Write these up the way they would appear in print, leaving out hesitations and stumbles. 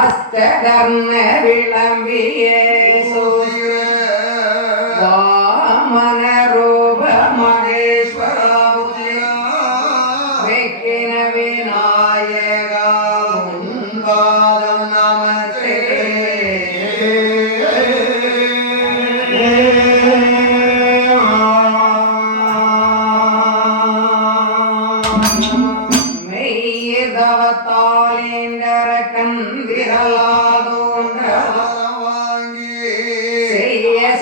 அஷ்டகர்ண விளம்பியே வாமன ரூப மகேஸ்வர வெக்கின விநாயகா பாதம் நமஸ்தே.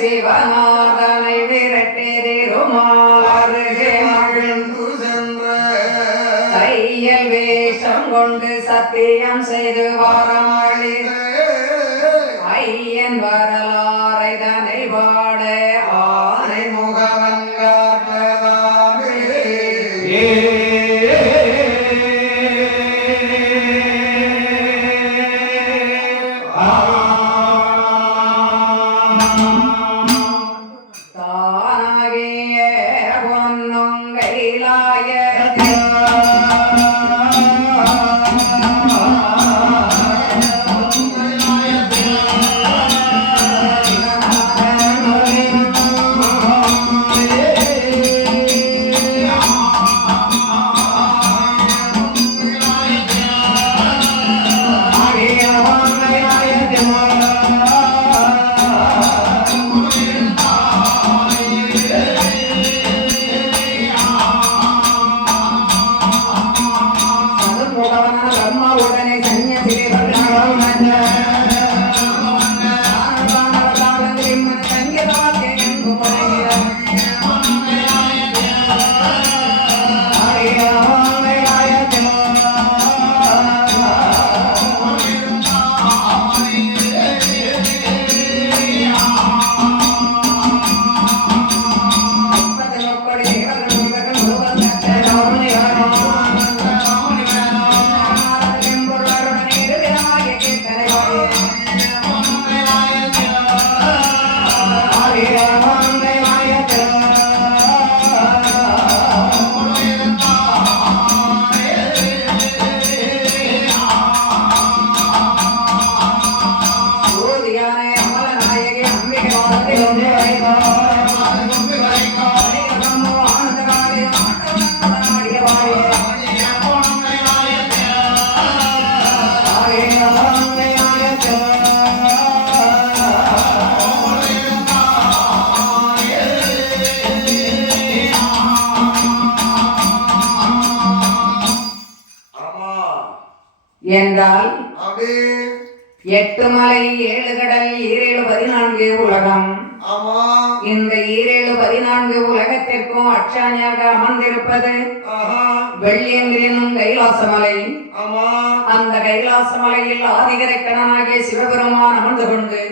சிவநாதனை விரட்டெருமாறுகே மகிழ்ந்து சென்ற தையல் வேஷம் கொண்டு சத்தியம் செய்து வாரமளி ஐயன் வரலாறை தனை பாட ஆனை முகவங்கார்பதாமே. என்றால் 8 மலை 7 கடல் 7 14 உலகம். இந்த 7 14 உலகத்திற்கும் அச்சாணியாக அமர்ந்திருப்பது வெள்ளியங்கிரினும் கைலாசமலை. அந்த கைலாசமலையில் ஆதிகரைக்கணனாகிய சிவபெருமான் அமர்ந்து கொண்டு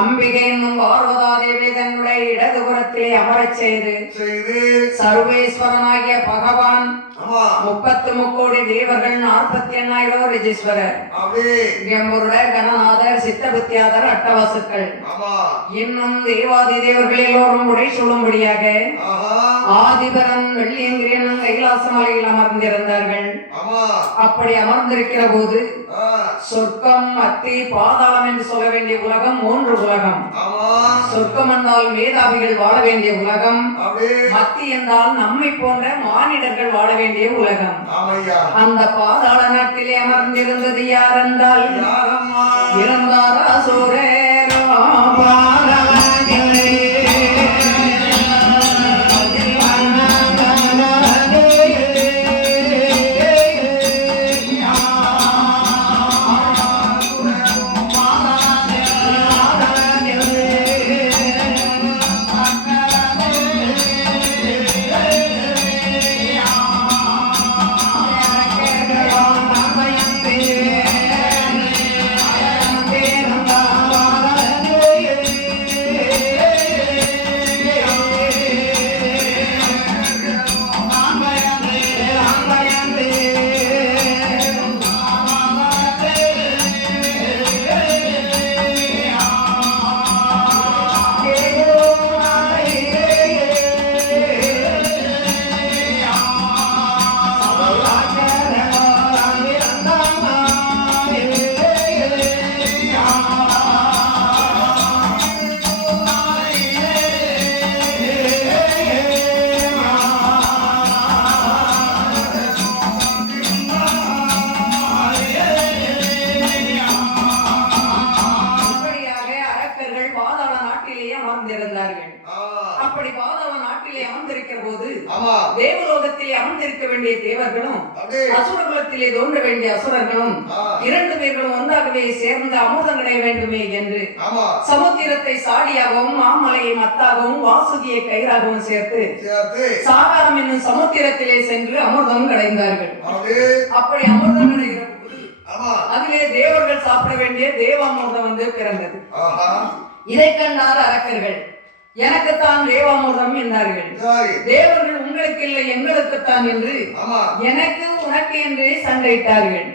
அம்பிகை என்னும் பார்வதாதேவி தன்னுடைய இடதுபுறத்திலே அமரச் செய்து சர்வேஸ்வரனாகிய பகவான் 33 தேவர்கள் 48,000 ரிஜீஸ்வரர் எம்பருடைய கணநாதர் சித்தபுத்தியாதர் அட்டவாசுக்கள் இன்னும் தேவாதி தேவர்கள் எல்லோரும் உடை சொல்லும்படியாக ஆதிபரன் வெள்ளியங்கிரின் கைலாசமலையில் அமர்ந்திருந்தார்கள். அப்படி அமர்ந்திருக்கிற போது சொர்க்கம் அத்தி பாதாளம் என்று சொல்ல வேண்டிய உலகம் 3 உலகம். சொர்க்கம் என்றால் மேதாவிகள் வாழ வேண்டிய உலகம், மத்தி என்றால் நம்மை போன்ற மானிடர்கள் வாழ வேண்டிய உலகம். அந்த பாதாள நாட்டிலே அமர்ந்திருந்தது யார் என்றால் இருந்தார் அசுரேரோ Bye. தேவலோகத்திலே அமர்ந்திருக்க வேண்டிய தேவர்களும் அசுரகுலத்திலே தோன்ற வேண்டிய அசுரர்களும் இரண்டு பேர்களும் ஒன்றாகவே சேர்ந்து அமுதம் அடைய வேண்டுமே என்று சமுத்திரத்தை சாடியாகவும் மாமலையை மத்தாகவும் வாசுகியை கயிறாகவும் சேர்த்து சாகாரம் என்னும் சமுத்திரத்திலே சென்று அமிர்தம் அடைந்தார்கள். அப்படி அமிர்தம் அடைகிற அதிலே தேவர்கள் சாப்பிட வேண்டிய தேவாமிர்தம் வந்து பிறந்தது. இதை கண்டார் அரக்கர்கள், எனக்குத்தான் தேவாமிர்தம் என்றார்கள். தேவர்கள் உங்களுக்கு இல்லை எங்களுக்குத்தான் என்று எனக்கு உனக்கு என்று சண்டையிட்டார்கள்.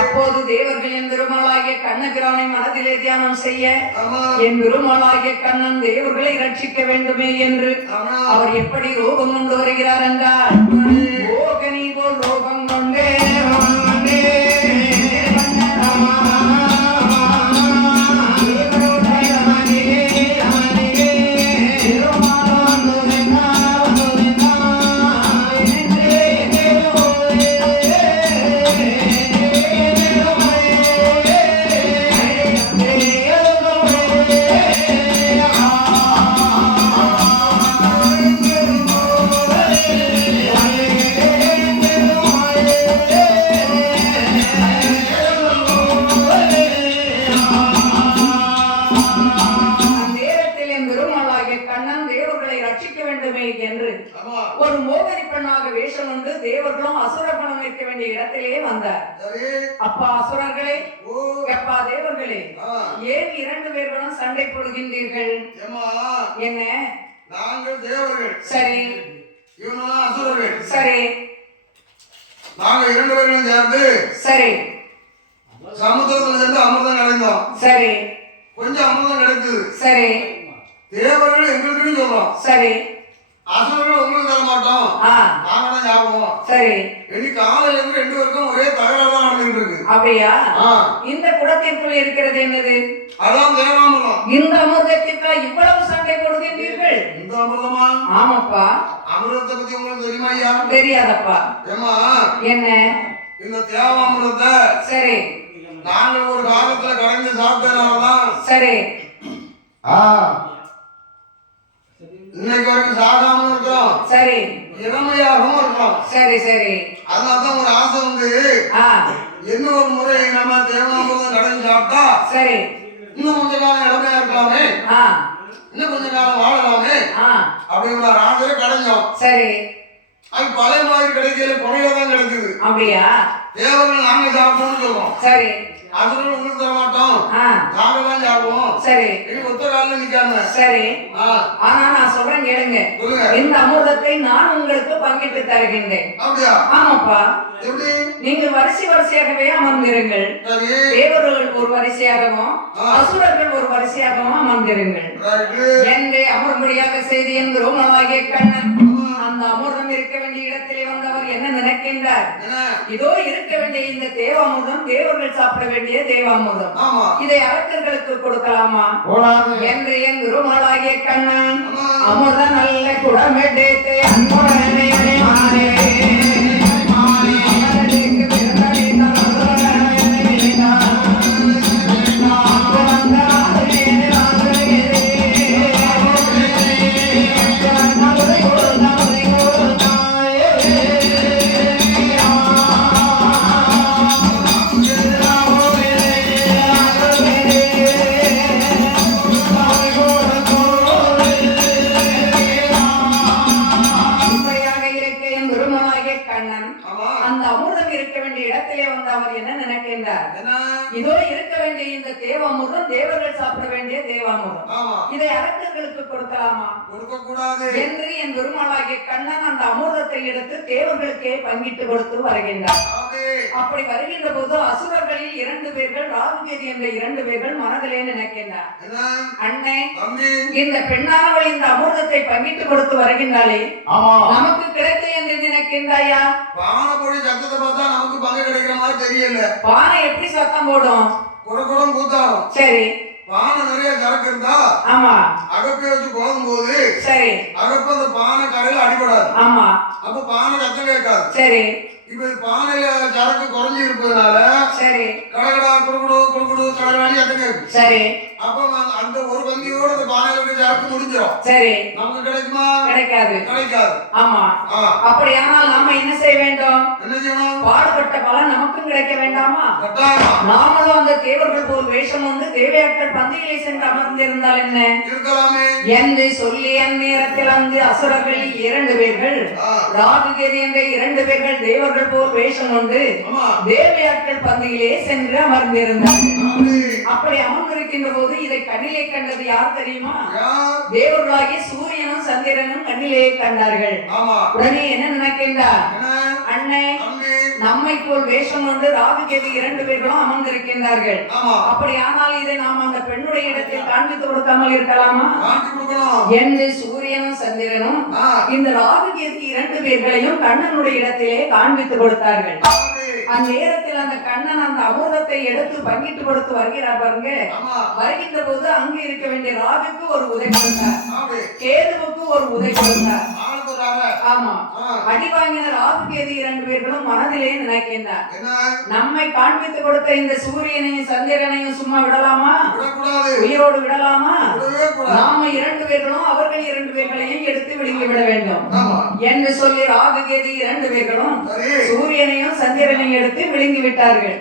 அப்போது தேவர்கள் என் பெருமாளாகிய கண்ணபிரானை மனதிலே தியானம் செய்ய என் பெருமாளாகிய கண்ணன் தேவர்களை ரட்சிக்க வேண்டுமே என்று அவர் எப்படி ரோகம் கொண்டு வருகிறார் என்றால், ரோகனி போல் ரோகம் கொண்டே ஒரு மோகரி பெண்ணாக வேஷம் கொண்டு தேவர்களும் அசுரர்களும் இருக்க வேண்டிய இடத்திலே வந்தார். அப்பா அசுரர்களே, அப்பா தேவர்களே, ஏன் இரண்டு பேர்களும் சண்டை போடுகின்றீர்கள்? என்ன, நாங்கள் தேவர்கள், சரி, இவனும் அசுரர்கள், சரி, நாங்கள் இரண்டு பேர்களும் சேர்ந்து சரி சமுத்திரத்தில் சேர்ந்து அமிர்தம் அடைந்தோம். சரி, கொஞ்சம் அமிர்தம் கிடைத்தது. சரி, தேவர்கள் எங்களுக்குன்னு சொல்றோம். சரி, அசுரர்கள் உங்களுக்கு தர மாட்டோம், நாங்க தான் சாப்பிடுவோம். சரி, இன்னைக்கு காலையில இருந்து ரெண்டு பேருக்கும் ஒரே தகராறு தான் நடந்துட்டு இருக்கு. அப்படியா? இந்த குடத்திற்குள் இருக்கிறது என்னது? அதான் தேவாமிர்தம். இந்த அமிர்தத்திற்கா இவ்வளவு சண்டை போடுகின்றீர்கள்? இந்த அமிர்தமா? ஆமாப்பா. அமிர்தத்தை பத்தி உங்களுக்கு தெரியுமா ஐயா? தெரியாதப்பா. ஏமா என்ன? இந்த தேவாமிர்தத்தை சரி நாங்கள் ஒரு காலத்துல கலந்து சாப்பிட்டதுனாலதான் சரி இன்னைக்கு வரைக்கும் சாகாம இருக்கிறோம். சரி, இளமையாகவும் இருக்கிறோம். சரி சரி, அதனால்தான் ஒரு ஆசை வந்து இன்னொரு முறை நம்ம தேவாமிர்தம் கடைஞ்சு சாப்பிட்டா சரி இன்னும் கொஞ்ச காலம் இளமையா இருக்கலாமே, இன்னும் கொஞ்ச காலம் வாழலாமே அப்படிங்கிற ஆசையை கடைஞ்சோம். சரி, அது பழைய மாதிரி கிடைக்கல, குறையாதான் கிடைக்குது. அப்படியா? தேவர்கள் நாங்க சாப்பிட்டோம்னு சொல்றோம். சரி, அசுரர்கள் உங்களுக்கு தர மாட்டோம், நாங்க தான் சாப்பிடுவோம். சரி, இனி ஒத்த காலில் நிக்காம. சரி, ஆனா நான் சொல்றேன் கேளுங்க. இந்த அமிர்தத்தை நான் உங்களுக்கு பங்கிட்டு தருகின்றேன். அப்படியா? ஆமாப்பா. எப்படி? நீங்க வரிசையாகவே அமர்ந்திருங்கள். தேவர்கள் ஒரு வரிசையாகவும் அசுரர்கள் ஒரு வரிசையாகவும் அமர்ந்திருங்கள் என்று அமர்முடியாக செய்தி என்கிறோம். நவாகிய கண்ணன் அந்த அமிர்தம் இருக்க வேண்டிய இடத்திலே வந்தவர் என்ன நினைக்கின்றார்? இதோ இருக்க வேண்டிய இந்த தேவாமிர்தம் தேவர்கள் சாப்பிட வேண்டிய தேவாமிர்தம், இதை அரக்கர்களுக்கு கொடுக்கலாமா என்று என் குருமாளாகிய கண்ணன் அமிர்த நல்ல குடமெடுத்து அன்புடனே மாறே இதோ இருக்க வேண்டிய இந்த தேவாமிர்தம் தேவர்கள் சாப்பிட வேண்டிய தேவாமிர்தம், இதை அரக்கர்களுக்கு கொடுக்கலாமா என்று என் பெருமாளாகிய கண்ணன் அந்த அமிர்தத்தை எடுத்து தேவர்களுக்கே பங்கிட்டு கொடுத்து வருகின்றார். அப்படி வருகின்ற போது அசுரர்களில் இரண்டு பேர்கள் ராகுகேதி என்ற இரண்டு பேர்கள் மனதிலே நினைக்கின்றார், அண்ணே இந்த பெண்ணானவள் இந்த அமிர்தத்தை பங்கிட்டு கொடுத்து வருகின்றாளே, நமக்கு கிடைத்து என்று நினைக்கின்றாயா? பானை போடி சத்தத்தை பார்த்தா நமக்கு பங்கு கிடைக்கிற மாதிரி தெரியல. பானை எப்படி சத்தம் போடும்? குடம் கூத்தாடும். சரி, பானை நிறைய சரக்கு இருந்தா ஆமா அகப்பை வச்சு போகும்போது சரி அகப்ப அந்த பானை கரையில அடிபடாது. ஆமா, அப்ப பானை சத்தம் கேட்காது. சரி, இப்ப பானையில சரக்கு குறைஞ்சி இருப்பதனால சரி கடகடா குடுகுடு குடுகுடு கடகடாடி சத்தம் கேட்கும். சரி, அப்ப அந்த ஒரு பந்தியோட அந்த பானையில யாருக்கு முடிஞ்சிடும். சரி, நமக்கு கிடைக்குமா? கிடைக்காது. கிடைக்காது. ஆமா. அப்படியானால் நாம என்ன செய்ய வேண்டும்? என்ன செய்யணும்? பாடுபட்ட பலன் நமக்கும் கிடைக்க வேண்டாமா? கட்டாயமா. நாமளும் அந்த தேவர்கள் போல் வேஷம் வந்து தேவையாட்கள் பந்தியிலே சென்று அமர்ந்திருந்தால் என்ன இருக்கலாமே என்று சொல்லி அந்நேரத்தில் அந்த அசுரர்கள் 2 பேர்கள் ராகுகேது என்ற 2 பேர்கள் தேவர்கள் போல் வேஷம் கொண்டு தேவையாட்கள் பந்தியிலே சென்று அமர்ந்திருந்தார்கள். அப்படி அமர்ந்திருக்கின்ற போது இதை கண்ணிலே கண்டது யார் தெரியுமா? தேவர்களாகிய சூரியனும் சந்திரனும் கண்ணிலே கண்டார்கள். உடனே என்ன நினைக்கின்றார்? அண்ணே, நம்மை போல் வேஷம் கொண்டு ராகுகேது 2 பேர்களும் அமர்ந்திருக்கின்றார்கள். அப்படி ஆனால் இதை நாம் அந்த பெண்ணுடைய இடத்தில் காண்பித்து கொடுக்காமல் இருக்கலாமா என்று சூரியனும் சந்திரனும் இந்த ராகுகேது 2 பேர்களையும் கண்ணனுடைய இடத்திலே காண்பித்து கொடுத்தார்கள். அந்த நேரத்தில் அந்த கண்ணன் அந்த அமுதத்தை எடுத்து பங்கிட்டு கொடுத்து வருகிறார் பாருங்க. வருகின்ற போது அங்கு இருக்க வேண்டிய ராகுக்கு ஒரு உதை கொடுத்தார், கேதுவுக்கு ஒரு உதை கொடுத்தார். ஆமா, அடி வாங்கின ராகுகேது 2 பேர்களும் மனதிலே நினைக்கின்றார், நம்மை காண்பித்து கொடுத்த இந்த சூரியனையும் சந்திரனையும் சும்மா விடலாமா? உயிரோடு விடலாமா? நாம 2 பேர்களும் அவர்கள் 2 பேர்களையும் எடுத்து விழுங்கி விட வேண்டும் என்று சொல்லி ராகுகேது 2 பேர்களும் சூரியனையும் சந்திரனையும் எடுத்து விழுங்கி விட்டார்கள்.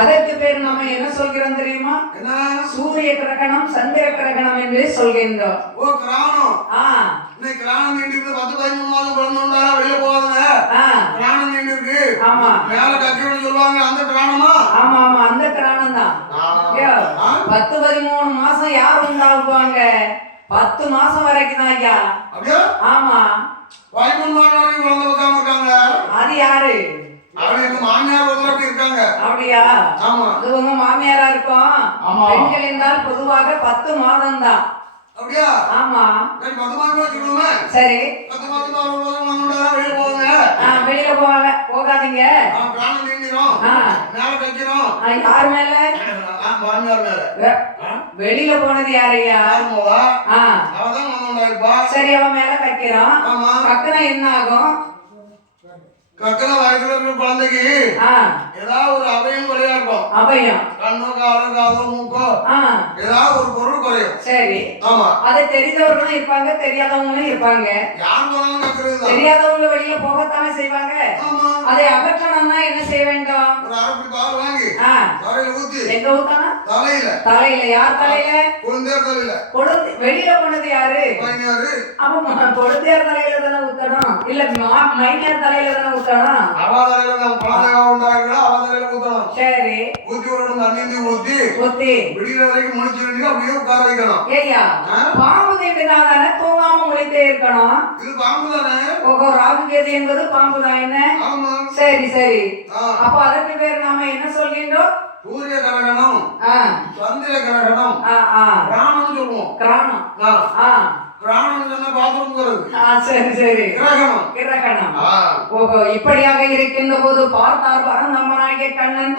அதற்கு பேர் நாம என்ன சொல்கிறோம் தெரியுமா? சூரிய கிரகணம், சந்திர கிரகணம் என்று சொல்கின்றோம். கிராணம் நீண்டிருக்கு. 10-13 மாதம் குழந்தை வெளியில போகாதுங்க. கிராணம் நீண்டிருக்கு. ஆமா, மேல கக்கியோட சொல்லுவாங்க, அந்த கிராணமா? ஆமா ஆமா, அந்த கிராணம் தான். 10-13 மாசம் யார் உண்டாகுவாங்க? 10 மாசம் வரைக்கும் தான் ஐயா. அப்படியே? ஆமா, 13 மாதம் வரைக்கும் குழந்தை வைக்காம இருக்காங்க. அது யாரு? அவங்களுக்கு மாமியார் ஒருத்தர் அப்படி இருக்காங்க. அப்படியா? ஆமா, அது உங்க மாமியாரா இருக்கும். பெண்கள் என்றால் பொதுவாக 10 மாதம் தான். அப்படியா? ஆமா, 10 மாதம் சொல்லுமே. சரி, 10 மாதம் வெளியில போவாங்க. வெளியில போவாங்க, போகாதீங்க. பிராணம் நீண்டிரும், மேல வைக்கிறோம். யார் மேல? மாமியார் மேல. வெளியில போனது யாரையா? அவதான் மாமனாயிருப்பா. சரி, அவன் மேல வைக்கிறோம். கக்கனா என்ன ஆகும்? கக்கன வயசுல இருக்கிற குழந்தைக்கு ஏதாவது ஒரு அபயம் குறையா இருக்கும். அபயம், கண்ணோ காலோ காதோ மூக்கோ ஏதாவது ஒரு பொருள் குறையும். சரி, ஆமா, அதை தெரிந்தவர்களும் இருப்பாங்க, தெரியாதவங்களும் இருப்பாங்க. யார் போனாலும் கக்குறது. தெரியாதவங்க வெளியில போகத்தானே செய்வாங்க. அதை அகற்றணும்னா என்ன செய்ய வேண்டும்? ஒரு அரைப்படி பால் வாங்கி தலையில ஊத்தி. எங்க ஊத்தனா? தலையில. தலையில. யார் தலையில? குழந்தையார் தலையில. வெளியில போனது யாரு? மைனியாரு. அப்ப குழந்தையார் தலையில தானே ஊத்தணும், இல்ல மைனியார் தலையில தானே ஊத்தணும்? அவ தலையில தான் குழந்தையா உண்டாகிறா, அவ தலையில ஊத்தணும். சரி, ஊத்தி ஒரு தண்ணி ஊத்தி விடிகிற வரைக்கும் முடிச்சு வேண்டிய அப்படியே உட்கார வைக்கணும். ஏய்யா, பாம்பு தீண்டுனாதானே தூங்காம முழித்தே இருக்கணும். இது பாம்பு தானே? ஓஹோ, ராகுகேது என்பது பாம்பு தான். என்ன? ஆமா, சரி சரி. அப்ப அதற்கு பேர் நாம என்ன சொல்கின்றோம்? சூரிய கிரகணம், சந்திர கிரகணம், கிராணம் சொல்லுவோம். கிராணம். கிராணம் சொன்னா பாத்ரூம் போறது. சரி சரி, கிரகணம். கிரகணம். ஓஹோ, இப்படியாக இருக்கின்ற போது பார்த்தார் பரந்தம்மனாகிய கண்ணன்,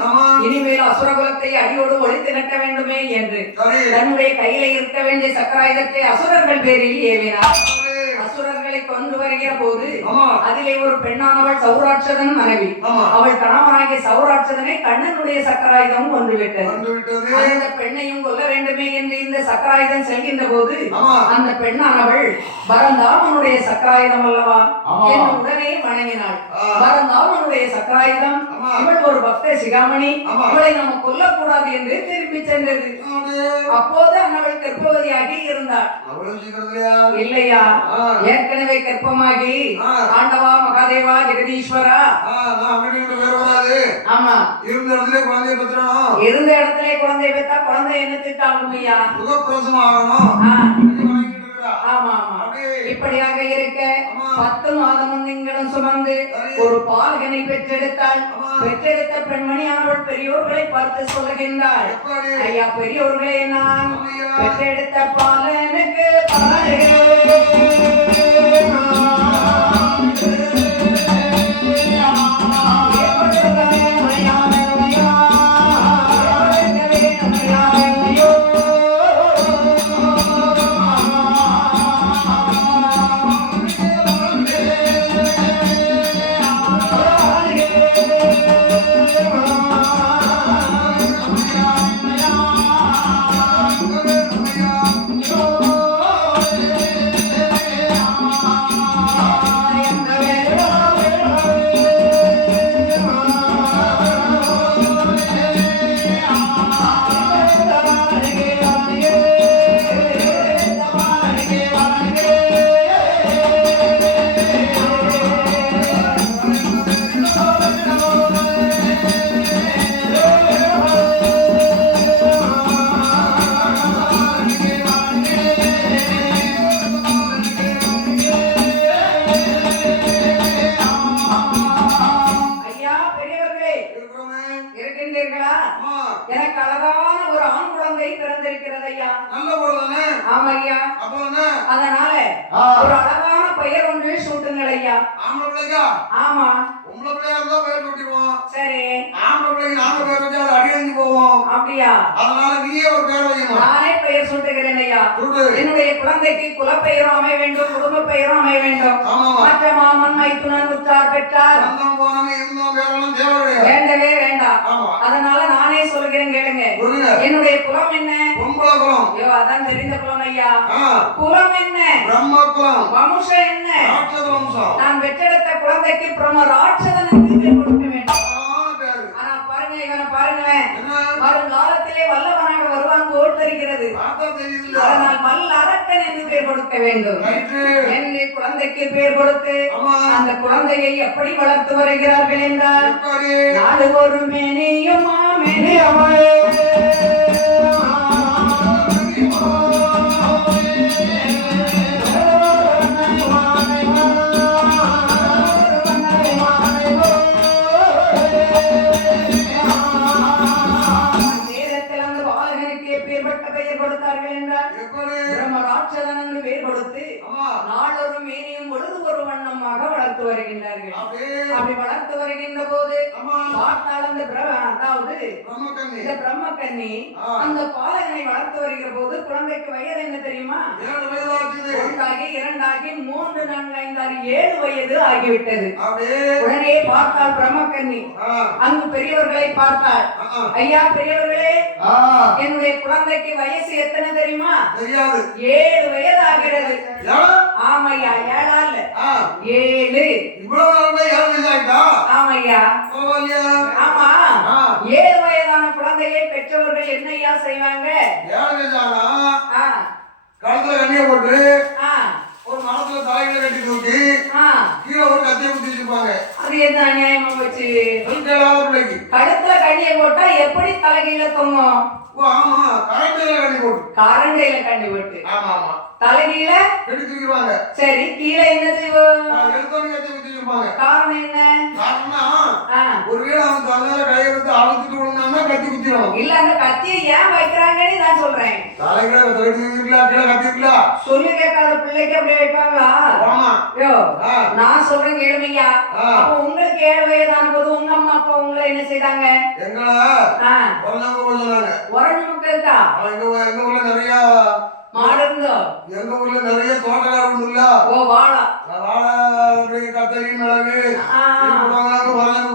இனிமேல் அசுரகுலத்தை அடியோடு ஒழித்து கட்ட வேண்டுமே என்று தன்னுடைய கையில இருக்க வேண்டிய சக்கராயுதத்தை அசுரர்கள் பேரில் ஏவினார். அசுரர்களை கொண்டு வருகிற போது அதிலே ஒரு பெண்ணானவள் சௌராட்சதன் மனைவி. அவள் கணவனாகிய சௌராட்சதனை கண்ணனுடைய சக்கராயுதம் கொன்றுவிட்டது. அந்த பெண்ணையும் கொல்ல வேண்டுமே என்று இந்த சக்கராயுதம் செல்கின்ற போது அந்த பெண்ணானவள் பரந்தாமனுடைய சக்கராயுதம் அல்லவா என்று உடனே வணங்கினாள். பரந்தாமனுடைய சக்கராயுதம், இவள் ஒரு பக்த சிகாமணி, அவளை நம்ம கொல்லக்கூடாது என்று திரும்பி சென்றது. அப்போது அவள் கர்ப்பவதியாகி இருந்தாள். இல்லையா, ஏற்கனவே கர்ப்பமாகி ஆண்டவா மகாதேவா ஜெகதீஸ்வரா ஆமா இருந்த இடத்துல குழந்தைய பெற்றோம். இருந்த இடத்துல குழந்தைய பெற்றா குழந்தை என்ன திட்டாகும் ஐயா? சுகப்பிரசவம் ஆகணும். ஆமா ஆமா, இப்படியாக இருக்க 10 மாதமும் நீங்களும் சுமந்து ஒரு பாலகனை பெற்றெடுத்தாள். பெற்றெடுத்த பெண்மணியானவள் பெரியோர்களை பார்த்து சொல்லுகின்றாள், ஐயா பெரியோர்களே, நான் பெற்றெடுத்த பாலனுக்கு கேட்கிறீர்களா? ஆமா. எனக்கு அழகான ஒரு ஆண் குழந்தை பிறந்திருக்கிறது ஐயா. நல்ல பொருளானே. ஆமா ஐயா. அப்பதானே. அதனால ஒரு அழகான பெயர் ஒன்று சூட்டுங்கள் ஐயா. ஆம்பளை பிள்ளைக்கா? ஆமா. உங்களை பிள்ளையா இருந்தா பேர் சூட்டிடுவோம். சரி. ஆம்பளை பிள்ளைக்கு நாங்க பேர் வச்சா அது அடியஞ்சு போவோம். அப்படியா? அதனால நீயே ஒரு பேர் வையுமா. நானே பெயர் சூட்டுகிறேன் ஐயா. என்னுடைய குழந்தைக்கு குலப்பெயரும் அமைய வேண்டும், குடும்ப பெயரும் அமைய வேண்டும். மற்ற மாமன் மைத்துனன் உற்றார் பெற்றார் வேண்டவே வேண்டாம். அதனால நானே சொல்கிறேன் கேளுங்க. என்னுடைய குலம் என்ன? ஐயோ அதான் தெரிந்த குலம் ஐயா. குலம் என்ன? பிரம்ம குலம். வம்சம் என்ன? ராட்சத வம்சம். நான் பெற்றெடுத்த குழந்தைக்கு பிரம்ம ராட்சதன் என்று பெயர் கொடுக்க வேண்டும். ஆனா பாருங்க, இவனை பாருங்களேன், வருங்காலத்திலே வல்லவனாக வருவாங்க போல் தெரிகிறது. அதனால் வல்ல அரக்கன் என்று பெயர் கொடுக்க வேண்டும் என்று குழந்தைக்கு பெயர் கொடுத்து அந்த குழந்தையை எப்படி வளர்த்து வருகிறார்கள் என்றால், நாடு ஒரு மேனியும் மேனியமாயே நாளொரு மேனியும் பொழுது ஒரு வண்ணமாக வளர்த்து வருகின்றார்கள். அப்படி வளர்த்து வருகின்ற போது பார்த்தால் அந்த அதாவது இந்த பிரம்மகன்னி அந்த பாலகனை வளர்த்து வருகிற போது குழந்தைக்கு வயது என்ன தெரியுமா? 2 3 4 5 6 7 வயது ஆகிவிட்டது. உடனே பார்த்தால் பிரம்மகன்னி அங்கு பெரியவர்களை பார்த்தாள். ஐயா பெரியவர்களே, என்னுடைய குழந்தைக்கு வயசு எத்தனை தெரியுமா? 7 வயது ஆகிறது. ஆமையா, 7 7. ஆமையா. ஆமா, 7 வயதான குழந்தையை பெற்றவர்கள் என்னையா செய்வாங்க? கழுத்துல கண்ணிய போட்டு ஒரு மரத்துல தலைகளை கட்டி தூக்கி கீழே ஒரு கத்தியை குத்தி வச்சிருப்பாங்க. அது என்ன அநியாயமா போச்சு? பிள்ளைக்கு கழுத்துல கண்ணியை போட்டா எப்படி தலைகீழ தொங்கும்? ஆமா, கரண்டையில கண்ணி போட்டு. கரண்டையில கண்ணி போட்டு. ஆமா ஆமா. தலைகீழ கட்டி தூக்கிடுவாங்க. சரி, கீழே என்னது? எழுத்தோடு கத்தி குத்தி வச்சிருப்பாங்க. காரணம் என்ன? காரணம் ஒரு வீடு அவன் தலையில கையை வந்து அழுத்திட்டு விழுந்தாங்கன்னா கத்தி குத்திடும். இல்ல, அந்த கத்தியை ஏன் வைக்கிறாங்கன்னு நான் சொல்றேன். தலைகளை கத்தி சொல்லி கேட்காத பிள்ளைக்கு அப்படியே வைப்பாங்களா? நான் சொல்றேன் கேளுமையா. அப்ப உங்களுக்கு 7 வயதான போது உங்க அம்மா அப்பா உங்களை என்ன செய்தாங்க? உறஞ்சுக்கா எங்க ஊர்ல நிறைய மாடு இருந்தோ? எங்க ஊர்ல நிறைய தோட்டக்கார உண்டுல்ல. ஓ, வாழை கத்தரி மிளகு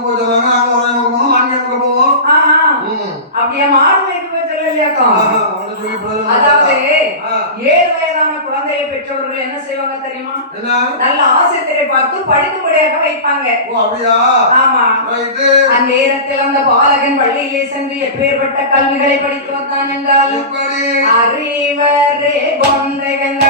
போச்சாங்க. நாங்க உறங்க போவோம், மாமியாங்க போவோம். அப்படியே மாடு வைக்க போச்சல இல்லையாக்கும். அதாவது 7 வயதான குழந்தையை பெற்றவர்கள் என்ன செய்வாங்க தெரியுமா? நல்ல ஆசிரியரை பார்த்து படிக்கும்படியாக வைப்பாங்க. ஆமா. அந்நேரத்தில் அந்த பாலகன் பள்ளியிலே சென்று எப்பேற்பட்ட கல்விகளை படித்து வந்தான் என்றால், அறிவரே கொண்டகன்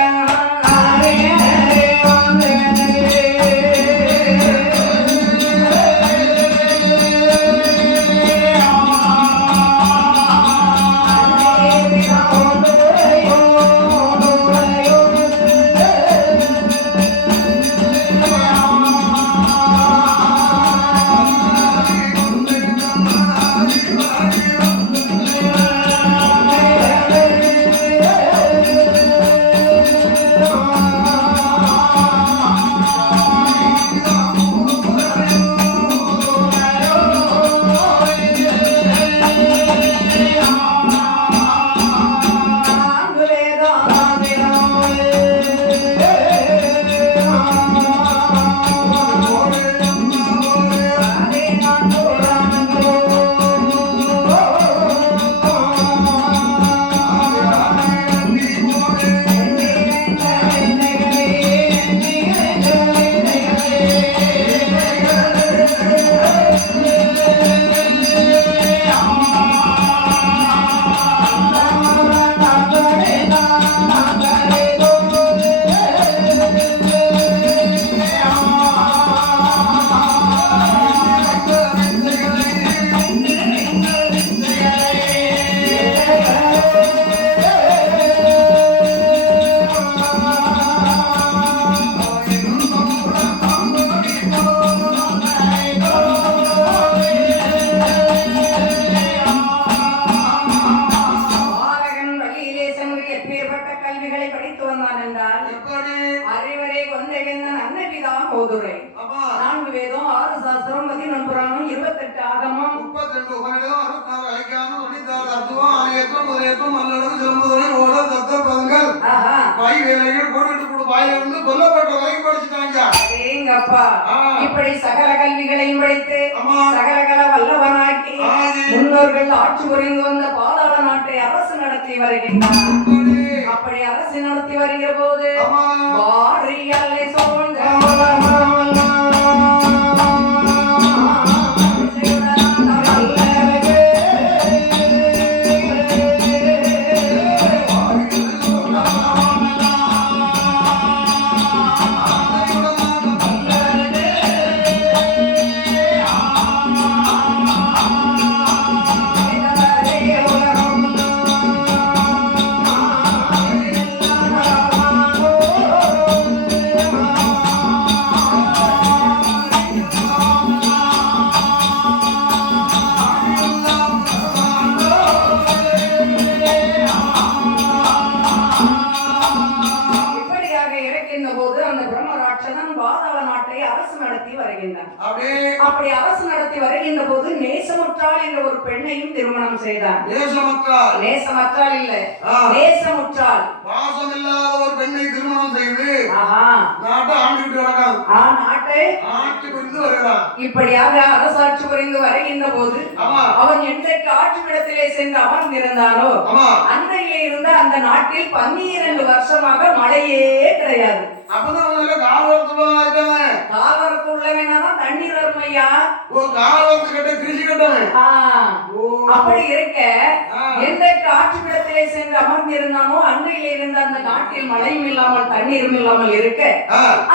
மூதுரை, 4 வேதம், 6 சாஸ்திரம், 11 புராணம், 28 ஆகமம், 32 உபநிடதம், 66 ஐகானம், 96 அர்த்தம், ஆணையத்தம், முதலியத்தம், நல்லடங்கு, சிலம்புதுறை, ஓட, தத்த பதங்கள், கை வேலைகள், கோடிட்டு கொடு வாயிலிருந்து கொல்லப்பட்ட வரைக்கும் படிச்சுட்டாங்க. எங்கப்பா இப்படி சகல கல்விகளையும் படித்து சகலகல வல்லவனாக்கி முன்னோர்கள் ஆட்சி புரிந்து வந்த பாதாள நாட்டை அரசு நடத்தி வருகின்றார். அப்படி அரசு நடத்தி வருகிற போது வாரியலை சோழ்ந்த அப்படி அரசு நடத்தி வருகின்ற போது நேசமுற்றாள் என்ற ஒரு பெண்ணையும் திருமணம் செய்தார். நேசமற்றாள் இல்ல, நேசமுற்றாள், பாசம் இல்லாத ஒரு பெண்ணை திருமணம் செய்து நாட்டை ஆண்டுவிட்டு வரான். நாட்டை ஆட்சி புரிந்து வருகிறான். இப்படியாக அரசாட்சி புரிந்து வருகின்ற போது அவன் என்றைக்கு ஆட்சியிடத்திலே சென்று அமர்ந்திருந்தானோ அன்றையிலே இருந்த அந்த நாட்டில் 12 வருஷமாக மழையே கிடையாது. அப்பதான் கால்வரத்து உள்ளவன் தண்ணீர் வருமையா, கிருஷி கட்டவன். அப்படி இருக்க என்றைக்கு ஆட்சியிடத்திலே சென்று அமர்ந்திருந்தானோ அன்றையிலே இருந்த அந்த நாட்டில் மழையும் இல்லாமல் தண்ணீரும் இல்லாமல் இருக்க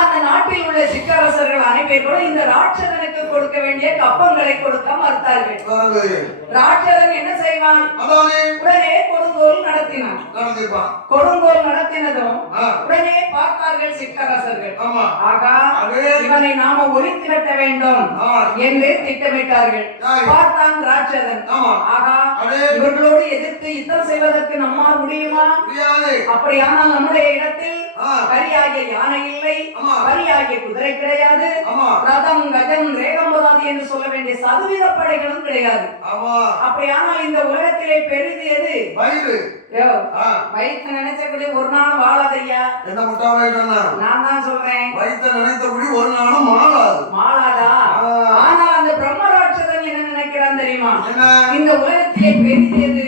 அந்த நாட்டில் உள்ள சிற்றரசர்கள் அனைவரும் இந்த ராட்சதனுக்கு கொடுக்க வேண்டிய கப்பங்களை கொடுக்க மறுத்தார்கள். ராட்சதன் என்ன செய்வான்? உடனே கொடுங்கோல் நடத்தினான். கொடுங்கோல் நடத்தினதும் உடனே பார்த்தார்கள் சிற்றரசர்கள். ஆகா, இவனை நாம ஒழித்து கட்ட வேண்டும் என்று திட்டமிட்டார்கள். பார்த்தான் ராட்சதன். ஆகா, இவர்களோடு எதிர்த்து யுத்தம் செய்வதற்கு நம்மால் முடியுமா? அப்படியானால் நம்முடைய இடத்தில் கரியாகிய யானை இல்லை, கரியாகிய குதிரை கிடையாது, ரதம் கஜம் ரேகம்பதாதி என்று சொல்ல வேண்டிய சதுவித படைகளும் கிடையாது. அப்படியானால் இந்த உலகத்திலே பெரிது எது? வயிற்று நினைச்சபடி ஒரு நாள் வாழாதையா. என்ன முட்டாளை நான் தான் சொல்றேன், வயிற்று நினைத்தபடி ஒரு நாளும் மாளாதா. ஆனால் அந்த பிரம்மராட்சதன் என்ன நினைக்கிறான் தெரியுமா? இந்த உலகத்திலே பெரிது எது?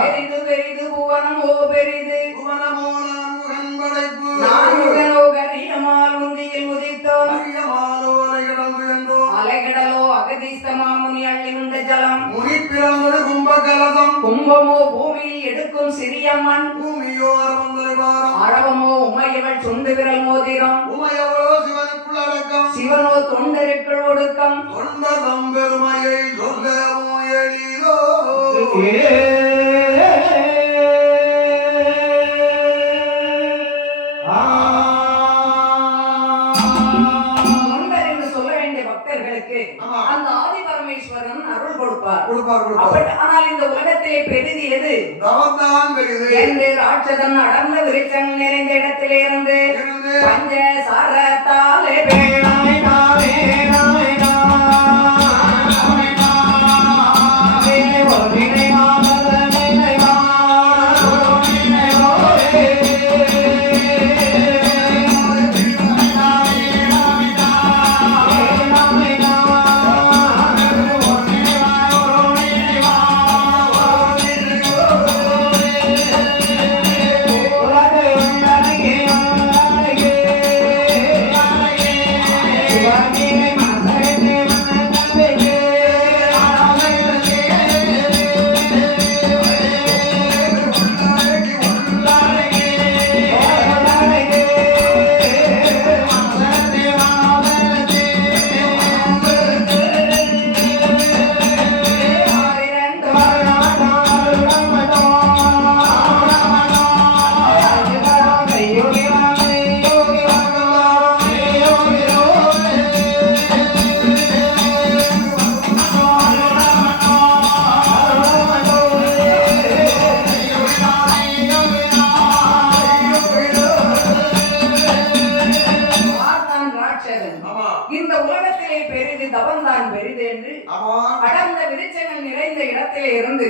பெரிது பெரிது புவனம் ஓ பெரிது, புவனமோ நான்முகன் படைப்பு, நான்முகனோ கரியமால் உந்தியில் உதித்தோன், அலைகடலோ அகதீஸ்தமா முனி அள்ளி உண்ட ஜலம், முனி பிறந்தது கும்பகலசம், கும்பமோ பூமியில் எடுக்கும் சிறிய மண், பூமியோ அரவந்தரைவாரம், அரவமோ உமையவள் சுண்டு விரல் மோதிரம், உமையவளோ சிவனுக்குள் அடக்கம், சிவனோ தொண்டருக்குள் ஒடுக்கம், தொண்டதம் பெருமையை சொல்லமோ எளிதோ. அந்த ஆதி பரமேஸ்வரன் அருள் கொடுப்பார். ஆனால் இந்த உலகத்திலே பெரிது எது? என்று ராட்சதன் அடர்ந்த விருட்சம் நிறைந்த இடத்திலே இருந்து பஞ்ச சாரத்தாலே Bye. இடத்திலே இருந்து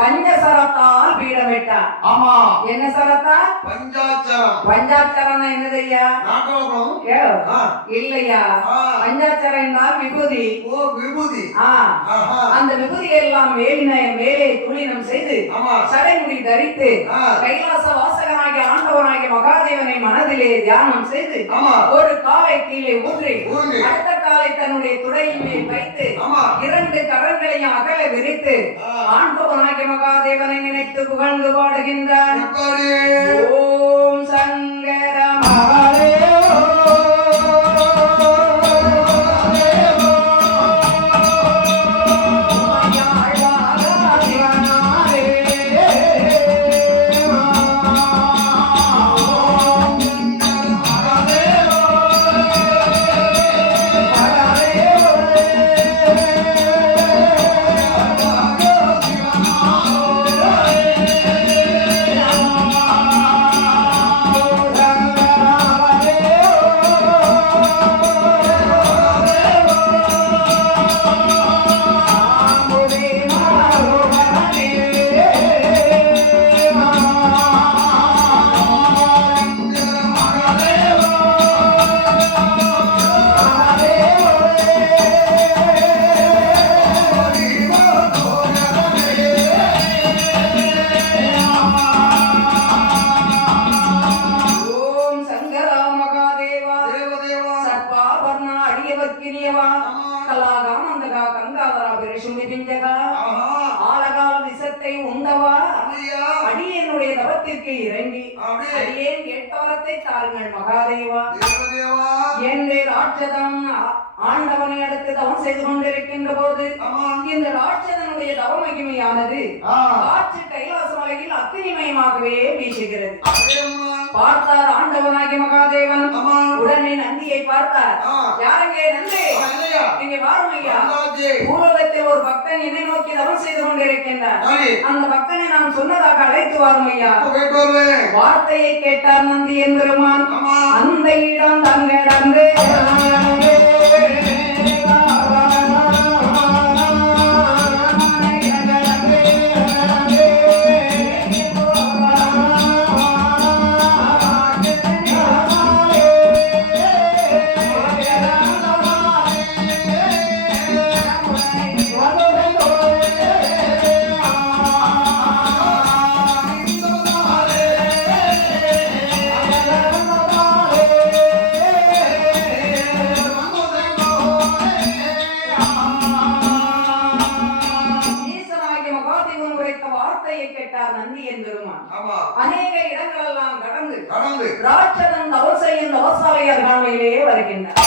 பஞ்சசரத்தால் பீடமிட்டார். ஆமா, என்ன சரத்தா? பஞ்சாட்சரம். பஞ்சாட்சரம் என்னதையா? நாட்டோகம். இல்லையா, பஞ்சாட்சரம் என்றால் விபூதி. ஓ, விபூதி. அந்த விபூதி எல்லாம் மேலே துளினம் செய்து சடைமுடி தரித்து கைலாச வாசகனாகிய ஆண்டவனாகிய மகாதேவனை மனதிலே தியானம் செய்து ஒரு காலை கீழே ஊன்றி அடுத்த காலை தன்னுடைய துடையின் மேல் வைத்து 2 கரங்களையும் அகல விரித்து ஆண்டவனாகிய மகாதேவனை நினைத்து புகழ்ந்து பாடுகின்றார். ஓம் சங்கர மகாதேவ உண்டவா அடியனுடைய தவத்திற்கு இறங்கி அடியேன் கேட்டவரத்தை தாருங்கள் மகாதேவா என்று ராட்சதன் ஆண்டவனை அடுத்து தவம் செய்து கொண்டிருக்கின்ற போது இந்த ராட்சதனுடைய தவ மகிமையானது காற்று கைலாச மலையில் அக்னிமயமாகவே வீசுகிறது. பார்த்தார் ஆண்டவனாகி மகாதேவன். உடனே நந்தியை பார்த்தார். யாரங்கே நந்தி? இங்க வாருமையா. பூலோகத்தில் ஒரு பக்தன் என்னை நோக்கி தவம் செய்து கொண்டிருக்கின்றார். அந்த பக்தனை நான் சொன்னதாக அழைத்து வாருமையா. வார்த்தையை கேட்டார் நந்தி என்பெருமான். அந்த இடம் தங்கடந்து அநேக இடங்களெல்லாம் கடந்து ராட்சதன் தவம் செய்யும் தவசாலையர் காலையிலே வருகின்றார்.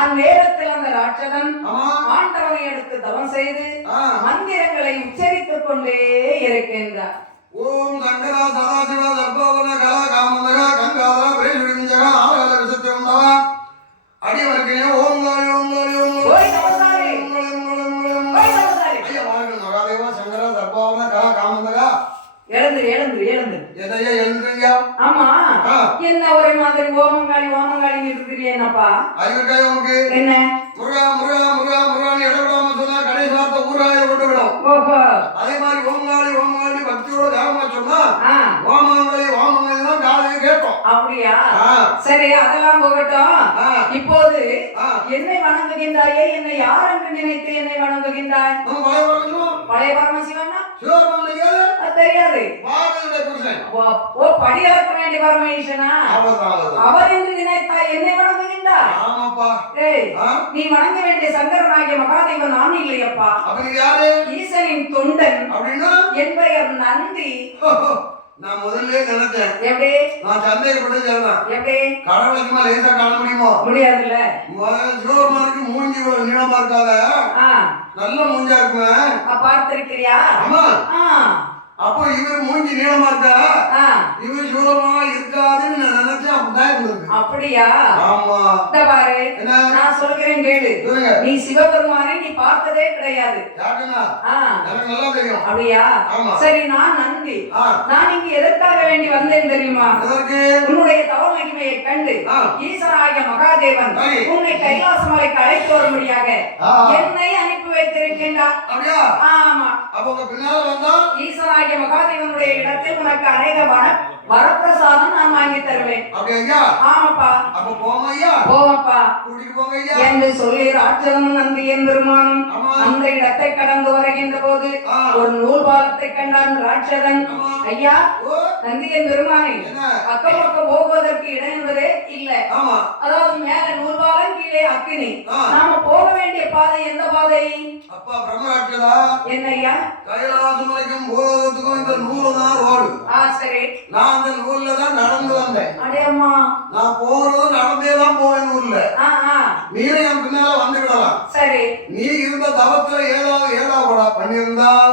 அந்நேரத்தில் அந்த ராட்சதன் ஆண்டவனை எடுத்து தவம் செய்து மந்திரங்களை உச்சரித்துக் கொண்டே இருக்கின்றார். ஓம் சங்கரா சதாசிவ தர்பவன கலா காமந்தகா கங்காதரா பிரேஷுடிஞ்சகா ஆலகல விசத்தியந்தவா அடிவர்க்கினே ஓம் காளி ஓம் காளி ஓம் ஓய் தவசாரி ஓய் தவசாரி ஐயா வாருங்கள் மகாதேவா சங்கரா தர்பவன கலா காமந்தகா. எழுந்து எதையா எழுந்துறீங்க? ஆமா, என்ன ஒரே மாதிரி ஓமங்காளி இருக்கிறீங்கப்பா. அறிவுக்காய் உனக்கு என்ன முருகா முருகா முருகா முருகான்னு இடவிடாம சொன்னா கடைசி வார்த்தை ஊராய கொண்டு விடும். ஓஹோ, அதே மாதிரி ஓமங்காளி பக்தியோட தியாகமா சொன்னா ஓமங்காளி தான் காலையை கேட்கும். அப்படியா? சரி, அதெல்லாம் போகட்டும். இப்போது என்னை வணங்குகின்றாயே, என்னை யார் என்று நினைத்து என்னை வணங்குகின்றாய்? பழைய பரமசிவன் தெரியாது. ஓ, படியளக்க வேண்டிய பரமேஸ்வரனா அவர் என்று நினைத்தாய் என்னை வணங்குகின்றார். நீ வணங்க வேண்டிய சங்கரனாகிய மகாதேவன் நான் இல்லையப்பா. ஈசனின் தொண்டன். என் பெயர் நந்தி. நான் முதல்ல நினைச்சேன். எப்படி? நான் சந்தேகப்பட்டு சேர்ந்தேன். எப்படி? கடவுளுக்குமா லேசா காண முடியுமோ? முடியாதுல்ல. சிவபெருமானுக்கு மூஞ்சி நீளமா இருக்காத, நல்ல மூஞ்சா இருக்குமே. பார்த்திருக்கிறியா? ஆமா. அப்போ இவரு மூஞ்சி நீளமா இருக்கா, இவரு சிவபெருமானா இருக்காதுன்னு நான் நினைச்சேன். அப்படிதான் இருந்தது. அப்படியா? ஆமா. இந்த பாரு, நான் சொல்கிறேன் கேளு. நீ சிவபெருமானை நீ பார்த்ததே கிடையாது. யாருன்னா? எனக்கு நல்லா தெரியும். அப்படியா? சரி, நான் நந்தி. நான் இங்க எதற்காக வேண்டி வந்தேன் தெரியுமா? உன்னுடைய தவ மகிமையை கண்டு ஈசனாகிய மகாதேவன் உன்னை கைலாச மலைக்கு அழைத்து வரும்படியாக என்னை அனுப்பி வைத்திருக்கின்றார். அப்படியா? ஆமா. ஈசனாகிய மகாதேவனுடைய இடத்தில் உனக்கு அநேக வரப்பிரசாதம் நான் வாங்கி தருவேன். அப்படியா? ஆமாப்பா. அப்ப போமா ஐயா? போவப்பா. கூட்டிட்டு போங்க ஐயா என்று சொல்லி ராட்சதனும் நந்தியின் பெருமானும் அந்த இடத்தை கடந்து வருகின்ற போது ஒரு நூல் பாலத்தை கண்டான் ராட்சதன். ஐயா, நந்தியின் பெருமானை அக்கம் பக்கம் போகுவதற்கு இடம் என்பதே இல்ல. அதாவது மேல நூல் பாலம், கீழே அக்கினி. நாம போக வேண்டிய பாதை எந்த பாதை? அப்பா பிரம்மராட்சதா, என்னையா? கைலாசமலைக்கும் போகிறதுக்கும் இந்த நூறு தான் ரோடு. சரி. நான் அந்த நூல்ல தான் நடந்து வந்தேன். அடே அம்மா, நான் போறது நடந்தே தான் போவேன் நூல்ல. நீரே என் பின்னால வந்துவிடலாம். சரி. நீ இருந்த தவத்துல ஏதாவது பண்ணியிருந்தால்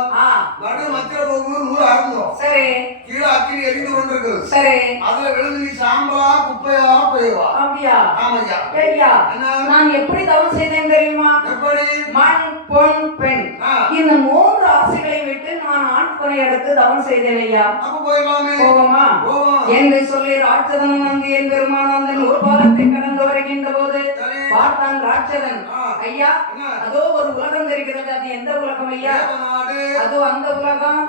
நடு மத்திர போகும்போது நூறு அறந்தோம். சரி. கீழே அக்கினி எரிந்து கொண்டிருக்குது. சரி. அதுல விழுந்து நீ சாம்பலா குப்பையா போயிடுவா. அப்படியா? ஆமாய்யா. ஐயா, நான் எப்படி தவம் செய்தேன் தெரியுமா? எப்படி? மண், பொன், பெண் இந்த 3 ஆசைகளை விட்டு நான் ஆண் பொனை எடுத்து தவம் செய்தேன் ஐயா. அப்ப போயிடலாமே. போவோமா? என்று சொல்லி ராட்சதன் நந்தியின் பெருமான் அந்த நூல் பாலத்தை கடந்து வருகின்ற போது பார்த்தான் ராட்சதன். ஐயா, அதோ ஒரு உலகம் தெரிகிறது. அது எந்த உலகம் ஐயா? அதோ அந்த உலகம்.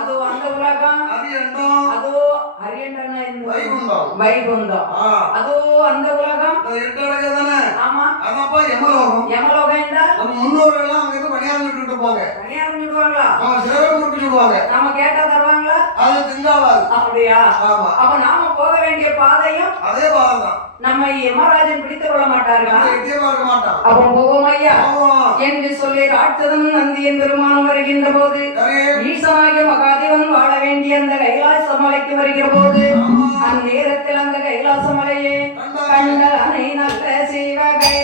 அதோ அந்த உலகம். அதோ ஹரியண்டன வைகுண்டம். அதோ அந்த உலகம். ஆமா. அதப்பா யமலோகம். யமலோகம் என்றால் நம்ம முன்னோர்கள் எல்லாம் அங்க இருந்து பணியாரம் இருப்பாங்க. பணியாரம் விடுவாங்களா? அவங்க சிறவை முட்டு விடுவாங்க. நாம கேட்டா தருவாங்களா? அது திங்காவாது. அப்படியா? ஆமா. அப்ப நாம போக வேண்டிய பாதையும் அதே பாதை தான். நம்ம யமராஜன் பிடித்துக் கொள்ள மாட்டார்களா? இருக்க மாட்டான். அப்ப போவோம் ஐயா என்று சொல்லி ராட்சதன் நந்தியின் பெருமான் வருகின்ற போது ஈசனாகிய மகாதேவன் வாழ வேண்டிய அந்த கைலாச மலைக்கு வருகிற போது அந்நேரத்தில் அந்த கைலாச மலையே கண்ட அணை நல்ல சிவகை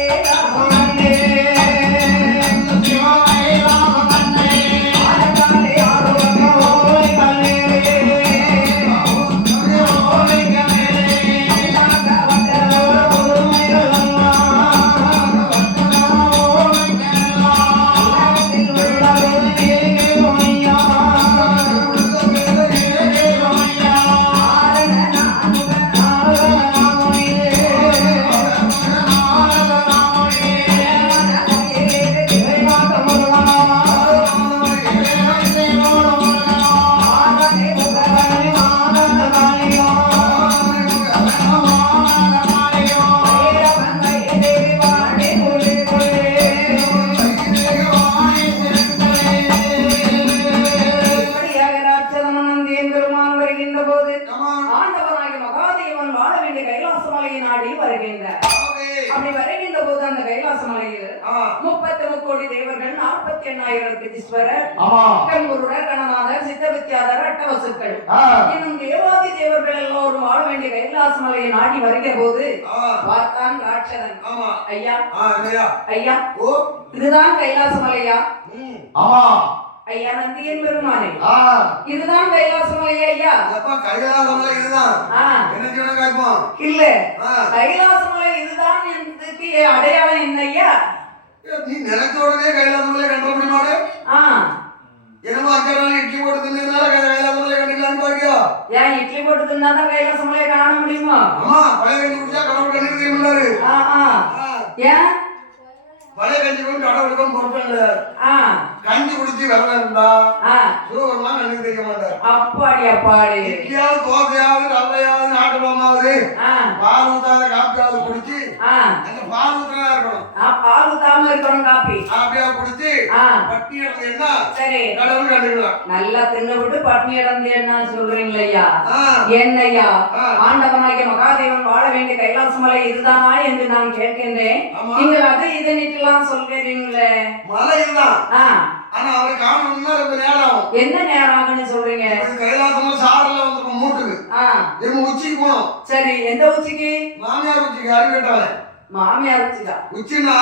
அப்படி வருகின்ற போது அந்த கைலாச மலையில் 33 கோடி தேவர்கள் 48,000 கிருஷ்ணர் கண்குருடர் கணநாதர் சித்த வித்யாதர் அட்டவசுக்கள் இன்னும் தேவாதி தேவர்கள் எல்லோரும் வாழ வேண்டிய கைலாச மலையை நாடி வருகிற போது பார்த்தான் ராட்சதன். ஐயா ஐயா, இதுதான் கைலாச மலையா? ஐயா நந்தியின் பெருமானே, இதுதான் கைலாச மலையா? ஐயா கைலாச மலை இதுதான். இல்ல, கைலாச மலை இதுதான் என்பதற்கு அடையாளம் என்ன ஐயா? நீ நினைச்ச உடனே கைலாச மலை கண்ட முடியுமாடு? என்னமோ அஞ்சு நாள் இட்லி போட்டு தின்னதுனால கைலாச மலை கண்டிக்கலான்னு பாக்கியோ? ஏன் இட்லி போட்டு தின்னாதான் கைலாச மலையை காண முடியுமா? ஆமா, பழைய கஞ்சி குடிச்சா கடவுள் கண்ணுக்கு தெரியுமாரு. ஏன் பழைய கஞ்சி கொண்டு கடவுளுக்கும் பொறுப்பில்ல. கஞ்சி குடிச்சு வரல இருந்தா சூவர்லாம் கண்ணுக்கு தெரிய மாட்டார். அப்பாடி அப்பாடி. இட்லியாவது தோசையாவது ரவையாவது நாட்டு பழமாவது பால் ஊத்தாத காப்பியாவது குடிச்சு அந்த பால் ஊத்துறதா இருக்கணும். பால் ஊத்தாம இருக்கணும் காப்பி. காப்பியா குடிச்சு பட்டி இடந்தேன்னா சரி கடவுள் கண்டுக்கலாம். நல்லா தின்னு விட்டு பட்னி இடந்தேன்னா சொல்றீங்களா ஐயா? என்னையா ஆண்டவனாகிய மகாதேவன் வாழ வேண்டிய கைலாச மலை இதுதானா என்று நான் கேட்கின்றேன். நீங்கள் அது இதனிட்டுலாம் சொல்கிறீங்களே. மலை இதுதான். ஆனா அவரை காணணும்னா ரொம்ப நேரம் ஆகும். என்ன நேரம் ஆகுன்னு சொல்றீங்க? கைலாசம் சாரல வந்து மூட்டுக்கு நம்ம உச்சிக்கு போனோம். சரி, எந்த உச்சிக்கு? மாமியார் உச்சிக்கு. அறிவிட்டாலே மாமியார் உச்சிக்கா? உச்சினா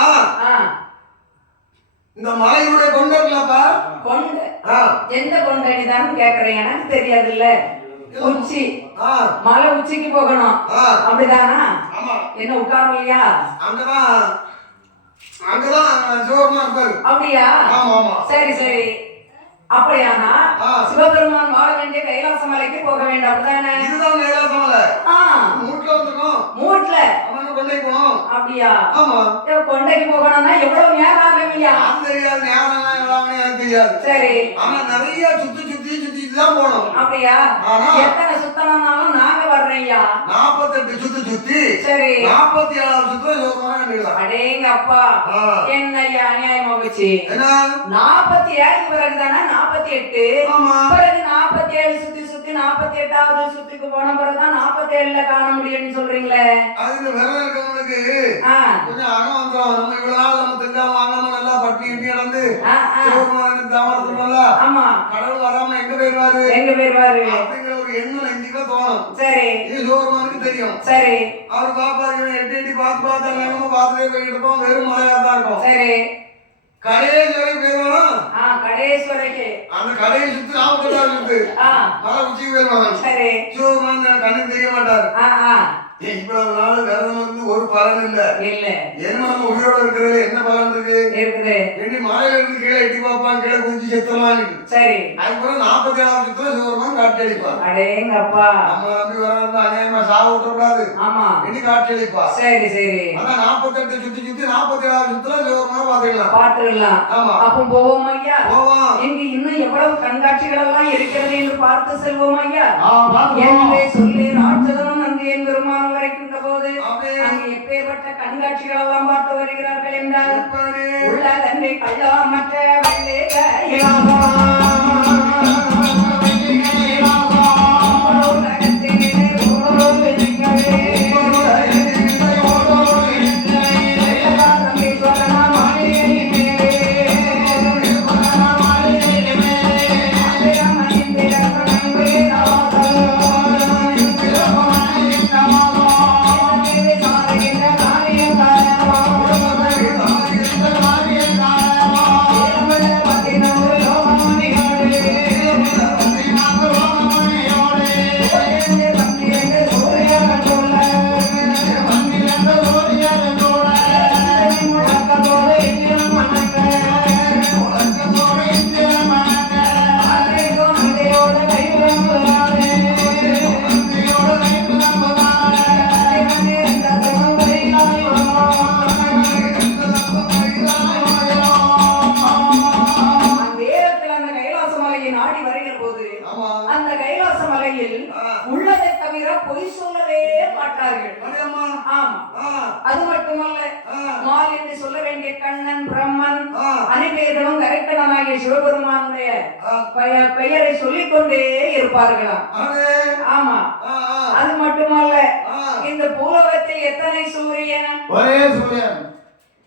இந்த மலையுடைய கொண்டு இருக்கலப்பா. கொண்டு எந்த கொண்டடி தான் கேக்குறேன், எனக்கு தெரியாது இல்ல. உச்சி, மலை உச்சிக்கு போகணும் அப்படிதானா? என்ன உட்காரம் இல்லையா? அங்கதான் ஜோர்மா இருப்பாரு. அப்படியா? சரி சரி. அப்படியானா சிவபெருமான் வாழ வேண்டிய கைலாச மலைக்கு போக வேண்டும் அப்படிதானே? இதுதான் கைலாச மலை. மூட்ல வந்துரும். மூட்ல கொண்டைக்கு போகணும். அப்படியா? ஆமா. கொண்டைக்கு போகணும்னா எவ்வளவு நேரம் ஆகும்யா? அது தெரியாது, நேரம் எவ்வளவு எனக்கு தெரியாது. சரி. ஆனா நிறைய சுத்தி சுத்தி சுத்தி தான் போகணும். அப்படியா? எத்தனை சுத்தணும்னாலும் நாங்க வர்றேன்யா. 48 சுத்தி சுத்தி. சரி. 47 சுத்தம் யோகமா நிக்கலாம். அடேங்க அப்பா. என்னய்யா அநியாயமா போச்சு. என்ன? 47 பிறகுதானே 48. ஆமா. பிறகு 47 சுத்தி சுத்தி 48வது சுத்திக்கு போன பிறகுதான் 47ல காண முடியும்னு சொல்றீங்களே. அது விரல இருக்கவங்களுக்கு கொஞ்சம் அகம் வந்துடும். நம்ம இவ்வளவு நாள் நம்ம திங்காம வாங்காம நல்லா பட்டி இட்டி நடந்து ஆமா கடவுள் வராம எங்க போயிருவாரு அப்படிங்கிற ஒரு எண்ணம் நெஞ்சுக்குள்ள தோணும். சரி. இது சோர்மானுக்கு தெரியும். சரி. அவர் பாப்பாரு எட்டி எட்டி பார்த்து பார்த்தாங்க பார்த்துட்டே போயிட்டு இருப்போம். வெறும் மலையா தான் இருக்கும். சரி. கடைசி வரைக்கும் போயிருவானா? கடைசி வரைக்கும் அந்த கடையை சுத்தி 47 சுத்து மலை உச்சிக்கு போயிருவாங்க. சரி. சோர்மான் கண்ணுக்கு தெரிய மாட்டாரு. இவ்வளவு நாள் விரதம் இருந்து ஒரு பலன் இல்ல. என்ன நம்ம உயிரோட இருக்கிறது என்ன பலன் இருக்கு? ரெண்டு மாலையில இருந்து கீழே எட்டி பார்ப்பான், கீழே குதிச்சு செத்தலாம். சரி. அதுக்கப்புறம் 47 சுத்தம் சிவருமான் காட்சி அளிப்பான். அடேங்கப்பா. நம்ம நம்பி வர அநியாயமா சாவ விட்டுறக்கூடாது. ஆமா. இனி காட்சி அளிப்பா. சரி சரி. ஆனா 48 சுத்தி சுத்தி 47 சுத்தம் சிவருமான பாத்துக்கலாம். ஆமா. அப்ப போவோம் ஐயா. போவோம். இங்க இன்னும் எவ்வளவு கண்காட்சிகள் எல்லாம் இருக்கிறது என்று பார்த்து செல்வோம் ஐயா. என்னை சொல்லி ராட்சதனும் நந்தியன் பெருமான் வரைக்கின்ற போது அங்கே எப்பேற்பட்ட கண்காட்சிகள் எல்லாம் பார்த்து வருகிறார்கள் என்றால் உள்ள தன்னை கள்ளாமற்ற அது மட்டுமல்ல மால் என்று சொல்ல வேண்டிய கண்ணன் பிரம்மன் அனைவர்களும் கரைக்கணனாகிய சிவபெருமானுடைய பெயரை சொல்லிக் கொண்டே இருப்பார்களாம். ஆமா. அது மட்டுமல்ல இந்த பூலோகத்தில் எத்தனை சூரியன்? ஒரே சூரியன்.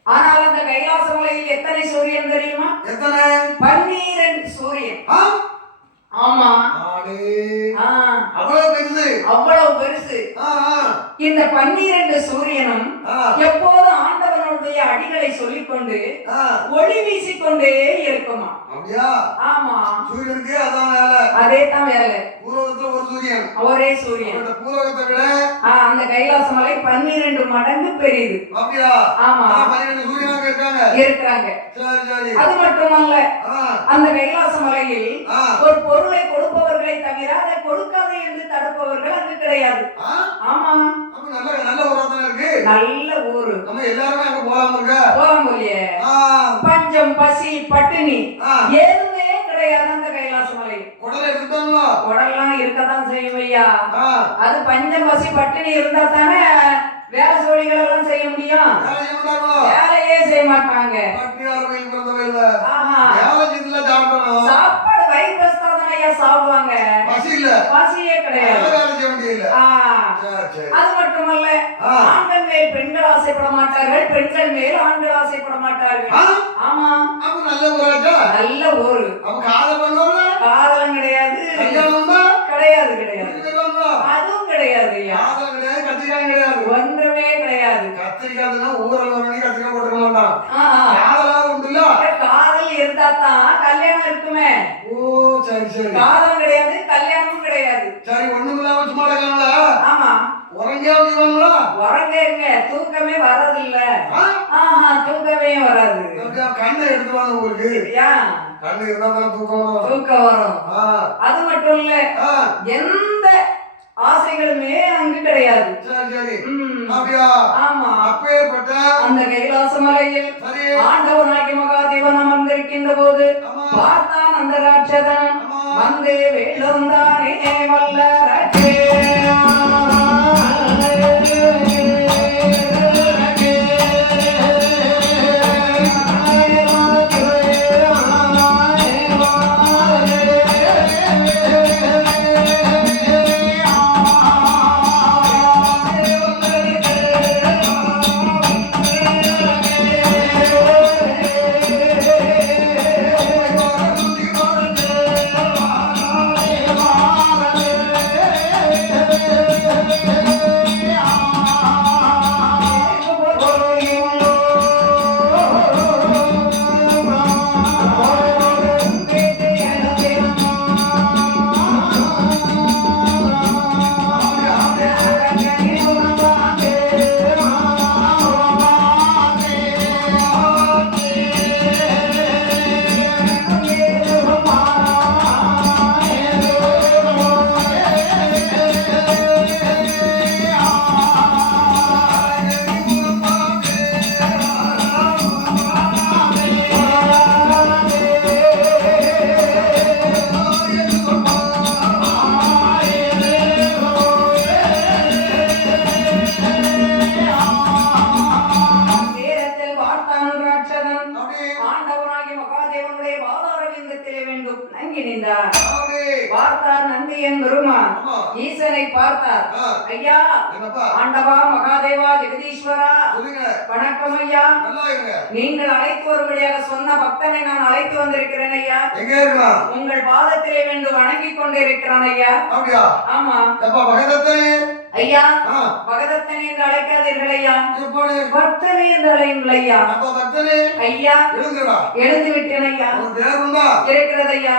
ஆனால் அந்த கைலாச மலையில் எத்தனை சூரியன் தெரியுமா? எத்தனை? 12 சூரியன். ஆமா. அவ்வளவு பெருசு. அவ்வளவு பெருசு. இந்த 12 சூரியனும் எப்போது ஆண்டவனுடைய அடிகளை சொல்லிக்கொண்டு ஒளி வீசிக்கொண்டே இருக்குமா? அப்படியா? ஆமா. சூரியனுக்கு அதான் வேலை. அதே தான் வேலை. பூலோகத்துல ஒரு சூரியன். ஒரே சூரியன். அந்த பூலோகத்தை விட அந்த கைலாச மலை 12 மடங்கு பெரியது. அப்படியா? ஆமா. 12 சூரியனாக இருக்காங்க. சரி சரி. அது மட்டுமல்ல அந்த கைலாச மலையில் ஒரு பொருளை கொடுப்பவர்களை தவிர அதை கொடுக்காதே என்று தடுப்பவர்கள் அங்கு கிடையாது. ஆமா. நல்ல நல்ல ஊரா தான் இருக்கு. நல்ல ஊரு. நம்ம எல்லாரும் அங்க போலாம் இல்லையே. பஞ்சம் பசி பட்டினி எதுவுமே கிடையாது அந்த கைலாச மலையில். குடல் எடுத்துட்டாங்களா? குடல்லாம் இருக்கதான் செய்யும் ஐயா. அது பஞ்சம் பசி பட்டினி இருந்தா தானே வேலை சோழிகள் எல்லாம் செய்ய முடியும். வேலையே செய்ய மாட்டாங்க. சாப்பாடு வயிறு பசித்தாதான் ஐயா சாப்பிடுவாங்க. பசியே கிடையாது. அது மட்டுமல்ல ஆண்கள் மேல் பெண்கள் ஆசைப்பட மாட்டார்கள், பெண்கள் மேல் ஆண்கள் ஆசைப்பட மாட்டார்கள். ஆமா. நல்ல ஊரு. காதலம் கிடையாது. கிடையாது கிடையாது. அதுவும் கிடையாது. ஒன்றுமே கிடையாது. கத்திரிக்காதுன்னா ஊரல் வரணும், கத்திரிக்காய் போட்டுக்க மாட்டான். காதலாம் உண்டுல்ல. காதல் இருந்தா தான் கல்யாணம் இருக்குமே. ஓ சரி சரி. காதலும் கிடையாது, கல்யாணமும் கிடையாது. சரி ஒண்ணுமில்லாம சும்மா இருக்கல. ஆமா. உறங்கவே உறங்க தூக்கமே வரதில்ல. தூக்கமே வராது. கண்ணை எடுத்துவாங்க உங்களுக்கு. கண்ணு இருந்தா தூக்கம் வரும். அது மட்டும் இல்ல, எந்த ஆசைகளுமே அங்கு கிடையாது. ஆமா, அப்பேற்பட்ட அந்த கைலாச மலையில் ஆண்டவனாகி மகாதேவன் அமர்ந்திருக்கின்ற போது பார்த்தான் அந்த ராட்சதன் வந்து வேளுந்தானே வல்ல பார்த்தார் நந்தியன் பெருமான் ஈசனை பார்த்தார். ஐயா, ஆண்டவா மகாதேவா ஜெகதீஸ்வரா, வணக்கம் ஐயா. நீங்கள் அழைத்து வரும்படியாக சொன்ன பக்தனை நான் அழைத்து வந்திருக்கிறேன் ஐயா. உங்கள் பாதத்திலே வேண்டு வணங்கிக் கொண்டிருக்கிறான் ஐயா. ஆமா ஐயா, பகதத்தனை என்று அழைக்காதீர்கள் ஐயா, பக்தனை என்று அழையுங்கள் ஐயா. ஐயா, எழுந்து விட்டேன் ஐயா. இருக்கிறது ஐயா.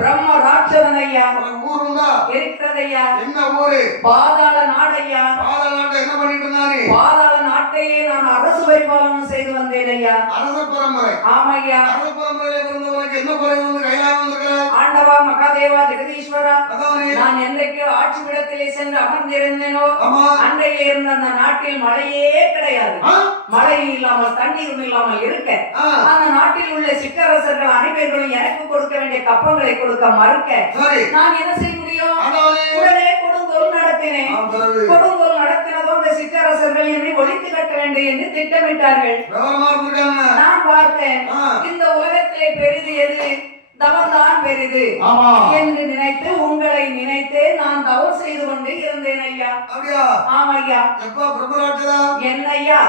பிரம்ம ராட்சதன் ஐயா. இருக்கிறது ஐயா. பாதாள நாடு ஐயா. பாதாள நாட்டையே நான் அரசு பரிபாலனம் செய்து வந்தேன் ஐயா. ஆமையா. ஆண்டவா மகாதேவா ஜெகதீஸ்வரா, நான் என்றைக்கு ஆட்சி விடத்திலே சென்று அமர்ந்திருந்தேனோ அன்றையில இருந்த அந்த நாட்டில் மழையே கிடையாது. மழையும் இல்லாமல் தண்ணீரும் இல்லாமல் இருக்க அந்த நாட்டில் உள்ள சிற்றரசர்கள் அனைவர்களும் எனக்கு கொடுக்க வேண்டிய கப்பங்களை கொடுக்க மறுக்க நான் என்ன செய்ய முடியும்? உடனே கொடுங்கோல் நடத்தினேன். கொடுங்கோல் நடத்தினதோ அந்த சிற்றரசர்கள் என்னை ஒழித்து கட்ட வேண்டும் என்று திட்டமிட்டார்கள். நான் பார்த்தேன், இந்த உலகத்திலே பெரிது எது? தவம்தான் பெரிது என்று நினைத்து உங்களை நினைத்து நான் தவம் செய்து கொண்டு இருந்தேன் ஐயா. ஆமையா. என்னையா,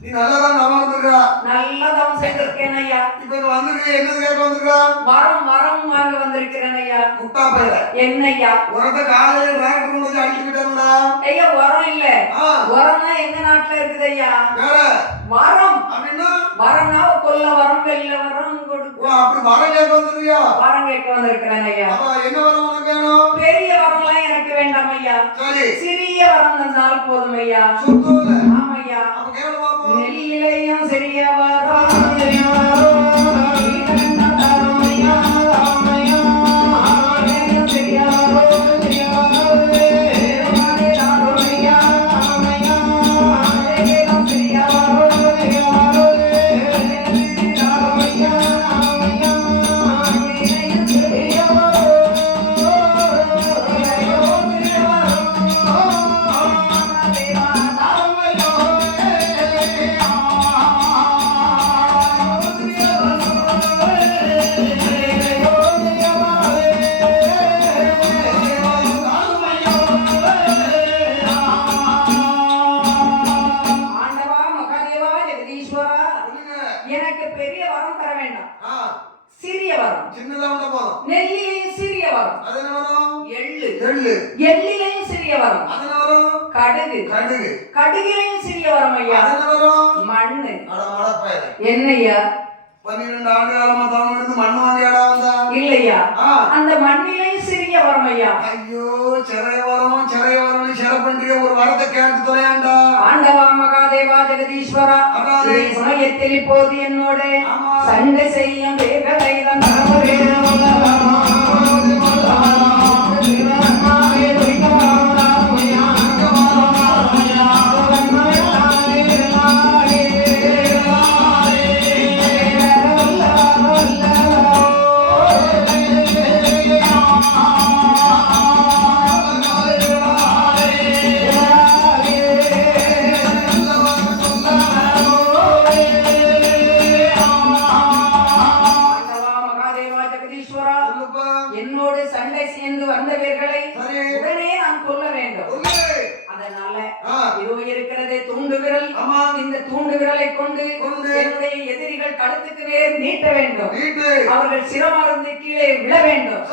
நீ நல்லதான் தவம் வந்திருக்கா? நல்ல தவம் செய்திருக்கேன் ஐயா. இப்ப வந்திருக்க என்ன கேட்க வந்திருக்கா? வரம் வாங்க வந்திருக்கிறேன் ஐயா. முட்டா பையல என்னையா, உரத்தை காலையில டிராக்டர் கொண்டு அழிச்சுக்கிட்டாங்களா? ஐயா, உரம் இல்ல. உரம்னா எங்க நாட்டுல இருக்குது ஐயா? வரம் அப்படின்னா வரம்னா கொல்ல வரம் வெல்ல வரம் கொடுக்கும். அப்படி வரம் கேட்க வந்திருக்கியா? வரம் கேட்க வந்திருக்கிறேன் ஐயா. என்ன வரம் உனக்கு வேணும்? பெரிய வரம்லாம் எனக்கு வேண்டாம் ஐயா. சிறிய வரம் தந்தால் போதும் ஐயா. ஆமையா. நெல்லிலையும் சிறிய வரம் எனக்கு பெரிய வரம் தர வேண்டாம். சிறிய வரம். சின்னதா போதும். நெல்லிலையும் சிறிய வரம். அது என்ன வரம்? எள்ளு. எள்ளு. எள்ளிலையும் சிறிய வரம். அது என்ன வரம்? கடுகு. கடுகு. கடுகிலையும் சிறிய வரம் ஐயா. அது என்ன வரம்? மண்ணு. அட மடப்பைய. என்னையா? 12 ஆண்டு காலமா தவம் இருந்து மண்ணு வாங்கியாடா வந்தா? இல்லையா, அந்த மண்ணிலையும் சிறிய வரம் ஐயா. ஐயோ, சிறைய வரம்னு சிறை பண்றிய ஒரு வரத்தை கேட்டு தொலையாண்டா. ஆண்டவா மகாதேவா ஜெகதீஸ்வரா இதே சமயத்தில் இப்போது என்னோட சண்டை செய்யும் வேர்களை தான் என்னோடு சண்டை சேர்ந்து வந்தவர்களை உடனே நான் கொல்ல வேண்டும். அதனால இதோ இருக்கிறதே தூண்டு விரல். இந்த தூண்டு விரலை கொண்டு என்னுடைய எதிரிகள் கழுத்துக்கு நேர் நீட்ட வேண்டும். அவர்கள் சிரமருந்து கீழே விழ வேண்டும்.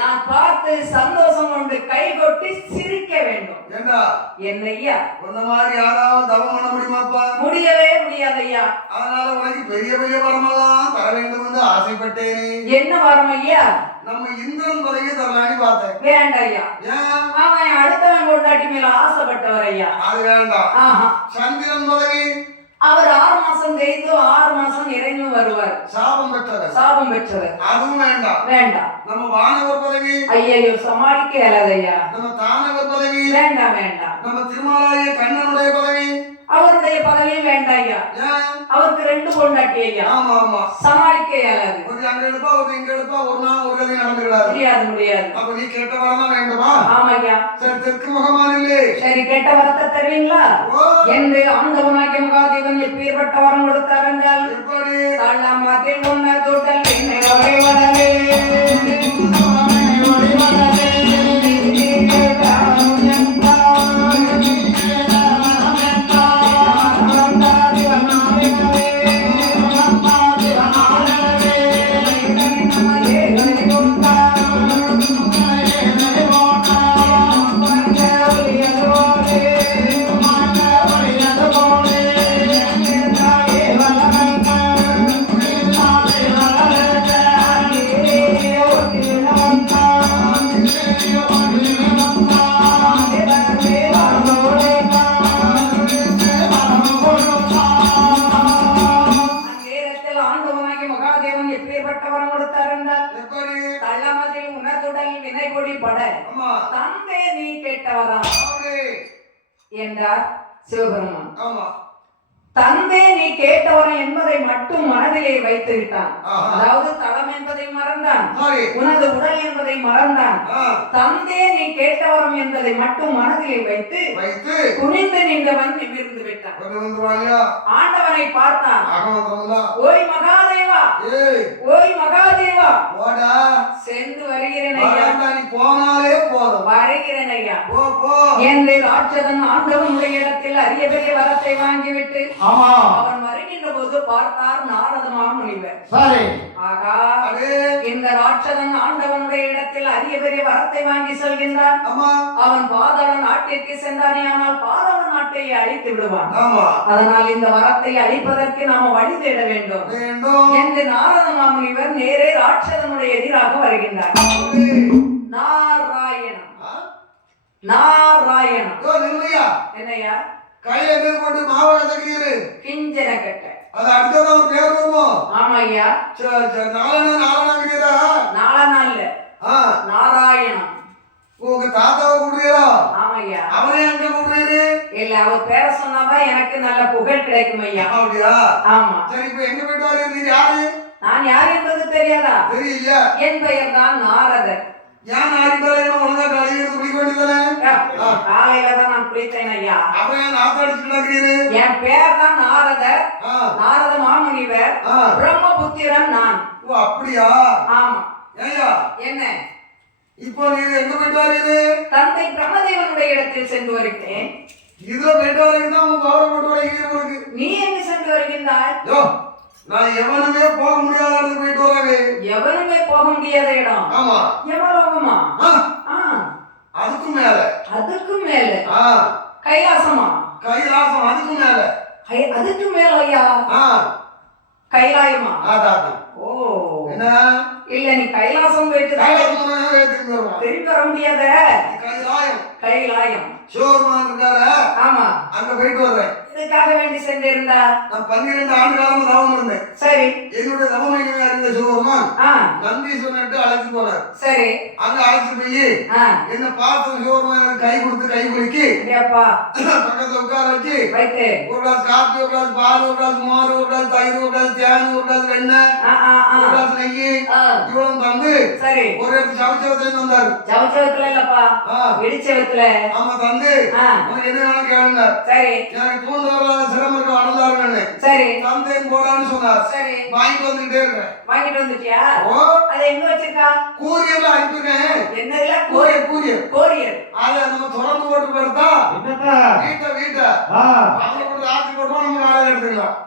நான் பார்த்து சந்தோஷம் கொண்டு கை கொட்டி சிரிக்க வேண்டும். என்னையா உன்ன மாதிரி யாராவது தவம் பண்ண முடியுமாப்பா? முடியவே முடியாது ஐயா. அதனால உனக்கு பெரிய பெரிய வரமெல்லாம் தர வேண்டும் என்று ஆசைப்பட்டேனே. என்ன வரம் ஐயா? நம்ம இந்திரன் பதவியை தரலான்னு பார்த்தேன். வேண்டாம் ஐயா. அவன் அடுத்தவன் கொண்டாட்டி மேல ஆசைப்பட்டவர் ஐயா. அது வேண்டாம். சந்திரன் பதவி அவர் 6 மாசம் தேய்த்து 6 மாசம் இறைந்து வருவார். சாபம் பெற்றவர். சாபம் பெற்றவர். அதுவும் வேண்டாம். வேண்டாம். நம்ம வானவர் பதவி ஐயோ சமாளிக்க இயலாது ஐயா. நம்ம தானவர் பதவி வேண்டாம் வேண்டாம். நம்ம திருமாலாய கண்ணனுடைய பதவி அவருடைய பதவியும் வேண்டாம் ஐயா. அவருக்கு 2 பொண்டாட்டி ஐயா. ஆமா ஆமா சமாளிக்க இயலாது. ஒரு அங்க எடுப்பா ஒரு இங்க எடுப்பா ஒரு நாள் ஒரு கதை நடந்துடாது. முடியாது முடியாது. அப்ப நீ கேட்ட வரலாம் வேண்டுமா? ஆமா ஐயா. சரி தெற்கு முகமான இல்லை. சரி கேட்ட வரத்தை தருவீங்களா? என்று ஆண்டவனாகிய மகாதேவன் எப்பேற்பட்ட வரம் கொடுத்தார் என்றால் எப்படி தாழ்நாமத்தில் உன்ன தோட்டல் என்னை வரைவடலே தந்தை நீ கேட்டவரா என்றார் சிவபெருமான். தந்தை நீ கேட்டவரம் என்பதை மட்டும் மனதிலே வைத்து விட்டான். அதாவது தடம் என்பதை மறந்தான், உனது உடல் என்பதை மறந்தான். தந்தை நீ கேட்டவரம் என்பதை மட்டும் மனதிலே வைத்து குனிந்து நின்றவன் நிமிர்ந்து விட்டான். ஆண்டவனை பார்த்தான். ஓய் மகாதேவா, ஓய் மகாதேவா, சென்று வருகிறேன் ஐயா. போனாலே போதும், வருகிறேன் ஐயா என்று ராட்சதன் ஆண்டவனுடைய இடத்தில் அரிய பெரிய வரத்தை வாங்கிவிட்டு அவன் வருகின்ற போது பார்த்தார் நாரத மாமுனிவர். ஆகா, இந்த ராட்சதன் ஆண்டவனுடைய இடத்தில் அரிய பெரிய வரத்தை வாங்கி செல்கின்றான். அவன் பாதாள நாட்டிற்கு சென்றானே, ஆனால் பாதாள நாட்டை அழித்து விடுவான். அதனால் இந்த வரத்தை அழிப்பதற்கு நாம வழி தேட வேண்டும் என்று நாரத மாமுனிவர் நேரே ராட்சதனுடைய எதிராக வருகின்றார். நாராயணம் நாராயணம். என்னையா கையில பேர் போட்டு மாவட்டத்துக்கு கிஞ்சன கட்ட அது அடுத்ததான் ஒரு பேர் வருமோ? ஆமா ஐயா. நாலனால நாராயணம். உங்க தாத்தாவை கூப்பிடுறீரா? ஆமா ஐயா. அவரே எங்க கூப்பிடுறீரு? இல்ல, அவர் பேர சொன்னாதான் எனக்கு நல்ல புகழ் கிடைக்கும் ஐயா. அப்படியா? ஆமா. சரி, இப்ப எங்க போயிட்டு வரீங்க? யாரு? நான் யார் என்பது தெரியாதா? தெரியல. என் பெயர் தான் நாரதர். ஏன் நாரிட்டாலே ஒழுங்கா கழுவி குளிக்க வேண்டியதானே? காலையில தான் நான் குளித்தேன் ஐயா. அப்ப ஏன் நாத்தடிச்சுட்டு? என் பேர் தான் நாரதர், நாரத மாமுனிவர், பிரம்மபுத்திரன் நான். ஓ அப்படியா? ஆமா. ஏயா என்ன? இப்போ நீங்க எங்க போயிட்டு வரீங்க? தந்தை பிரம்மதேவனுடைய இடத்தில் சென்று வருகிறேன். இதுல போயிட்டு வரீங்கன்னா உங்க கௌரவப்பட்டு வரீங்க. நீ எங்க சென்று வருகின்றாய்? நான் எவனுமே போக முடியாத இடத்துக்கு போயிட்டு வரேன். எவனுமே போக முடியாத இடம்? ஆமா. யமலோகமா? அதுக்கும் மேல. அதுக்கும் மேல? கைலாசமா? கைலாசம் அதுக்கும் மேல. அதுக்கு மேல ஐயா? கைலாயமா? அதான். ஓ என்ன? இல்ல, நீ கைலாசம் போயிட்டு கைலாசம் திரும்பி வருவான். திரும்பி வர முடியாத கைலாயம். கைலாயம் சிவபெருமான் இருக்காரு. ஆமா, அங்க போயிட்டு வர்றேன். இதுக்காக வேண்டி சென்றிருந்தா? நான் 12 ஆண்டு காலம் தவம் இருந்தேன். சரி. என்னுடைய தவமையை அறிந்த சிவபெருமான் நந்தீஸ்வரன் அழைத்து போனார். சரி. அங்க அழைத்து போய் என்ன பார்த்த சிவபெருமான் எனக்கு கை கொடுத்து கை குலுக்கி பக்கத்துல உட்கார வச்சு ஒரு கிளாஸ் காப்பி, ஒரு கிளாஸ் பால், ஒரு கிளாஸ் மோர், ஒரு கிளாஸ் தயிர், ஒரு கிளாஸ் தேன், ஒரு கிளாஸ் வெண்ணெய், ஒரு கிளாஸ் நெய் இவ்வளவு தந்து ஒரு இடத்து சவச்சவத்துல வந்தாரு. சவச்சவத்துல இல்லப்பா, இடிச்சவத்துல. ஆமா, தந்து உனக்கு என்ன வேணும் கேளுங்க. சரி. எனக்கு தூண்டு வர சிரமம் இருக்க வளர்ந்தாருன்னு சரி தந்தேன் போடான்னு சொன்னார். சரி, வாங்கிட்டு வந்துட்டே இருக்கேன். வாங்கிட்டு வந்துட்டியா? ஓ, அதை எங்க வச்சிருக்கா? கூரியர்ல அனுப்பிருக்கேன். என்னதுல? கூரியர். கூரியர் கூரியர் அதை நம்ம தொடர்ந்து போட்டு போடுறதா என்னப்பா? வீட்டை அவங்க போட்டு ஆட்சி போட்டோம், நம்ம வேலையை எடுத்துக்கலாம்.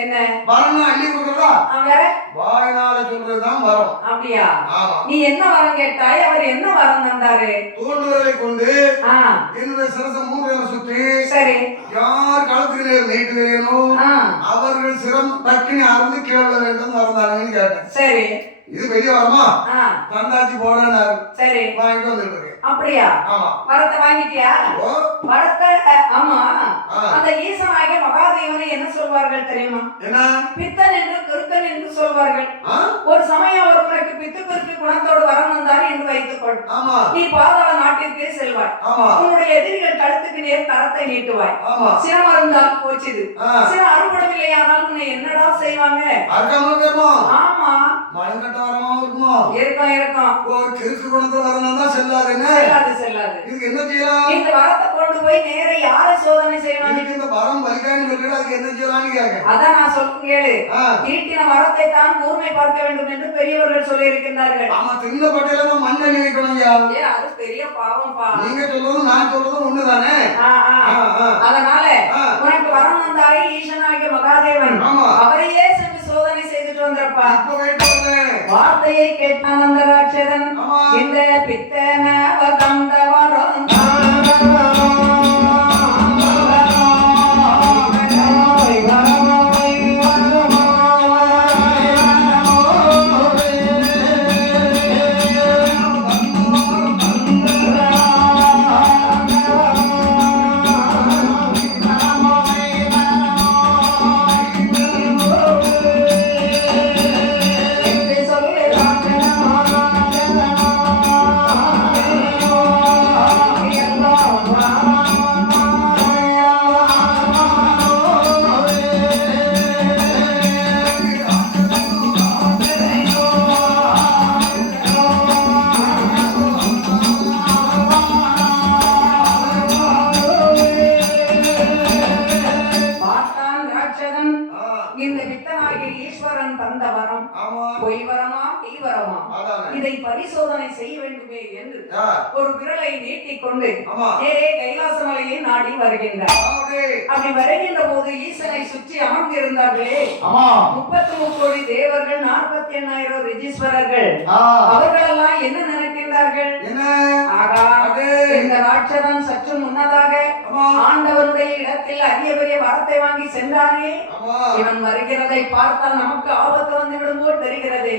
என்ன வரணும் அள்ளி கொடுக்கறதா? வேற வாய்னால சொல்றதுதான் வரும். அப்படியா? ஆமா. நீ என்ன வரம் கேட்டாய், அவர் என்ன வரம் தந்தாரு? தூண்டுதலை கொண்டு என்னுடைய சிரசம் 3 சுற்றி சரி யார் கழுத்துக்கு நேர் நீட்டு வேணும் அவர்கள் சிரம் டக்குனு அறுந்து கீழே வேண்டும் வரந்தாங்கன்னு கேட்டேன். சரி, இது பெரிய வரமா? தந்தாச்சி போடனாரு. சரி, வாங்கிட்டு வந்துட்டு. அப்படியா? ஆமா. வரத்தை வாங்கிட்டியா? வரத்தை ஆமா. அந்த ஈசனாகிய மகாதேவனை என்ன சொல்வார்கள் தெரியுமா? என்ன? பித்தன் என்று குருக்கன் என்று சொல்வார்கள். ஒரு சமயம் ஒருவருக்கு பித்து குறுக்கு குணத்தோடு வரம் வந்தார் என்று வைத்துக்கொள். நீ பாதாள நாட்டிற்கே செல்வாய். உன்னுடைய எதிரிகள் கழுத்துக்கு நேர் கரத்தை நீட்டுவாய். சிரம் அருந்தால் போச்சுது. சிரம் அறுபடவில்லையானால் உன்னை என்னடா செய்வாங்க? ஆமா, மலங்கட்ட வரமா இருக்குமோ? இருக்கும் இருக்கும். ஒரு கிறுக்கு குணத்தோடு வரம் வந்தா செல்லாதுன்னு செல்லாது. இதுக்கு என்ன செய்யலாம்? இந்த வரத்தை கொண்டு போய் நேர யாரை சோதனை செய்யணும்? இந்த வரம் பலிக்கான்னு சொல்லிட்டு அதுக்கு என்ன செய்யலாம்னு கேட்க. அதான் நான் சொல்றேன் கேளு. தீட்டின வரத்தை தான் கூர்மை பார்க்க வேண்டும் என்று பெரியவர்கள் சொல்லி இருக்கின்றார்கள். ஆமா, தின்ன பட்டையில தான் மண் அள்ளி வைக்கணும். அது பெரிய பாவம் பா. நீங்க சொல்றதும் நான் சொல்றதும் ஒண்ணுதானே. அதனால உனக்கு வரம் வந்தாலே ஈசனாகிய மகாதேவன் அவரையே சென்று சோதனை செய்துட்டு வந்திருப்பா. வார்த்தையை கேட்டான் அந்த ராட்சதன். இந்த பித்தன வதந்த வரம் இதை பரிசோதனை செய்ய வேண்டுமே என்று ஒரு விரலை நீட்டிக்கொண்டு நேரே கைலாச மலையை நாடி வருகின்றார். அப்படி வருகின்ற போது ஈசனை சுற்றி அமர்ந்திருந்தார்களே 33 கோடி தேவர்கள், 48,000 ரிஜீஸ்வரர்கள். அவர்களெல்லாம் என்ன நினைக்கின்றார்கள்? ஆகா, இந்த ராட்சதன் சற்று முன்னதாக ஆண்டவருடைய இடத்தில் அரிய பெரிய வரத்தை வாங்கி சென்றானே, இவன் வருகிறதை பார்த்தால் நமக்கு ஆபத்து வந்து விடும் போல் தெரிகிறது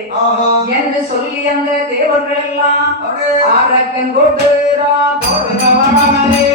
என்று சொல்லி அந்த தேவர்கள் எல்லாம் அரக்கன் கொடுறா போடுறவனே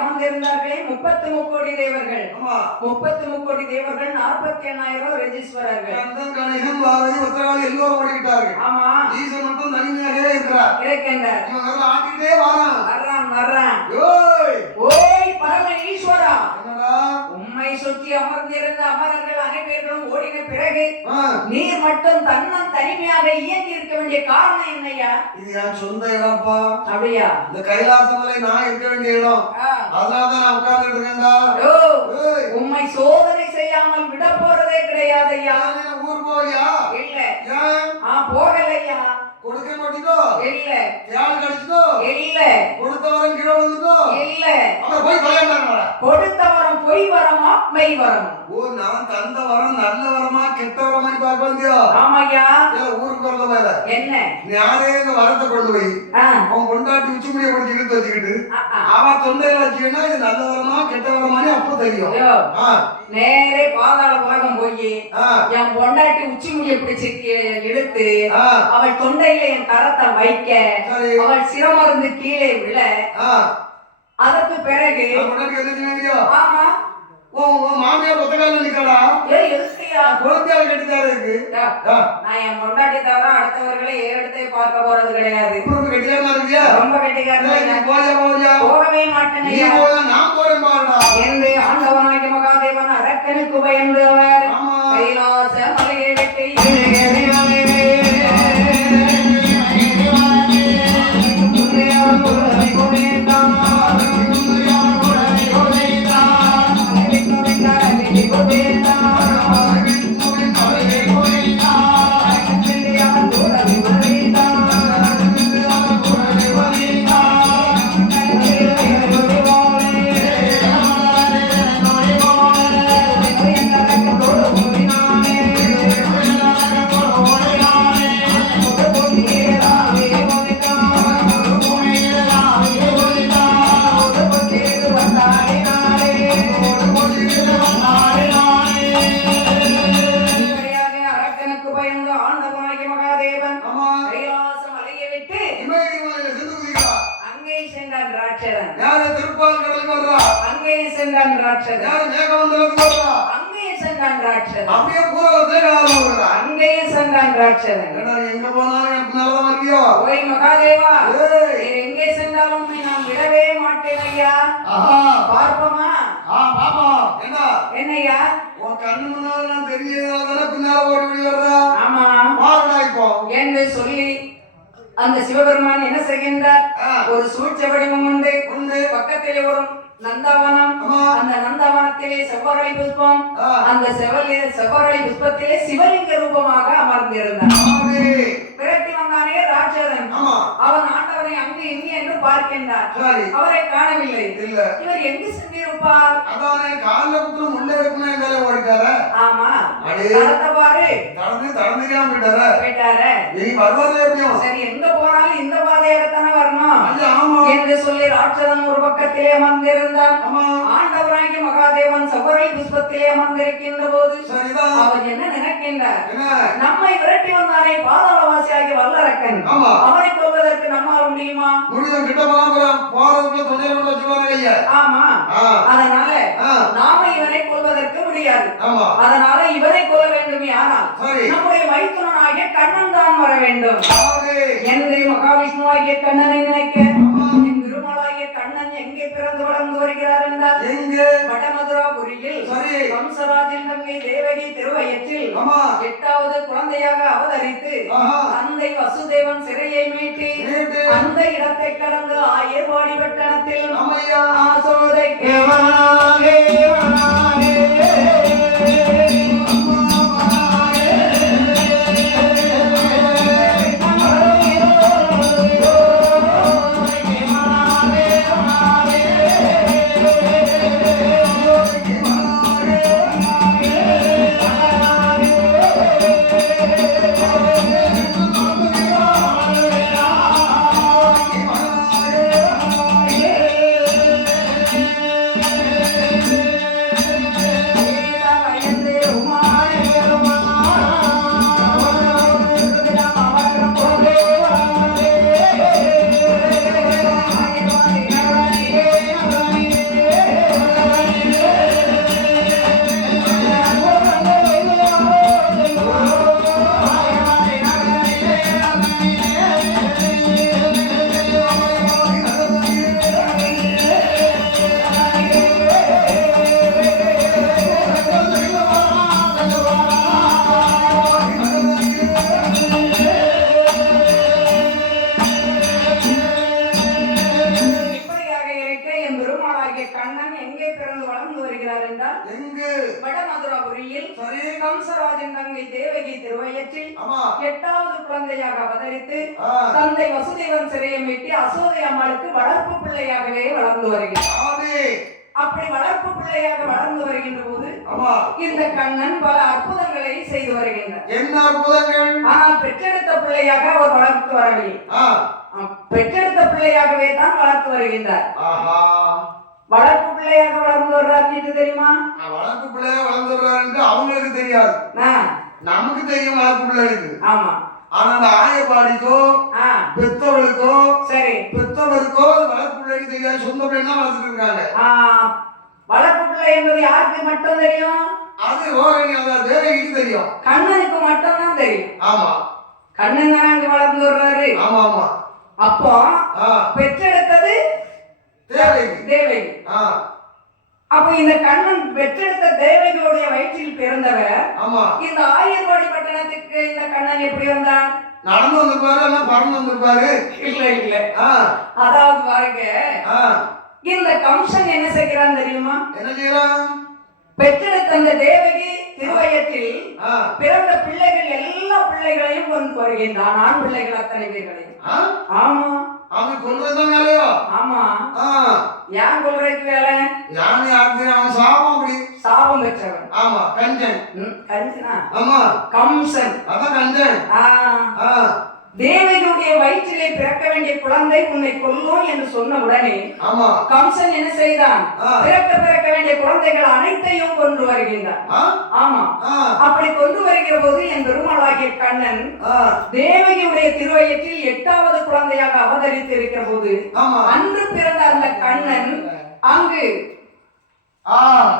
அமர்ந்திருந்தார்களே 33 கோடி தேவர்கள். 33 கோடி தேவர்கள், 48,000 ரிஜீஸ்வரர்கள். கந்தன் கணிகன் பாரதி உத்தரவாதி எல்லோரும் ஓடிட்டார்கள். ஆமா, ஈசன் மட்டும் தனிமையாக இருக்கிறார். இருக்கின்றார். இவங்க ஆட்டிட்டே வரான். நீர் மட்டும் தன்னம் தனிமையாக இயங்கி இருக்க வேண்டிய காரணம் என்னையா? இது என் சொந்த இடம்ப்பா. அப்படியா? இந்த கைலாசமலை நான் இருக்க வேண்டிய இடம். அதனாலதான் நான் உட்கார்ந்துட்டு இருக்கேன்டா. உம்மை சோதனை செய்யாமல் விட போறதே கிடையாது ஐயா. ஊர் போறியா? இல்ல. ஏன்? போகலையா. கொடுக்க மாட்டீங்கோ? இல்ல. யாரு கடிச்சுக்கோ? இல்ல. கொடுத்தவரம் கீழே வந்துக்கோ? இல்ல. அப்புறம் போய் தலையாண்டாங்க. கொடுத்தவரம் பொய் வரமா மெய் வரம்? ஓ, நான் தந்த வரம் நல்ல வரமா கெட்ட வரமா பார்க்க வந்தியோ? ஆமாய்யா. ஊருக்கு வரல மேல என்ன யாரே இந்த வரத்தை கொண்டு போய் அவன் கொண்டாட்டி உச்சி முடிய பிடிச்சி இழுத்து வச்சுக்கிட்டு அவ தொண்டையில வச்சுக்கிட்டா இது நல்ல வரமா கெட்ட வரமானு அப்போ தெரியும். நேரே பாதாள உலகம் போய் என் பொண்டாட்டி உச்சி முடிய பிடிச்சி இழுத்து அவள் தொண்டையில என் கரத்தை வைக்க அவள் சிரமருந்து கீழே விழ அதற்கு பிறகு ஆமா மாமியார் ஒத்த கால நிக்கடா. குழந்தையால கட்டித்தாரு இருக்கு. நான் என் பொண்டாட்டி தவிர அடுத்தவர்களை எடுத்தே பார்க்க போறது கிடையாது. கட்டிக்காரமா இருக்கியா? ரொம்ப கட்டிக்காரன். போகவே மாட்டேன். நான் போறேன் பாருடா என்று ஆண்டவனாகி மகாதேவன் அரக்கனுக்கு பயந்தவர் கைலாச மலையை வெட்டி எங்க போனாலும் மகாதேவா எங்கே சென்றாலும் நான் விடவே மாட்டேன் ஐயா. பார்ப்போமா? என்னையா உன் கண்ணு முன்னால நான் தெரியாதான பின்னால ஓடி வர்றா. ஆமா பாருடா இப்போ என்று சொல்லி அந்த சிவபெருமான் என்ன செய்கின்றார்? ஒரு சூழ்ச்சி வடிவம் உண்டு. பக்கத்திலே ஒரு நந்தவனம். அந்த நந்தவனத்திலே செவ்வரளி புஷ்பம். அந்த செவ்வரளி புஷ்பத்திலே சிவலிங்க ரூபமாக அமர்ந்திருந்தார். விரட்டி வந்தானே ராட்சதன். அவன் ஆண்டவனை அங்கு இங்கு என்று பார்க்கின்றார். அவரை காணவில்லை. இவர் எங்கு சென்றிருப்பார்? அதானே கால்ல குத்து முள்ளே இருக்குமே எங்கால ஓடிட்டாரே. ஆமா கடத்த பாரு தடந்துக்காம போயிட்டாரே. நீ வருவாரே எப்படியும். சரி எங்க போனாலும் இந்த பாதையாகத்தானே வரணும் என்று சொல்லி ராட்சதன் ஒரு பக்கத்திலே அமர்ந்திருந்தார். ஆண்டவராகி மகாதேவன் செவ்வரளி புஷ்பத்திலே அமர்ந்திருக்கின்ற போது அவர் என்ன நினைக்கின்றார்? நம்மை விரட்டி வந்தானே பாதாளவாசியாகிய வல்லரக்கன், அவனை கொல்வதற்கு நம்மால முடியுமா? ஆமா அதனால நாம இவனை கொல்வதற்கு முடியாது. அதனால இவனை கொல்ல வேண்டுமே. ஆனால் நம்முடைய மைத்துனனாகிய கண்ணன் தான் வர வேண்டும் என்று மகாவிஷ்ணுவாகிய கண்ணனை நினைக்க திருமலாகிய கண்ணன் எங்கே பிறந்து வளர்ந்து வருகிறார் என்றால் வடமதுராபுரியில் வம்சராஜின் தங்கை தேவகி திருவயற்றில் 8வது குழந்தையாக அவதரித்து தந்தை வசுதேவன் சிறையை மீட்டி அந்த இடத்தை கடந்து ஆயர்வாடி பட்டணத்தில் ஆசோதை கண்ணன் எங்கே பிறந்து வளர்ந்து வருகிறார் என்றால் எங்கு வடமதுராபுரியில் கம்சராஜன் தங்கை தேவகி திருவயற்றில் 8வது குழந்தையாக அவதரித்து தந்தை வசுதேவன் சிறையை மீட்டி அசோதை அம்மாளுக்கு வளர்ப்பு பிள்ளையாகவே வளர்ந்து வருகிறார். அப்படி வளர்ப்பு பிள்ளையாக வளர்ந்து வருகின்ற போது இந்த கண்ணன் பல அற்புதங்களை செய்து வருகின்றார். என்ன அற்புதங்கள்? ஆனால் பெற்றெடுத்த பிள்ளையாக அவர் வளர்த்து வரவில்லை. பெற்றெடுத்த பிள்ளையாகவே தான் வளர்த்து வருகின்றார். வளர்ப்பு பிள்ளையாக வளர்ந்து வர்றார் என்று தெரியுமா? வளர்ப்பு பிள்ளையாக வளர்ந்து வர்றார் என்று அவங்களுக்கு தெரியாது, நமக்கு தெரியும் வளர்ப்பு பிள்ளைகளுக்கு. ஆமா. ஆனா அந்த ஆயப்பாடிக்கோ பெத்தவளுக்கோ சரி பெத்தவருக்கோ வளர்ப்பு பிள்ளைக்கு தெரியாது, சொந்த பிள்ளைன்னா வளர்த்துட்டு இருக்காங்க. வளர்ப்பு பிள்ளை என்பது யாருக்கு மட்டும் தெரியும்? அது ரோகிணி தேவகிக்கு தெரியும், கண்ணனுக்கு மட்டும் தான் தெரியும். ஆமா, கண்ணன் தான் அங்க வளர்ந்து வர்றாரு. ஆமா ஆமா. அப்போ பெற்றெடுத்தது தேவகி. தேவகி. அப்ப இந்த கண்ணன் பெற்றெடுத்த தேவகியோடைய வயிற்றில் பிறந்தவர். ஆமா. இந்த ஆயர்வாடி பட்டணத்துக்கு இந்த கண்ணன் எப்படி வந்தார்? நடந்து வந்திருப்பாரு, எல்லாம் பறந்து வந்திருப்பாரு. இல்ல இல்ல. அதாவது பாருங்க, இந்த கம்சன் என்ன செய்கிறான் தெரியுமா? என்ன செய்யறான்? பெற்றெடுத்த அந்த தேவகி திருவயத்தில் பிறந்த பிள்ளைகள் எல்லா பிள்ளைகளையும் கொண்டு வருகின்றான், ஆண் பிள்ளைகள் அத்தனை பேர்களையும். ஆமா, அவன் கொல்றதுதான் வேலையோ? ஆமா. யான் கொல்றதுக்கு வேலை? அவன் சாபம், அப்படி சாபம் பெற்றவன். ஆமா, கஞ்சன். கஞ்சனா? ஆமா, கம்சன். அதான் கஞ்சன். தேவனுடைய வயிற்றிலே பிறக்க வேண்டிய குழந்தை உன்னை கொல்லும் என்று சொன்ன உடனே கம்சன் என்ன செய்தான்? பிறக்க வேண்டிய குழந்தைகள் அனைத்தையும் கொண்டு வருகின்றான். ஆமா. அப்படி கொண்டு வருகிற போது என் பெருமாளாகிய கண்ணன் தேவகியுடைய திருவயற்றில் 8வது குழந்தையாக அவதரித்து இருக்கிற போது அன்று பிறந்த அந்த கண்ணன் அங்கு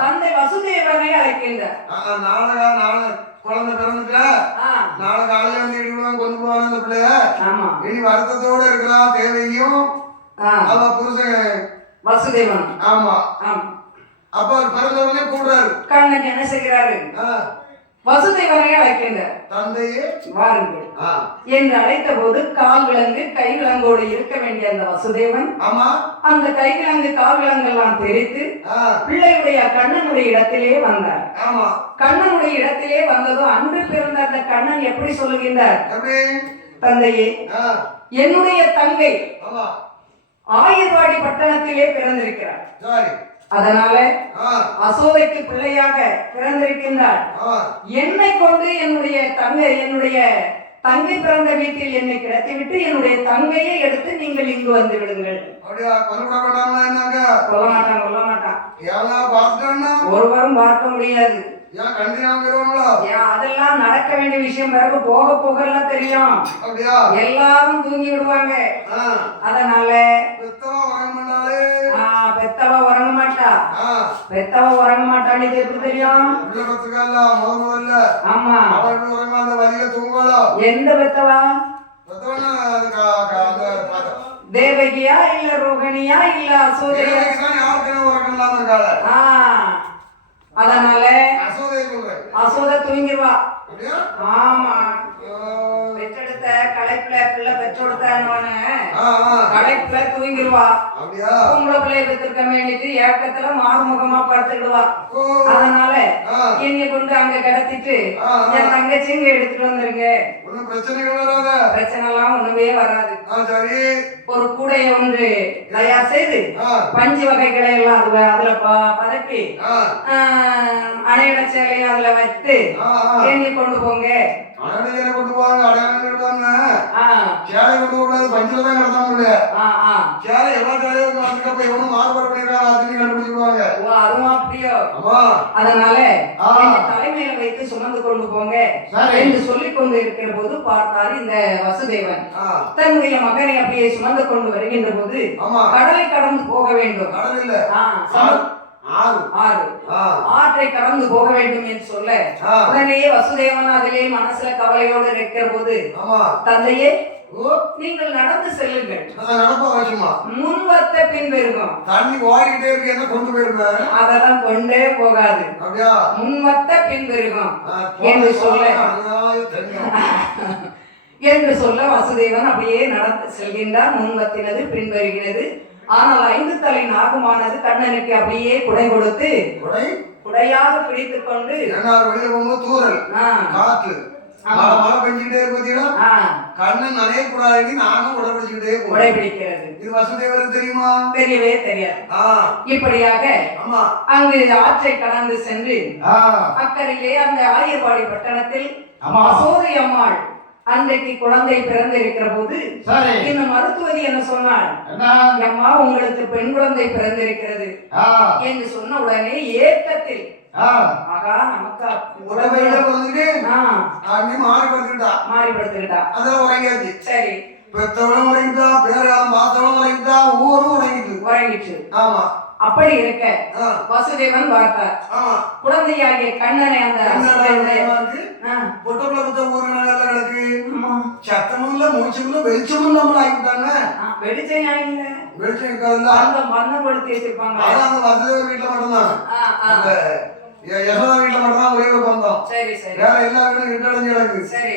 தந்தை வசுதேவனை அழைக்கின்றார். குழந்தை பிறந்துட்டா நாளை காலையில வந்து இடிவிடுவாங்க, கொண்டு போவாங்க அந்த பிள்ளைய. இனி வருத்தத்தோட இருக்கலாம் தேவையும் அவ புருஷன் வசுதேவன். ஆமா. அப்ப அவர் பிறந்தவனே கூடுறாரு. கண்ணன் என்ன செய்கிறாரு? வசுதேவனை அழைக்கின்றார். தந்தையே வாருங்கள் என்று அழைத்த போது கால் விலங்கு கை விலங்கோடு இருக்க வேண்டிய அந்த வசுதேவன் அந்த கை விலங்கு கால் விலங்கெல்லாம் தெரித்து பிள்ளையுடைய கண்ணனுடைய இடத்திலே வந்தார். கண்ணனுடைய இடத்திலே வந்ததும் அன்று பிறந்த அந்த கண்ணன் எப்படி சொல்லுகின்றார்? தந்தையே, என்னுடைய தங்கை ஆயர்வாடி பட்டணத்திலே பிறந்திருக்கிறார், அதனால அசோதைக்கு பிள்ளையாக பிறந்திருக்கின்றார். என்னை கொண்டு என்னுடைய தங்கை பிறந்த வீட்டில் என்னை கிடத்திவிட்டு என்னுடைய தங்கையை எடுத்து நீங்கள் இங்கு வந்து விடுங்கள். கொல்ல மாட்டான். ஒருவரும் பார்க்க முடியாது. அதெல்லாம் நடக்க வேண்டிய விஷயம், பிறகு போக போக எல்லாம் தெரியும். எல்லாரும் தூங்கி விடுவாங்க. அதனால பெத்தவ உறங்க மாட்டா. பெத்தவ உறங்க மாட்டான்னு எப்படி தெரியும்? ஆமா. எந்த பெத்தவா? தேவகியா இல்ல ரோகிணியா இல்ல அசோதையா? அதனால அசோதை தூங்கிடுவா. ஆமா. பெற்றெடுத்த களைப்புல பிள்ளை பெற்றெடுத்தான்னு களைப்புல தூங்கிடுவா. பொம்பளை பிள்ளைய பெற்றிருக்க வேண்டிட்டு ஏக்கத்துல மாறுமுகமா படுத்துடுவா. அதனால என்னை கொண்டு அங்க கிடத்திட்டு என் தங்கச்சிங்க எடுத்துட்டு வந்துருங்க. பிரச்சனை எல்லாம் ஒண்ணுமே வராது. ஒரு கூடைய ஒன்று தயார் செய்து பஞ்சு வகைகளை எல்லாம் அதுல பதக்கி அணையிட சேலையும் அதுல வைத்து என்னை கொண்டு போங்க. கொண்டு போவாங்க, அடையாளம் சேலை கொண்டு போகக்கூடாது, பஞ்சில தான் கிடத்தா முடியல. சேலை எல்லா சேலையும் வந்துக்கப்ப எவனும் மாறுபாடு பண்ணிருக்காங்க, கண்டுபிடிச்சிருவாங்க. அதுவும் அப்படியோ? அதனால தலைமையில வைத்து சுமந்து கொண்டு போங்க என்று சொல்லிக் கொண்டு இருக்கிற போது பார்த்தார் இந்த வசுதேவன் தன்னுடைய மகனை அப்படியே சுமந்து கொண்டு வருகின்ற போது கடலை கடந்து போக வேண்டும். ஆற்றை கடந்து போக வேண்டும் என்று சொல்ல உடனே வசுதேவன் அதிலே மனசுல கவலையோடு இருக்கிற போது தந்தையே, நீங்கள் நடந்து செல்லுங்கள். முன் வத்த பின் பெருகும். தண்ணி ஓடிட்டே இருக்கு, என்ன கொண்டு போயிருக்க? அதெல்லாம் கொண்டே போகாது, முன் வத்த பின் பெருகும் என்று சொல்ல வசுதேவன் அப்படியே நடந்து செல்கின்றார். முன் வத்தினது பின் வருகிறது. ஆனால் 5 தலை நாகமானது கண்ணனுக்கு அப்படியே குடை கொடுத்து குடையாக பிடித்துக் கொண்டு வெளியில போகும்போது தூரல் காத்து மழை பெஞ்சுக்கிட்டே இருக்கு. கண்ணன் நனைய கூடாது, நானும் உடம்பிடிச்சுக்கிட்டே உடைபிடிக்கிறது. இது வசுதேவருக்கு தெரியுமா? தெரியவே தெரியாது. இப்படியாக அங்கு ஆற்றை கடந்து சென்று அக்கறையிலே அந்த ஆயர்வாடி பட்டணத்தில் அசோதை அம்மாள் அன்றைக்கு குழந்தை பிறந்திருக்கிற போது இந்த மருத்துவதி என்ன சொன்னாள், அம்மா உங்களுக்கு பெண் குழந்தை பிறந்திருக்கிறது என்று சொன்ன உடனே ஏக்கத்தில் ஆகா நமக்கு மாறிபடுத்திக்கிட்டா அதான் உறங்கியாச்சு. சரி, பெத்தவளும் உறங்கிட்டா, பேராலும் பார்த்தவளும் உறங்கிட்டா, ஊரும் உறங்கிட்டு. ஆமா, அப்படி இருக்க வசுதேவன் பார்த்தார் குழந்தையாகிய கண்ணனை. அந்த பொட்டப்புல புத்த ஊருக்கு சத்தமும் இல்ல, மூச்சும் இல்ல, வெளிச்சமும் இல்லாமல் ஆகிட்டாங்க. வெளிச்சம் இல்ல, வெளிச்சம் இருக்காதுல்ல, அந்த மண்ணை கொடுத்து வச்சிருப்பாங்க. அந்த வசுதேவ வீட்டுல மட்டும்தான், அந்த யசோதா வீட்டுல மட்டும்தான் ஒரே ஒரு பந்தம். சரி சரி, வேற எல்லா வீடும் இருட்டடைஞ்சு கிடக்கு. சரி,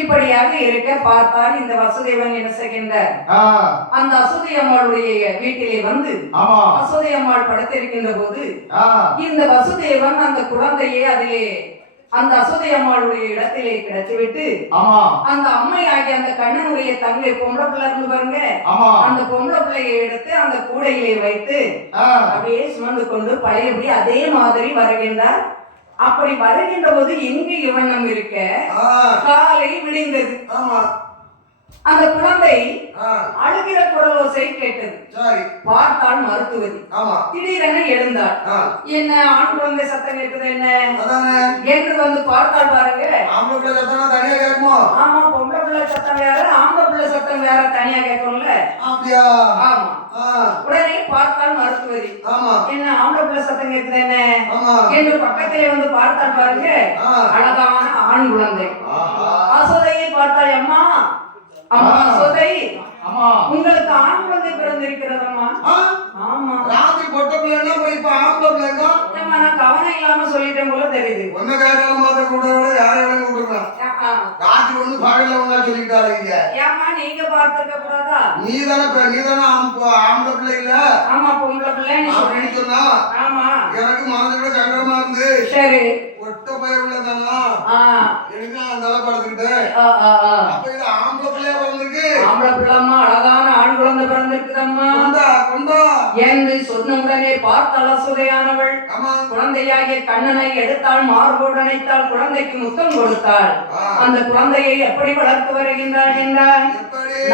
இப்படியாக இருக்க பார்த்தார் இந்த வசுதேவன் என்ன செய்கின்றார், அந்த அசோதை அம்மாளுடைய வீட்டிலே வந்து அசோதை அம்மாள் படுத்திருக்கின்ற போது இந்த வசுதேவன் அந்த குழந்தையை அதிலே அந்த அசோதை அம்மாளுடைய இடத்திலே கிடத்திவிட்டு அந்த அம்மை ஆகிய அந்த கண்ணனுடைய தங்கை பொம்பளை பிள்ளை இருந்து பாருங்க, அந்த பொம்பளை பிள்ளையை எடுத்து அந்த கூடையிலே வைத்து அப்படியே சுமந்து கொண்டு பழையபடி அதே மாதிரி வருகின்றார். அப்படி வருகின்ற போது எங்கு இவண்ணம் இருக்க காலை விடிந்தது. அந்த குழந்தை அழுகிற குரலோசை கேட்டது. பார்த்தாள் மருத்துவதி. திடீரென எழுந்தாள். என்ன ஆண் குழந்தை சத்தம் கேட்குது என்ன என்று வந்து பார்த்தாள். பாருங்க, ஆமா, பொம்பளை பிள்ளை சத்தம் வேற, ஆம்பளை பிள்ளை சத்தம் வேற, தனியா கேட்கும்ல. ஆமா, உடனே பார்த்தாள் மருத்துவதி. என்ன ஆம்பளை பிள்ளை சத்தம் கேட்குது என்ன என்று பக்கத்திலே வந்து பார்த்தாள். பாருங்க, அழகான ஆண் குழந்தை. அசோதையை பார்த்தாள். அம்மா அசோதை, உங்களுக்கு ஆண் குழந்தை பிறந்திருக்கிறதம்மா. ஆமா, ராத்திரி பொட்ட பிள்ளைன்னா இப்ப ஆம்பளை பிள்ளைங்க. நான் கவனம் இல்லாம சொல்லிட்டேன் போல தெரியுது. ஒண்ணு கேட்டாலும் மாத்த கூட யாரையும் கூப்பிடுறான். ராத்திரி ஒண்ணு பகல்ல ஒண்ணா சொல்லிட்டாங்க. ஏமா நீங்க பார்த்துக்க கூடாதா? நீதானே ஆம்பளை பிள்ளை இல்ல. ஆமா, பொம்பளை பிள்ளை அப்படின்னு சொன்னா. ஆமா, எனக்கு மனசு கூட சங்கடமா இருந்து. சரி, ஒட்ட பயிர் உள்ளதானா எனக்கு அந்த படுத்துக்கிட்டேன். அப்ப இது ஆம்பளை பிள்ளையா பிறந்திருக்கு. ஆம்பளை பிள்ளைமா, அழகான ஆண் குழந்தை பிறந்திருக்குதம்மா என்று சொன்ன உடனே பார்த்தாள் அசோதையானவள். குழந்தையாகிய கண்ணனை எடுத்தாள், மார்போடு அணைத்தாள், குழந்தைக்கு முத்தம் கொடுத்தாள். அந்த குழந்தையை எப்படி வளர்த்து வருகின்றாள் என்றால்,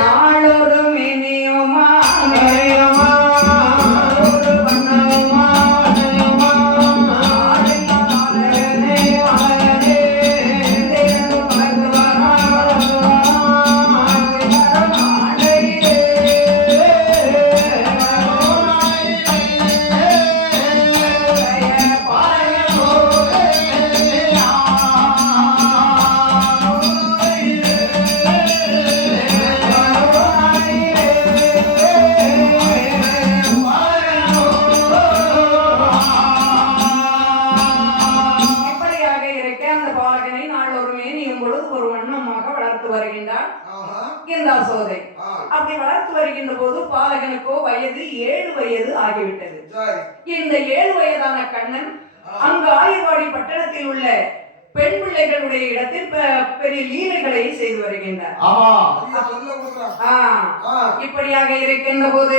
நாளொரு மினியுமா அப்படி வளர்த்து வருகின்ற போது பாலகனுக்கோ வயது 7 வயது ஆகிவிட்டது. இந்த 7 வயதான கண்ணன் அங்கு ஆயர்வாடி பட்டணத்தில் உள்ள பெண் பிள்ளைகளுடைய இடத்தில் பெரிய லீலைகளை செய்து வருகின்றார். இப்படியாக இருக்கின்ற போது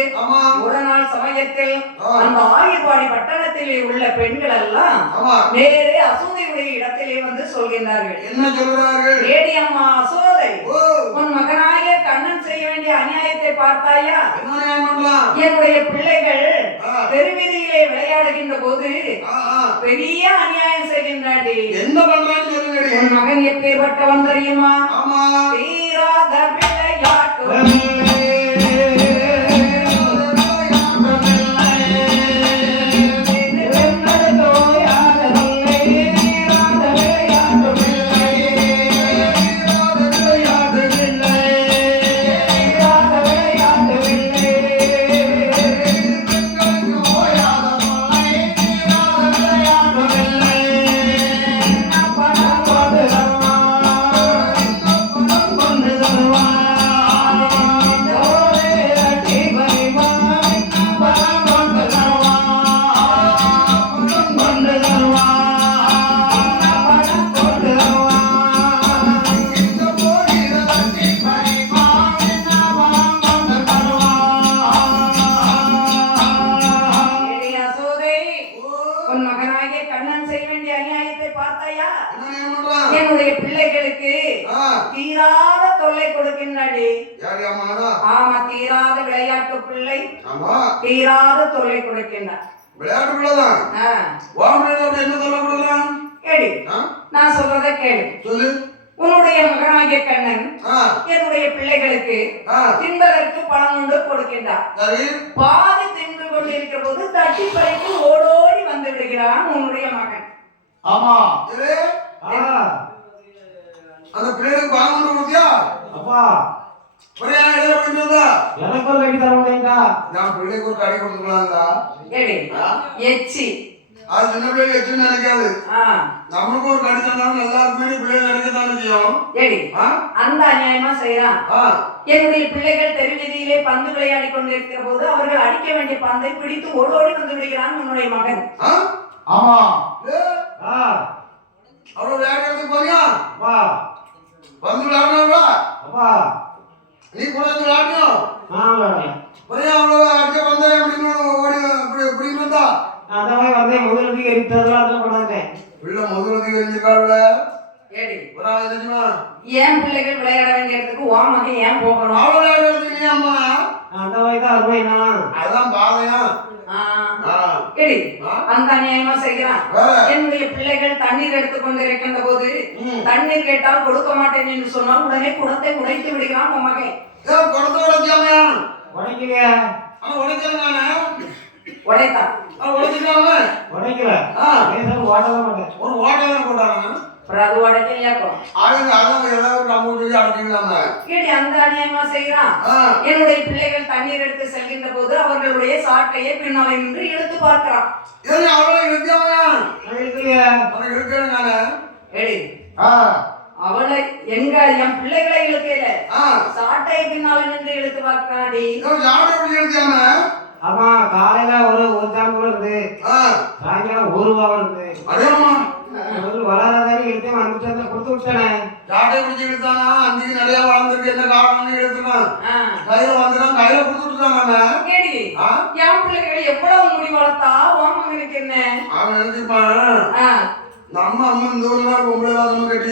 ஒரு நாள் சமயத்தில் அந்த ஆயர்வாடி பட்டணத்திலே உள்ள பெண்கள் எல்லாம் நேரே அசோதையுடைய இடத்திலே வந்து சொல்கின்றார்கள். என்ன சொல்கிறார்கள்? ஏடி அம்மா அசோதை, உன் மகனாய கண்ணன் செய்ய வேண்டிய அநியாயத்தை பார்த்தாயா? என்னுடைய பிள்ளைகள் தெருவீதியிலே விளையாடுகின்ற போது பெரிய அநியாயம் செய்கின்றாடி. என்ன பண்றான்னு சொல்லுங்க. உன் மகன் எப்பேற்பட்டவன் தெரியுமா? தீராத விளையாட்டு பிள்ளை ஆமா தீராத தொல்லை கொடுக்கின்றார். விளையாட்டு பிள்ளைதான். என்ன சொல்ல கொடுக்கலாம்? கேடு, நான் சொல்றதை கேடு. சொல்லு. உன்னுடைய மகனாகிய கண்ணன் என்னுடைய பிள்ளைகளுக்கு தின்பதற்கு பணம் கொண்டு கொடுக்கின்றார். பாதி தின்று கொண்டு இருக்கிற போது தட்டி பறித்து ஓடோடி வந்து விடுகிறான் உன்னுடைய மகன். ஆமா, அந்த பிள்ளைகளுக்கு பணம் கொண்டு கொடுத்தியா? அப்பா எனக்கு ஒரு கடி தர முடியுங்களா? நான் பிள்ளைக்கு ஒரு கடி கொடுத்துக்கலாங்களா? எச்சி அது சின்ன பிள்ளைங்க எச்சுன்னு நினைக்காது. நமக்கு ஒரு கடி தந்தாலும் எல்லாருக்குமே பிள்ளைங்க நினைக்கத்தானே செய்யும். அந்த அநியாயமா செய்யறான். என்னுடைய பிள்ளைகள் தெருவீதியிலே பந்து விளையாடி கொண்டிருக்கிற போது அவர்கள் அடிக்க வேண்டிய பந்தை பிடித்து ஓடோடி வந்து விடுகிறான் உன்னுடைய மகன். ஆமா, அவ்வளவு விளையாடுறதுக்கு போறியா? பந்து விளையாடுறா நீ கூட விளையாடணும். போறியா? அவ்வளவு அடிக்க பந்த பிடிக்கணும் வந்தா முதலுக்கு எரிஞ்சிருக்காருல. ஏன் பிள்ளைகள் விளையாட வேண்டிய இடத்துக்கு ஓ மகன் ஏன் போகணும்? அந்த வயதான் அருமைனா அதான் பாதையா. அந்த அநியாயமா செய்கிறான். என்னுடைய பிள்ளைகள் தண்ணீர் எடுத்துக் கொண்டிருக்கின்ற போது தண்ணீர் கேட்டால் கொடுக்க மாட்டேன் என்று சொன்னால் உடனே குடத்தை உடைத்து விடுகிறான் உன் மகன். உடைத்தான். என்னுடைய பிள்ளைகள் தண்ணீர் எடுத்து செல்கின்ற போது அவர்களுடைய சாட்டையை பின்னாலே நின்று இழுத்து பார்க்கிறான். அவளை எங்க என் பிள்ளைகளை இழுக்கல, சாட்டையை பின்னால நின்று இழுத்து பார்க்கிறாடி. ஆமா, காலையில ஒரு ஜாம் கூட இருக்கு, சாயங்காலம் ஒரு வாரம் இருக்கு. வளராதாரி எடுத்து வந்துட்டு கொடுத்து விட்டேன். சாட்டை பிடிச்சி இழுத்தானா அன்னைக்கு நிறைய வளர்ந்துருக்கு. என்ன காரணம்னு இழுத்துனான். கையில வந்துட்டான், கையில கொடுத்துட்டாங்க. என் பிள்ளைகள் எவ்வளவு முடி வளர்த்தா உன் மகனுக்கு என்ன? அவன் நினைச்சுப்பான் நம்ம அம்மா இந்த ஊர்ல பொம்பளை வாசமா கட்டி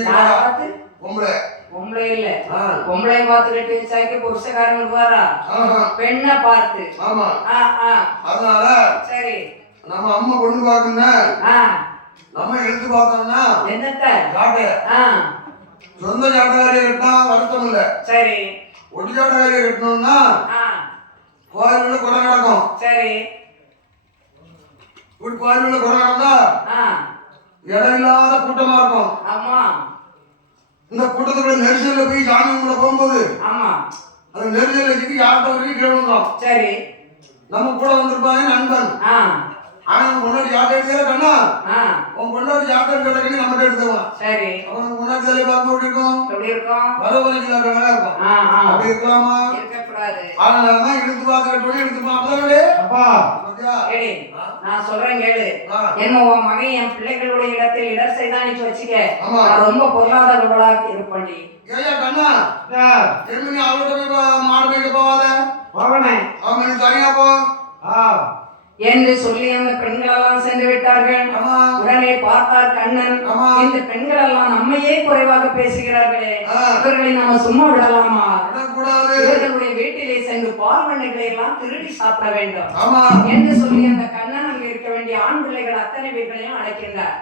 பொம்பளை இல்ல, பொம்பளை பார்த்து கட்டி வச்சாக்கி புருஷக்காரன் விடுவாரா? பெண்ணை பார்த்து. ஆமா, அதனால சரி நம்ம அம்மா பொண்ணு பாக்கணும். நம்ம எடுத்து பார்த்தோம்னா என்னத்த சாட்டை சொந்த சாட்டையாரியை கட்டினா வருத்தம் இல்ல. சரி, ஒட்டி சாட்டையாரியை கட்டணும்னா கோயிலுள்ள குறை நடக்கும். சரி, கோயிலுள்ள குறை நடந்தா இடம் இல்லாத கூட்டமா இருக்கும். ஆமா, இந்த கூட்டத்துக்குள்ள நெரிசல்ல போய் சாமி கும்பிட போகும்போது அந்த நெரிசல்ல சிக்கி யார்கிட்ட வரைக்கும் கேளுங்க. சரி, நம்ம கூட வந்திருப்பாங்க நண்பன். அவன் முன்னாடி யார்ட்ட எடுத்தா கண்ணா உன் பொண்ணாடி யார்ட்ட கேட்டா நம்ம எடுத்துக்கலாம். சரி, அவனுக்கு முன்னாடி தலை பார்க்க எப்படி இருக்கும்? வரவழைக்கல இருக்கும். அப்படி இருக்கலாமா? இருக்கக்கூடாது. அதனாலதான் எடுத்து பார்த்து கட்டணும். எடுத்து பார்த்து நான் சொல்றேன் கேளு. என்ன உன் மகன் என் பிள்ளைகளுடைய இடத்தில் இடர் செய்தான்னு வச்சுக்க, நான் ரொம்ப பொருளாதாரங்களாக இருப்பேன். ஏயா கண்ணா, என்ன அவர்கிட்ட மாடு மேய்க்க போவாத? அவன் தனியா போ என்று சொல்லி அந்த பெண்கள் எல்லாம் சென்று விட்டார்கள். உடனே பார்த்தார் கண்ணன், இந்த பெண்கள் எல்லாம் நம்மையே குறைவாக பேசுகிறார்களே, இவர்களை நம்ம சும்மா விடலாமா? இவர்களுடைய வீட்டிலே சென்று பால் பண்ணைகளை எல்லாம் திருடி சாப்பிட வேண்டும் என்று சொல்லி அந்த கண்ணன் அங்க இருக்க வேண்டிய ஆண் பிள்ளைகள் அத்தனை பேர்களையும் அழைக்கின்றார்.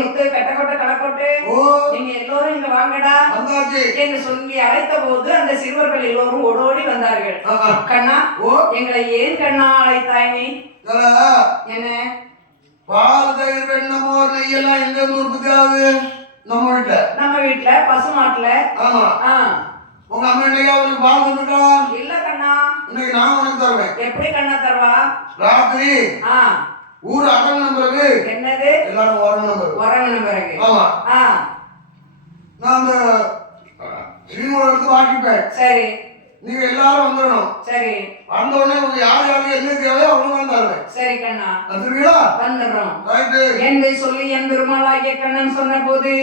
முத்து கட்டக்கொட்ட கடக்கொட்டு, நீங்க எல்லோரும் இங்க வாங்கடா என்று சொல்லி அழைத்த போது அந்த சிறுவர்கள் எல்லோரும் ஓடோடி வந்தார்கள். கண்ணா, எங்களை ஏன் கண்ணா அழைத்தாய்? நீ என்ன பால் தயிர் வெண்ணெய் மோர் நெய் எல்லாம் எங்க இருந்து உற்பத்தி ஆகுது? நம்ம வீட்டுல பசுமாட்டுல. உங்க அம்மா இன்னைக்கு அவனுக்கு பால் தந்துட்டா? இல்ல கண்ணா, இன்னைக்கு நான் உனக்கு தருவேன். எப்படி கண்ணா தருவா? ராத்திரி ஊர் அடங்கின பிறகு. என்னது? எல்லாரும் உறங்கின பிறகு. ஆமா, நான் அந்த சீனோட எடுத்து வாங்கிப்பேன். சரி, நீங்க எல்லாரும் வந்துடணும். சரி, வந்த உடனே உங்க யார் யாருக்கு என்ன தேவையோ அவங்க தருவேன். சரி கண்ணா, வந்துருவீங்களா? வந்துடுறோம் என்று சொல்லி என் பெருமாளாகிய கண்ணன் சொன்ன போது,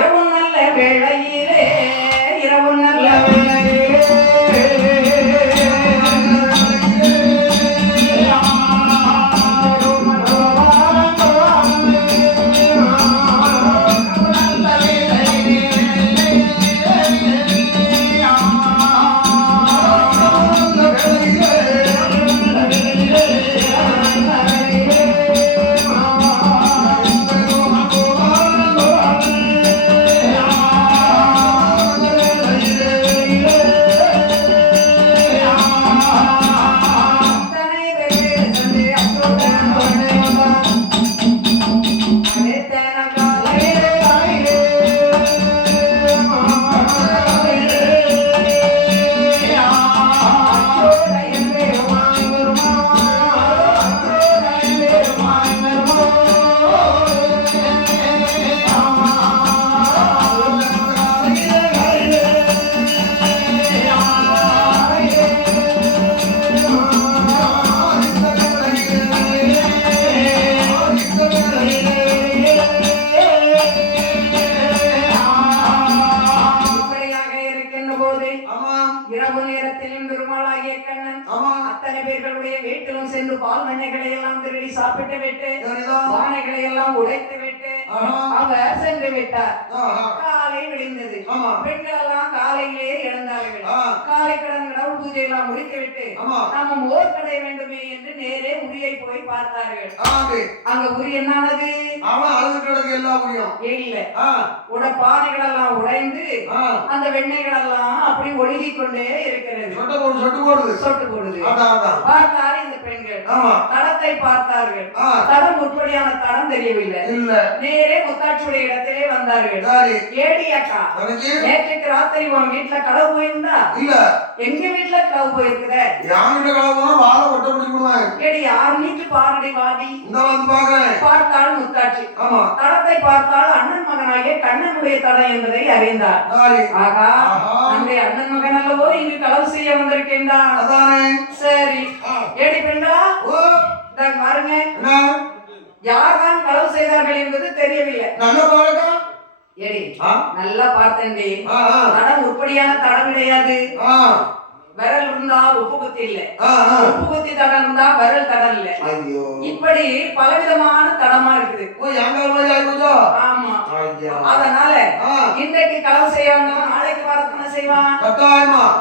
இரவு நல்ல வேளையிலே, இரவு நல்ல வேளையிலே இவர்களுடைய வீட்டிலும் சென்று பால் மண்ணைகளை எல்லாம் திருடி சாப்பிட்டு விட்டு பானைகளை எல்லாம் உடைத்து விட்டு அவர் சென்று விட்டார். காலை விடிந்தது. பெண்கள் எல்லாம் காலையிலே எழுந்தார்கள். காலை கடன் கடவுள் பூஜை எல்லாம் முடித்து விட்டு நம்ம மோர் கடை வேண்டுமே என்று நேரே உரியை போய் பார்த்தார்கள். அங்க உரி என்னானது? இல்ல, உட பானைகள் எல்லாம் உடைந்து அந்த வெண்ணெய்கள் எல்லாம் அப்படி ஒழுகி கொண்டே இருக்கிறது. சொட்டு போடுது. பார்த்தாரு இந்த பெண்கள். தடத்தை பார்த்தார்கள். தடம் உட்படியான தடம் தெரியவில்லை. நேரே முத்தாட்சியுடைய இடத்திலே வந்தார்கள். ஏடி அக்கா, நேற்றுக்கு ராத்திரி உன் வீட்டுல களவு போயிருந்தா? இல்ல. எங்க வீட்டுல களவு போயிருக்குற? ஏடி யார் வீட்டு பாரடி வாடி. பார்த்தாள் முத்தாட்சி. தடத்தை பார்த்தால் அண்ணன் மகனாகிய கண்ணனுடைய தடம் என்பதை அறிந்தார். ஆகா, நம்முடைய அண்ணன் மகன் அல்லவோ இங்கு களவு செய்ய வந்திருக்கின்றான். சரி ஏடி பெண்களா, பாருங்க, யார்தான் களவு செய்தார்கள் என்பது தெரியவில்லை. ஏடி நல்லா பார்த்தேன்டி. தடம் உருப்படியான தடம் கிடையாது. விரல் இருந்தா உப்பு குத்தி இல்ல, உப்பு குத்தி தடம் இருந்தா விரல் தடம் இல்ல. இப்படி பலவிதமான தடமா இருக்குது. ஆமா, அதனால இன்றைக்கு களவு செய்ய வந்தவன் நாளைக்கு வரத்தானே செய்வான்.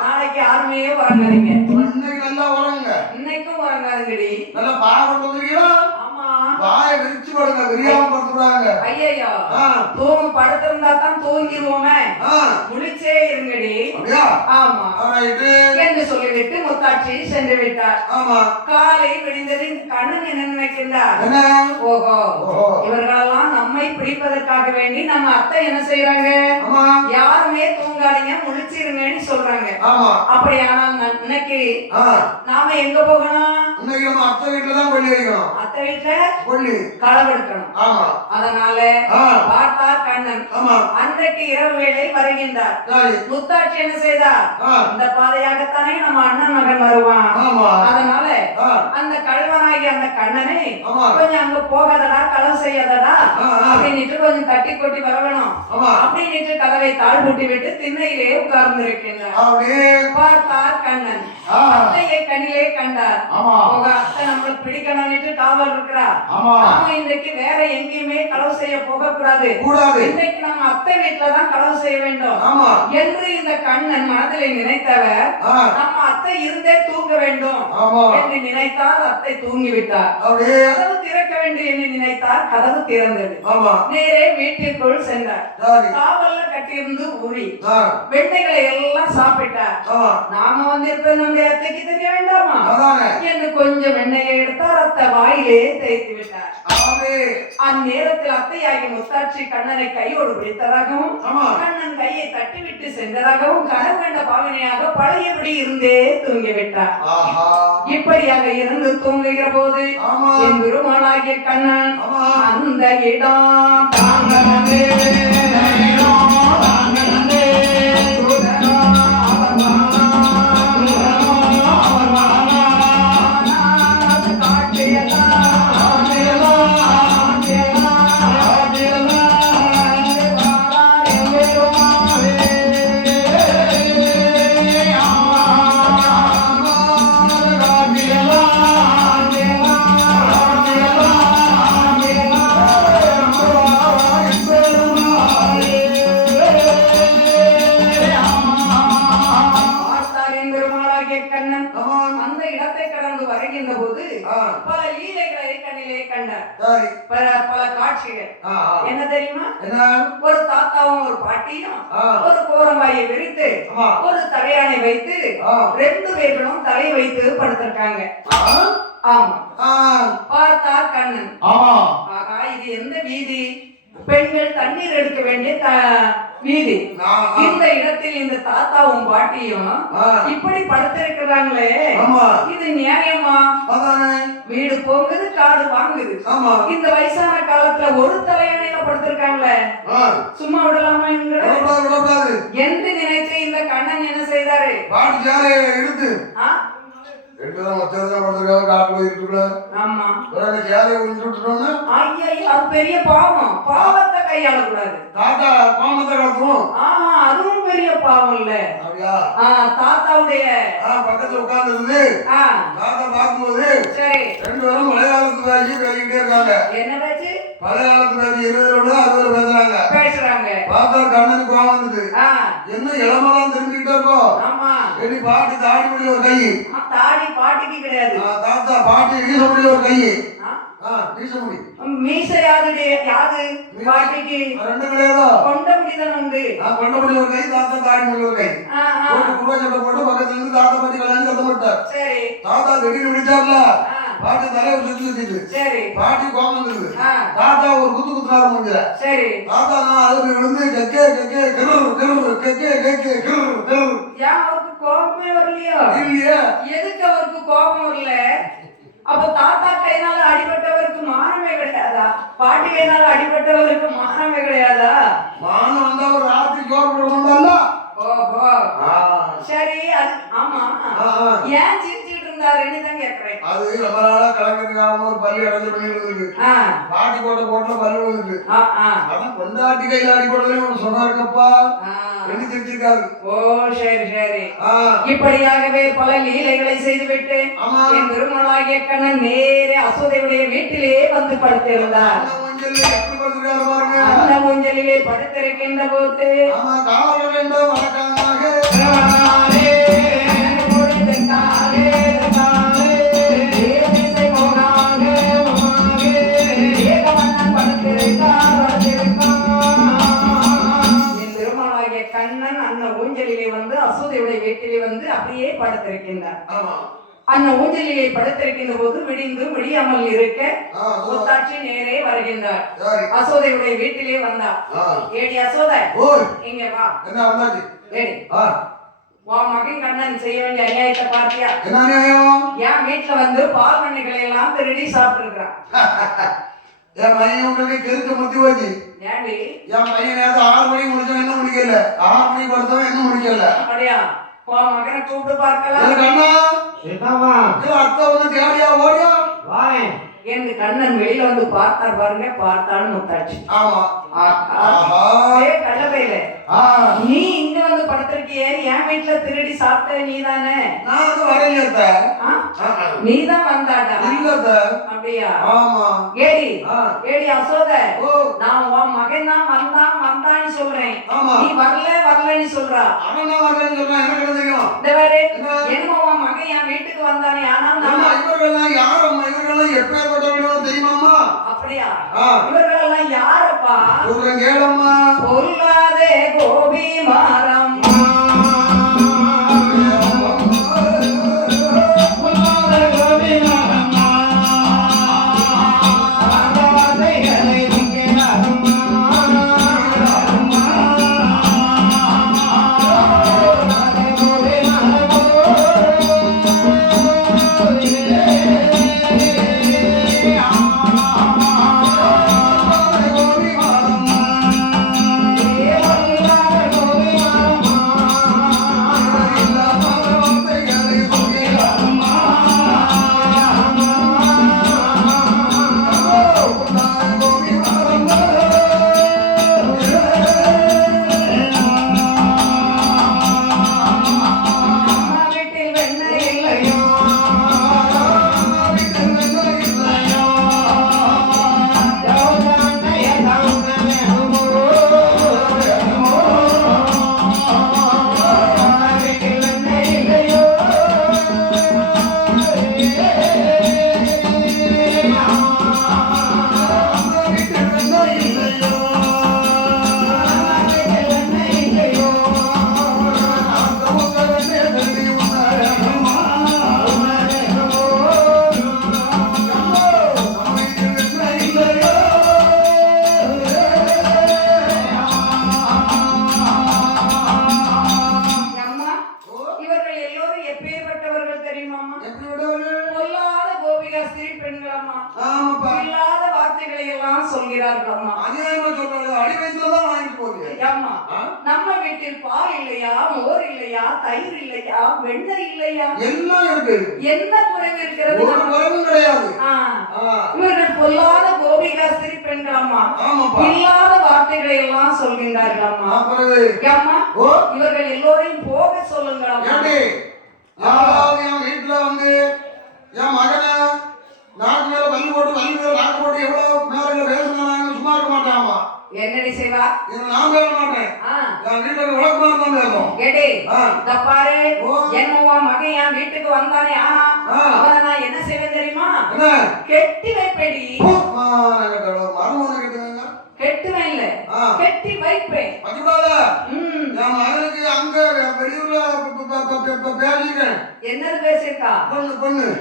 நாளைக்கு யாருமே உறங்காதீங்க. இன்னைக்கும் உறங்காதுங்கடி. ஐயோ, தூங்க படுத்திருந்தா தான் தூங்கிடுவோமே, முழிச்சே இருங்கடி. ஆமா என்று சொல்லிவிட்டு முத்தாட்சி சென்று விட்டார். காலை விடிந்தது. கண்ணன் என்ன நினைக்கின்றார்? ஓஹோ, இவர்களெல்லாம் நம்மை பிடிப்பதற்காக வேண்டி நம்ம அத்தை என்ன செய்யறாங்க? யாருமே தூங்காதீங்க, முழிச்சிருங்கன்னு சொல்றாங்க. அப்படியானால் இன்னைக்கு நாம எங்க போகணும்? அத்தை வீட்டுல தான் கொள்ளி வைக்கணும். அத்தை வீட்டுல கொள்ளி களவெடுக்கணும். அதனால பார்த்தார் கண்ணன். அன்றைக்கு இரவு வேளை வருகின்றார். முத்தாட்சி என்ன செய்தார்? இந்த பாதையாகத்தானே நம்ம அண்ணன் மகன் வருவான். அதனால அந்த கல்வனாகி அந்த கண்ணனை கொஞ்சம் அங்க போகாதடா, களவு செய்யாதடா அப்படின்ட்டு கொஞ்சம் தட்டி கொட்டி வரவேணும் அப்படின்ட்டு கதவை தாழ் பூட்டி விட்டு திண்ணையிலே உட்கார்ந்து இருக்கின்றார். பார்த்தார் கண்ணன். அத்தையை கண்ணிலே கண்டார். அத்தை நம்மளுக்கு பிடிக்கணும்னு காவல் இருக்கிறா. நாம இன்றைக்கு வேற எங்கேயுமே களவு செய்ய போக கூடாது. இன்றைக்கு நம்ம அத்தை வீட்டுலதான் களவு செய்ய வேண்டும் என்று இந்த கண்ணன் மனதிலே நினைத்தவர் நம்ம அத்தை இருந்தே தூங்க வேண்டும் என்று நினைத்தார். அத்தை தூங்கிவிட்டார். கதவு திறக்க வேண்டும் என்று நினைத்தார். கதவு திறந்தது. நேரே வீட்டிற்குள் சென்றார். காவல்ல கட்டியிருந்து ஊறி வெண்ணைகளை எல்லாம் சாப்பிட்டார். நாம வந்திருப்பது நம்முடைய அத்தைக்கு தெரிய வேண்டாமா என்று கொஞ்சம் வெண்ணையை எடுத்தார். அத்தை வாயிலே தேய்த்து விட்டார். அந்நேரத்தில் அத்தையாகி முத்தாட்சி கண்ணனை கையோடு பிடித்ததாகவும் கண்ணன் கையை தட்டிவிட்டு சென்றதாகவும் கனவு கண்ட பாவனையாக பழையபடி இருந்தே தூங்கிவிட்டார். இப்படியாக இருந்து தூங்குகிற போது என் பெருமாளாகிய கண்ணன் அந்த இடம் தாங்கனே பல காட்சிகள் என்ன தெரியுமா? ஒரு தாத்தாவும் ஒரு பாட்டியும் ஒரு கோரம்பாயை விரித்து ஒரு தலையானை வைத்து 2 பேர்களும் தலை வைத்து படுத்திருக்காங்க. ஆமா, பார்த்தார் கண்ணன். ஆகா, இது எந்த வீதி? பெண்கள் தண்ணீர் எடுக்க வேண்டிய வீதி. இந்த இடத்தில் இந்த தாத்தாவும் பாட்டியும் இப்படி படுத்திருக்கிறாங்களே, இது நியாயமா? வீடு போகுது, காடு வாங்குது. இந்த வயசான காலத்துல ஒரு தலையணையில படுத்திருக்காங்களே, சும்மா விடலாமா என்று நினைத்து இந்த கண்ணன் என்ன செய்தாரு? எடுத்து பெரிய பாவம். பாவத்தை கையாளக்கூடாது. தாத்தா கோமத்தை கலத்துவோம். அதுவும் பெரிய பாவம் இல்ல. அப்படியா? தாத்தாவுடைய பக்கத்துல உட்கார்ந்து தாத்தா பார்க்கும்போது சரி 2 பேரும் பழைய காலத்து பேசி பேசிக்கிட்டே இருக்காங்க. என்ன பேச்சு? பழைய காலத்து பேசி 20 60 பேசுறாங்க. பார்த்தா கண்ணனுக்கு கோவம் வந்தது. என்ன இளமலாம் திரும்பிக்கிட்டே இருக்கோம். ஆமா. எடி பாட்டி தாடி முடியல ஒரு கை. தாடி பாட்டிக்கு கிடையாது. தாத்தா பாட்டி வீச முடியல ஒரு கை. வீச முடி. மீசை யாருடைய யாது பாட்டிக்கு 2 கிடையாதோ? கொண்ட முடிதான் உண்டு. கொண்ட முடியல ஒரு கை, தாத்தா தாடி முடியல ஒரு கை. போட்டு குருவா சட்டை போட்டு பக்கத்துல இருந்து தாத்தா பாட்டி கல்யாணம் சத்தம் போட்டார். சரி. தாத்தா திடீர்னு விழிச்சார்ல. பாட்டி தலையை சுத்தி சுத்திட்டு. சரி. பாட்டி கோவம் வந்தது. தாத்தா ஒரு குத்து குத்துனாரு மூஞ்சில. சரி. தாத்தா நான் அதுல விழுந்து கெக்கே கெக்கே கிரு கிரு கெக்கே கெக்கே கிரு கிரு. ஏன் அவருக்கு கோபமே வரலையோ? இல்லையே. எதுக்கு அவருக்கு கோபம் வரல? அப்ப தாத்தா கையினால அடிபட்டவருக்கு மானமே கிடையாதா? பாட்டி கையினால அடிபட்டவருக்கு மானமே கிடையாதா? மானம் வந்தா ஒரு ராத்திரி ஜோர் போடுவாங்கல்ல. ஓஹோ. சரி. அது ஆமா. ஏன் சிரிச்சுட்டு இருந்தாருன்னு தான் கேக்குறேன். அது ரொம்ப நாளா கலக்கிறதுக்காக ஒரு பள்ளி அடைஞ்சு பண்ணிட்டு இருக்கு. பாட்டி போட்ட போட்டுல பல்லு விழுந்து. அதான் கொண்டாட்டி கையில அடிபடுறதுன்னு ஒண்ணு சொன்னாருக்கப்பா. என்ன தெரிஞ்சிருக்காரு. ஓ சரி சரி. இப்படியாகவே பல லீலைகளை செய்துவிட்டு என் திருமணாகிய கண்ணன் நேரே அசோதையுடைய வீட்டிலே வந்து படுத்திருந்தார். அந்த ஊஞ்சலிலே படுத்திருக்கின்ற போது கண்ணன் அந்த ஊஞ்சலிலே வந்து அசோதையுடைய வீட்டிலே வந்து அப்படியே படுத்திருக்கின்றார். அந்த ஊஞ்சலிலே படுத்திருக்கின்ற போது விடிந்து விடியாமல் இருக்க முத்தாட்சி நேரே வருகின்றார். அசோதையுடைய வீட்டிலே வந்தார். ஏடி அசோதை இங்க வா. என்ன வந்தாச்சு? ஏடி உன் மகன் கண்ணன் செய்ய வேண்டிய அநியாயத்தை பார்த்தியா? என்ன அநியாயம்? என் வீட்டுல வந்து பால் பண்ணைகளை எல்லாம் திருடி சாப்பிட்டு இருக்கிறான். என் பையன் உங்களுக்கு கெருக்க முத்தி போச்சு. ஏண்டி? என் பையன் நேரத்தை 6 மணிக்கு முடிச்சவன் என்ன முடிக்கல, 6 மணிக்கு படுத்தவன் என்ன முடிக்கல. அப்படியா? உன் மகனை கூப்பிட்டு பார்க்கலாம். கண்ணா என்னவா? அத்தை வந்து தேடியா ஓடியா வாரேன் என்று கண்ணன் வெளியில வந்து பார்த்தார். பாருங்க, பார்த்தாலும் முத்தாச்சு. ஆமா. கள்ளப்பையில நீ இங்க வந்து படுத்திருக்கியே, என் வீட்டுல திருடி சாப்பிட்ட நீ தானே? நான் வந்து வரல. நீ தான் வந்தாடா? இல்ல. அப்படியா? ஆமா. ஏடி ஏடி அசோத, நான் உன் மகன் தான் வந்தான்னு சொல்றேன். நீ வரலன்னு சொல்றா. அவன் தான் வரலன்னு சொல்றான். எனக்கு தெரியும். இந்த வேறு என்னமோ உன் மகன் என் வீட்டுக்கு வந்தானே. ஆனால் இவர்கள்லாம் யாரம்மா? இவர்கள்லாம் எப்பேற்பட்டவங்களோ தெரியுமாமா? அப்படியா? இவர்களெல்லாம் யாரப்பா? சொல்றேன் கேளம்மா. பொல்லாதே கோபி மாறம்மா. நம்ம வீட்டில் பால் இல்லையா, மோர் இல்லையா, தயிர் இல்லையா, வெண்ணெய் இல்லையா? எல்லாம் இருக்கு. என்ன குறைவு இருக்கிறது? ஒரு குறைவும் கிடையாது. இவர்கள் பொல்லாத கோபிகாஸ்திரி பெண்களம்மா. இல்லாத வார்த்தை வார்த்தைகளை எல்லாம் சொல்கின்றார்கள் அம்மா. அம்மா இவர்கள் எல்லோரையும் போக சொல்லுங்கள் அம்மா. யாராவது என் வீட்டுல வந்து என் மகனை நாக்கு மேல வலி மேல நாக்கு போட்டு எவ்வளவு மேல பேசுனாங்க சும்மா இருக்க மாட்டாமா. என்னடி செய்வா? நான் பேச மாட்டேன். என் வீட்டுக்கு விளக்கமா தான் பேசும். கேட்டே இந்த பாரு, என்னவா மகன் என் வீட்டுக்கு வந்தானே, ஆனா அவனை நான் என்ன செய்வேன் தெரியுமா? கெட்டி வைப்பேடி. மருமகனை கட்டுவேங்க. கெட்டுவேன் இல்ல, கெட்டி வைப்பேன். என் மகனுக்கு அங்க வெளியூர்ல பேசிக்கிறேன். என்னது பேசிருக்கா?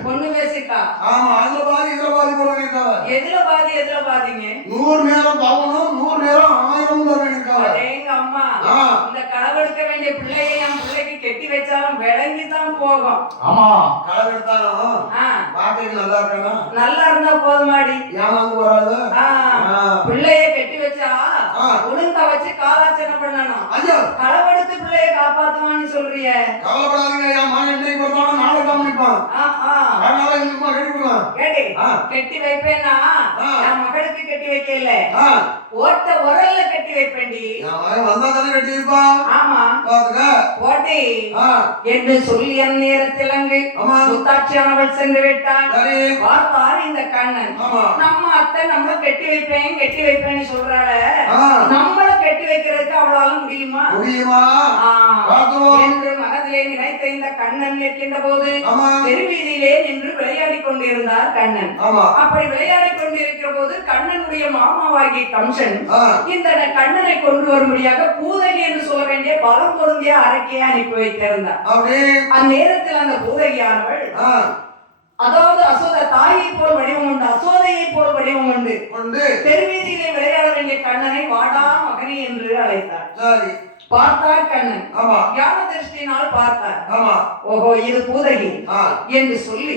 பொண்ணு பேசிருக்கா? ஆமா, அதுல பாதி இதுல பாதி போடுறேன். எதுல பாதிங்க? 100 நேரம் பாவணும், 100 நேரம் 1000 தருவேன். எங்க அம்மா இந்த களவெடுக்க வேண்டிய பிள்ளையை என் பிள்ளைக்கு கெட்டி வச்சாலும் விளங்கிதான் போகும். ஆமா, களவெடுத்தாலும் பாட்டுக்கு நல்லா இருக்கானா? நல்லா இருந்தா போதுமாடி. ஏமாந்து வராது. பிள்ளைய கெட்டி வச்சா ஒழுங்கா வச்சு காலாச்சனை பண்ணணும். களவெடுத்து பிள்ளைய காப்பாத்துவான்னு சொல்றிய? கவலைப்படாதீங்க, என் மகன் இன்னைக்கு பொறுத்தவரை நாளை கவனிப்பான். அதனால இன்னுமா கட்டி கொடுக்கலாம். கேடி கெட்டி வைப்பேன்னா என் மகளுக்கு கெட்டி வைக்கல, ஓட்ட உரல்ல கட்டி வைப்பேன்டி. என் மகன் வந்தா தானே கட்டி வைப்பா. ஆமா, பாத்துக்க ஓட்டி என்று சொல்லி நேரத்தில் அங்கு முத்தாட்சியானவள் சென்று விட்டாள். பார்த்தார் இந்த கண்ணன், நம்ம அத்தை நம்மள கெட்டி வைப்பேன்னு சொல்றாள, நம்மள கெட்டி வைக்கிறதுக்கு அவளால முடியுமா என்று மனதிலே நினைத்த இந்த கண்ணன் நிற்கின்ற போது தெருவீதியிலே நின்று விளையாடி கொண்டிருந்தார் கண்ணன். அப்படி விளையாடி கொண்டிருக்கிற போது கண்ணனுடைய மாமாவாகிய கம்சன் இந்த கண்ணனை கொண்டு வரும்படியாக பூதகி என்று சொல்ல வேண்டிய பலம் பொருந்திய அறைக்கையை அனுப்பி வைத்திருந்தார். அந்நேரத்தில் அந்த பூதகியானவள், அதாவது அசோத தாயை போல் வடிவம் உண்டு, அசோதையை போல் வடிவம் உண்டு, தெருவீதியிலே விளையாட வேண்டிய கண்ணனை வாடா மகனே என்று அழைத்தார். பார்த்தார் கண்ணன், ஞான திருஷ்டினால் பார்த்தார். ஓஹோ, இது பூதகி என்று சொல்லி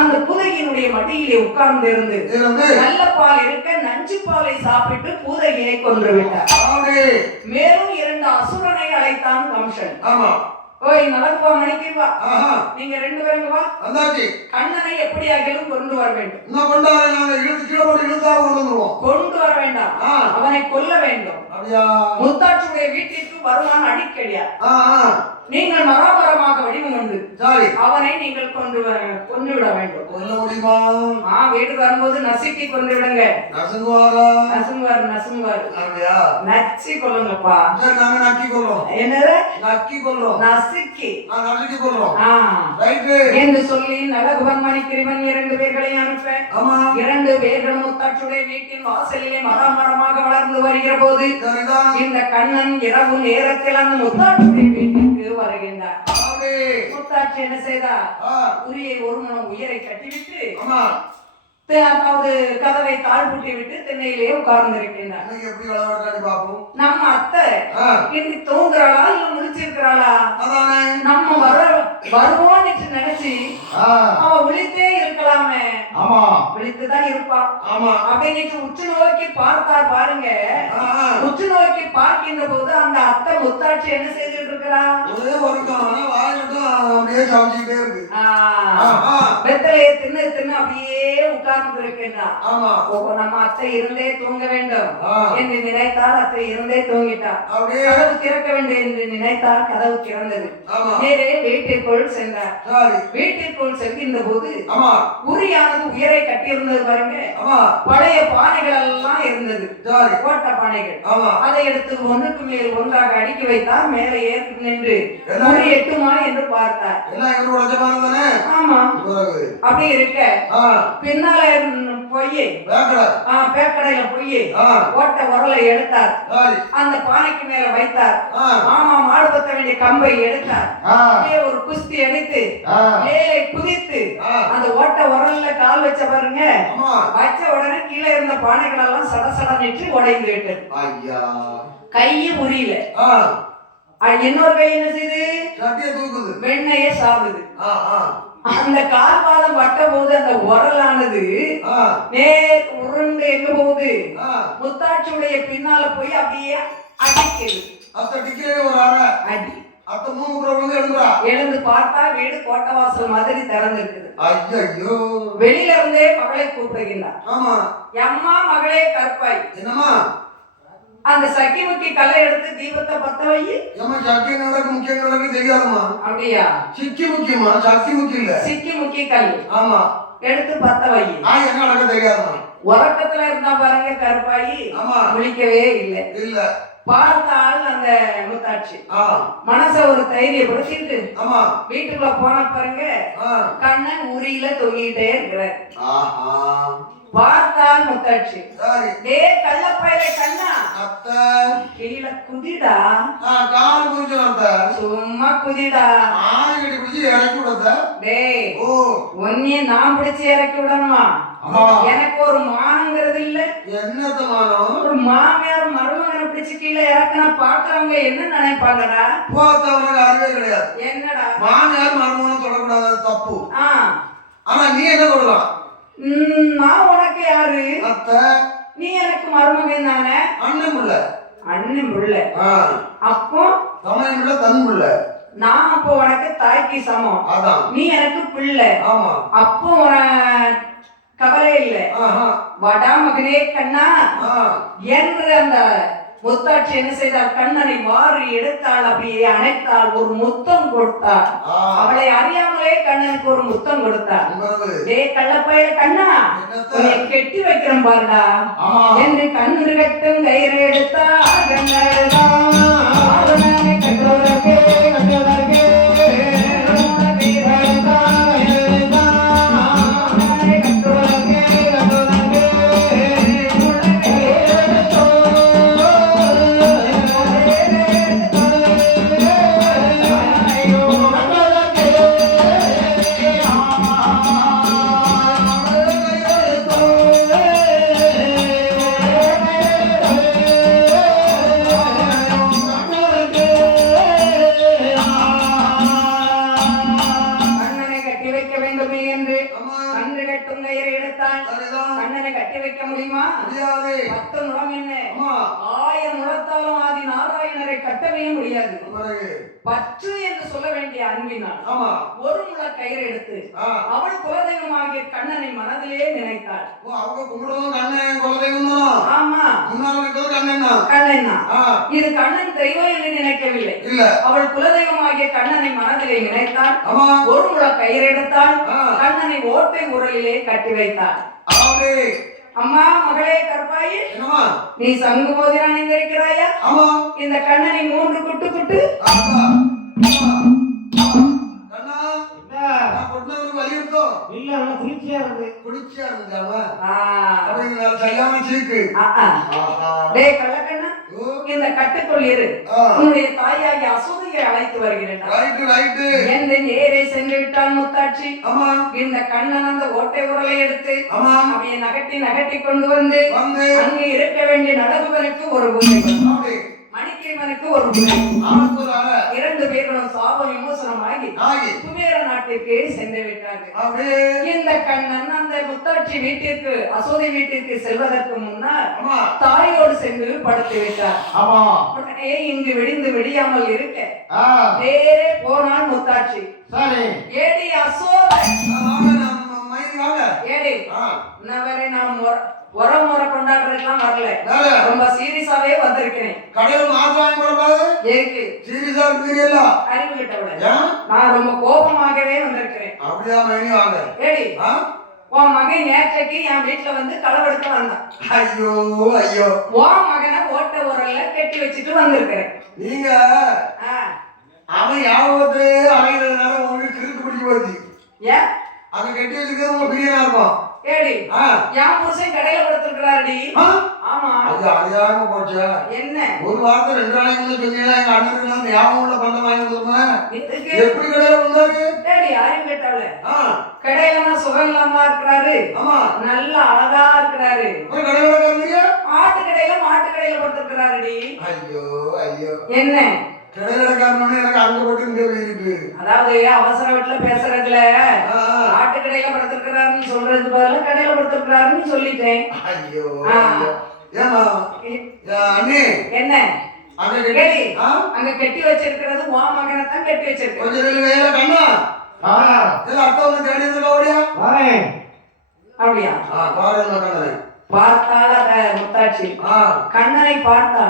அந்த பூதகியினுடைய மடியிலே உட்கார்ந்து இருந்து நல்ல பால் இருக்க நஞ்சு பாலை சாப்பிட்டு பூதகியை கொன்று விட்டார். மேலும் 2 அசுரனை அழைத்தான் கம்சன். ஓய் நலக்குவா, மணிக்கு வா, நீங்க 2 பேருங்க வா. கண்ணனை எப்படியாகிலும் கொண்டு வர வேண்டும். கொண்டு வர வேண்டாம், அவனை கொல்ல வேண்டும். முத்தாட்சியுடைய வீட்டிற்கு வருவான் அடிக்கடியா. நீங்கள் மராமரமாக வடிவம் உண்டு, அவனை நீங்கள் கொண்டு விட வேண்டும். வீடு வரும்போது நசுக்கி கொண்டு விடுங்க. நசுங்குவார் நச்சு கொள்ளுங்கப்பா. என்னது நசுக்கி என்று சொல்லி நலகுவன் மணிக்கிரிவன் 2 பேர்களை அனுப்ப 2 பேர்களும் முத்தாட்சியுடைய வீட்டின் வாசலிலே மரமாக வளர்ந்து வருகிற போது இந்த கண்ணன் இரவு நேரத்தில் அந்த முத்தாட்சியுடைய வீட்டிற்கு வருகின்றார். முத்தாட்சி என்ன செய்தார்? உரியை ஒரு மணம் உயரை கட்டிவிட்டு அதாவது கதவை தாழ்பூட்டி விட்டு திண்ணையிலே உட்கார்ந்து இருக்கின்றார். நம்ம அத்தை இன்னைக்கு தூங்குறாளா இல்ல முடிச்சிருக்கிறாளா? நம்ம வருவோம் நினைச்சு அவ விழித்தே இருக்கலாமே. விழித்துதான் இருப்பா. அப்படின்னு உற்று நோக்கி பார்த்தார் பாருங்க. உற்று நோக்கி பார்க்கின்ற போது அந்த அத்தை முத்தாட்சி என்ன செய்துட்டு இருக்கிறா? வெத்தலையை தின்னு அப்படியே உட்கார்ந்து இருக்கின்றார். நம்ம அத்தை இருந்தே தூங்க வேண்டும் என்று நினைத்தால் அத்தை இருந்தே தூங்கிட்டார். கதவு திறக்க வேண்டும் என்று நினைத்தால் கதவு திறந்தது. நேரே வீட்டிற்குள் சென்றார். வீட்டிற்குள் செல்கின்ற போது உரியானது உயரை கட்டியிருந்தது பாருங்க. பழைய பானைகள் எல்லாம் இருந்தது, ஓட்ட பானைகள். அதை எடுத்து ஒன்றுக்கு மேல் ஒன்றாக அடுக்கி வைத்தார். மேலே ஏறி நின்று உரி எட்டுமா என்று பார்த்தார். ஆமா, அப்படி இருக்க பின்னால போய் பேக்கடையில போய் ஓட்ட உரலை எடுத்தார். அந்த பானைக்கு மேல வைத்தார். ஆமா, மாடு பத்த வேண்டிய கம்பை எடுத்தார். ஒரு குஸ்தி எடுத்து மேலே குதித்து அந்த ஓட்ட உரல்ல கால் வச்ச பாருங்க. வச்ச உடனே கீழே இருந்த பானைகள் எல்லாம் சடசட நின்று உடைந்து விட்டது. கையை முறியல. இன்னொரு கை என்ன செய்யுது? வெண்ணைய சாப்பிடுது. அந்த கால்பாதம் வட்ட போது அந்த உரலானது நேர் உருண்டு எங்க போகுது? முத்தாட்சியுடைய பின்னால போய் அப்படியே அடிக்குது. எழுந்து பார்த்தா வீடு கோட்டவாசல் மாதிரி திறந்திருக்குது. வெளியில இருந்தே மகளை கூப்பிடுகின்றார். அம்மா மகளே கற்பாய், அந்த சக்கி முக்கி கல்லை எடுத்து தீபத்தை பத்த வை. ஏமா சக்கி நடக்கு முக்கிய நடக்கு தெரியாதுமா? அப்படியா? சிக்கி முக்கியமா, சக்கி முக்கி இல்ல, சிக்கி முக்கி கல். ஆமா, எடுத்து பத்த வை. என்ன நடக்க தெரியாதுமா? உறக்கத்துல இருந்தா பாருங்க கருப்பாயி. ஆமா, முழிக்கவே இல்ல. இல்ல பார்த்தால் அந்த முத்தாட்சி மனச ஒரு தைரியப்படுத்திட்டு ஆமா வீட்டுக்குள்ள போன பாருங்க கண்ணன் உரியில தொங்கிட்டே இருக்கிற. பார்த்தால் முத்தாட்சி, டே கள்ளப்பையில கண்ணா கீழே குதிடா. கால் குதிச்சு வந்த சும்மா குதிடா. இறக்கி விடுத. டே ஒன்னே நான் பிடிச்சு இறக்கி விடணுமா? எனக்கு ஒரு மானங்கிறது இல்ல. என்னத்த மானம்? ஒரு மாமியார் மருமகனை பிடிச்சு கீழே இறக்குனா பாக்குறவங்க என்ன நினைப்பாங்கடா? போத்தவனுக்கு அறிவே கிடையாது. என்னடா மாமியார் மருமகனை தொடக்கூடாது, தப்பு. ஆனா நீ என்ன தொடலாம்? நான் உனக்கு யாரு? அத்தை. நீ எனக்கு மருமகன் தானே? அண்ணன் புள்ள. அண்ணன் புள்ள. அப்போ தமையன் புள்ள, தன் புள்ள. நான் அப்போ உனக்கு தாய்க்கு சமம். அதான். நீ எனக்கு பிள்ளை. ஆமா. அப்போ கவலை இல்ல. வடா மகனே கண்ணா என்று அந்த முத்தாட்சி என்ன செய்தால் கண்ணனை வாரி எடுத்தாள், அப்படியே அணைத்தாள், ஒரு முத்தம் கொடுத்தாள். அவளை அறியாமலே கண்ணனுக்கு ஒரு முத்தம் கொடுத்தாள். டே கள்ளப்பையில கண்ணா உன்னை கெட்டி வைக்கிறேன் பாருடா என்று கண்ணு கட்டும் கயிறு எடுத்தா கட்டுவதற்கே கண்ணனை கட்டி வைக்க முடியுமா? 10 முழம் என்ன 1000 முழத்தாலும் ஆதி நாராயணரை கட்டவே முடியாது. பற்று என்று சொல்ல வேண்டிய அன்பினால் ஒரு முழ கயிறு எடுத்து அவள் குலதெய்வமாகிய கண்ணனை மனதிலே நினைத்தாள். ஆமா, கண்ணன் இது கண்ணன் தெய்வம் என்று நினைக்கவில்லை. அவள் குலதெய்வமாகிய கண்ணனை மனதிலே நினைத்தாள். ஒரு முழ கயிறு எடுத்தாள். கண்ணனை ஓட்டை உரலிலே கட்டி வைத்தாள். அம்மா மகளே கருப்பாயி, நீ சங்கு போதி அணிந்திருக்கிறாயா? இந்த கண்ணனை 3 குட்டு குட்டு. இந்த கட்டுக்குள் இரு, உன்னுடைய தாயாகி அசுதையை அழைத்து வருகிறேன் என்று நேரே சென்று விட்டான் முத்தாட்சி. இந்த கண்ணன் அந்த ஓட்டை உரலை எடுத்து அவையை நகட்டி நகட்டி கொண்டு வந்து அங்கு இருக்க வேண்டிய நடகுவனுக்கு ஒரு உண்மை, மணிக்கிழவனுக்கு ஒரு உண்மை, 2 பேர்களும் சாப விமோசனமாகி குபேர நாட்டிற்கு சென்று விட்டார்கள். இந்த கண்ணன் அந்த முத்தாட்சி வீட்டிற்கு அசோதை வீட்டிற்கு செல்வதற்கு முன்னால் தாயோடு சென்று படுத்து விட்டார். உடனே இங்கு விடிந்து விடியாமல் இருக்க நேரே போனான் முத்தாட்சி. ஏடி அசோதை, ஏடி இன்னவரை நான் முறை கொண்டாடுறதுலாம் வரல, ரொம்ப சீரியஸாவே வந்திருக்கிறேன். அறிவு கிட்ட நான் ரொம்ப கோபமாகவே வந்திருக்கிறேன். ஏடி உன் மகன் நேற்றைக்கு என் வீட்டுல வந்து களவெடுக்க வந்தான். ஐயோ ஐயோ, உன் மகனை ஓட்ட உரல்ல கட்டி வச்சுட்டு வந்திருக்கிறேன். நீங்க அவன் யாவத்து அலைகிறதுனால உங்களுக்கு கிறுக்கு பிடிக்க வருது. ஏன் அவன் கட்டி வச்சுக்கிறது உங்க பிரியனா இருக்கும். ஏடி என் புருஷன் கடையில படுத்திருக்கிறாடி. ஆமா, அது அறியாம போச்சா என்ன? ஒரு வாரத்தை 2 நாளைக்கு முன்ன சொன்னீங்களா எங்க அண்ணனுக்கு ஞாபகம் உள்ள பண்டம் வாங்கி கொடுத்தோம்னா எப்படி கடையில வந்தாரு? ஏடி யாரையும் கேட்டாவல கடையில சுகம் இல்லாம இருக்கிறாரு. ஆமா, நல்ல அழகா இருக்கிறாரு. ஒரு கடையில இருக்கியா? மாட்டு கடையில படுத்திருக்கிறாருடி. ஐயோ ஐயோ, என்ன கடையில காரணம் எனக்கு அங்க போட்டு இங்க இருக்கு. அதாவது அவசர வீட்டுல பேசுறதுல ஆட்டு கடையில படுத்திருக்கிறாருன்னு சொல்றதுக்கு பதிலா கடையில படுத்திருக்கிறாருன்னு சொல்லிட்டேன். ஐயோ ஏமா அண்ணே என்ன அங்க கட்டி வச்சிருக்கிறது உன் மகனை தான் கட்டி வச்சிருக்க. கொஞ்சம் வேலை கண்ணா அத்தை வந்து தேடி இருக்க ஓடியா அப்படியா? பாருங்க பார்த்தாள் அத முத்தாட்சி கண்ணனை பார்த்தா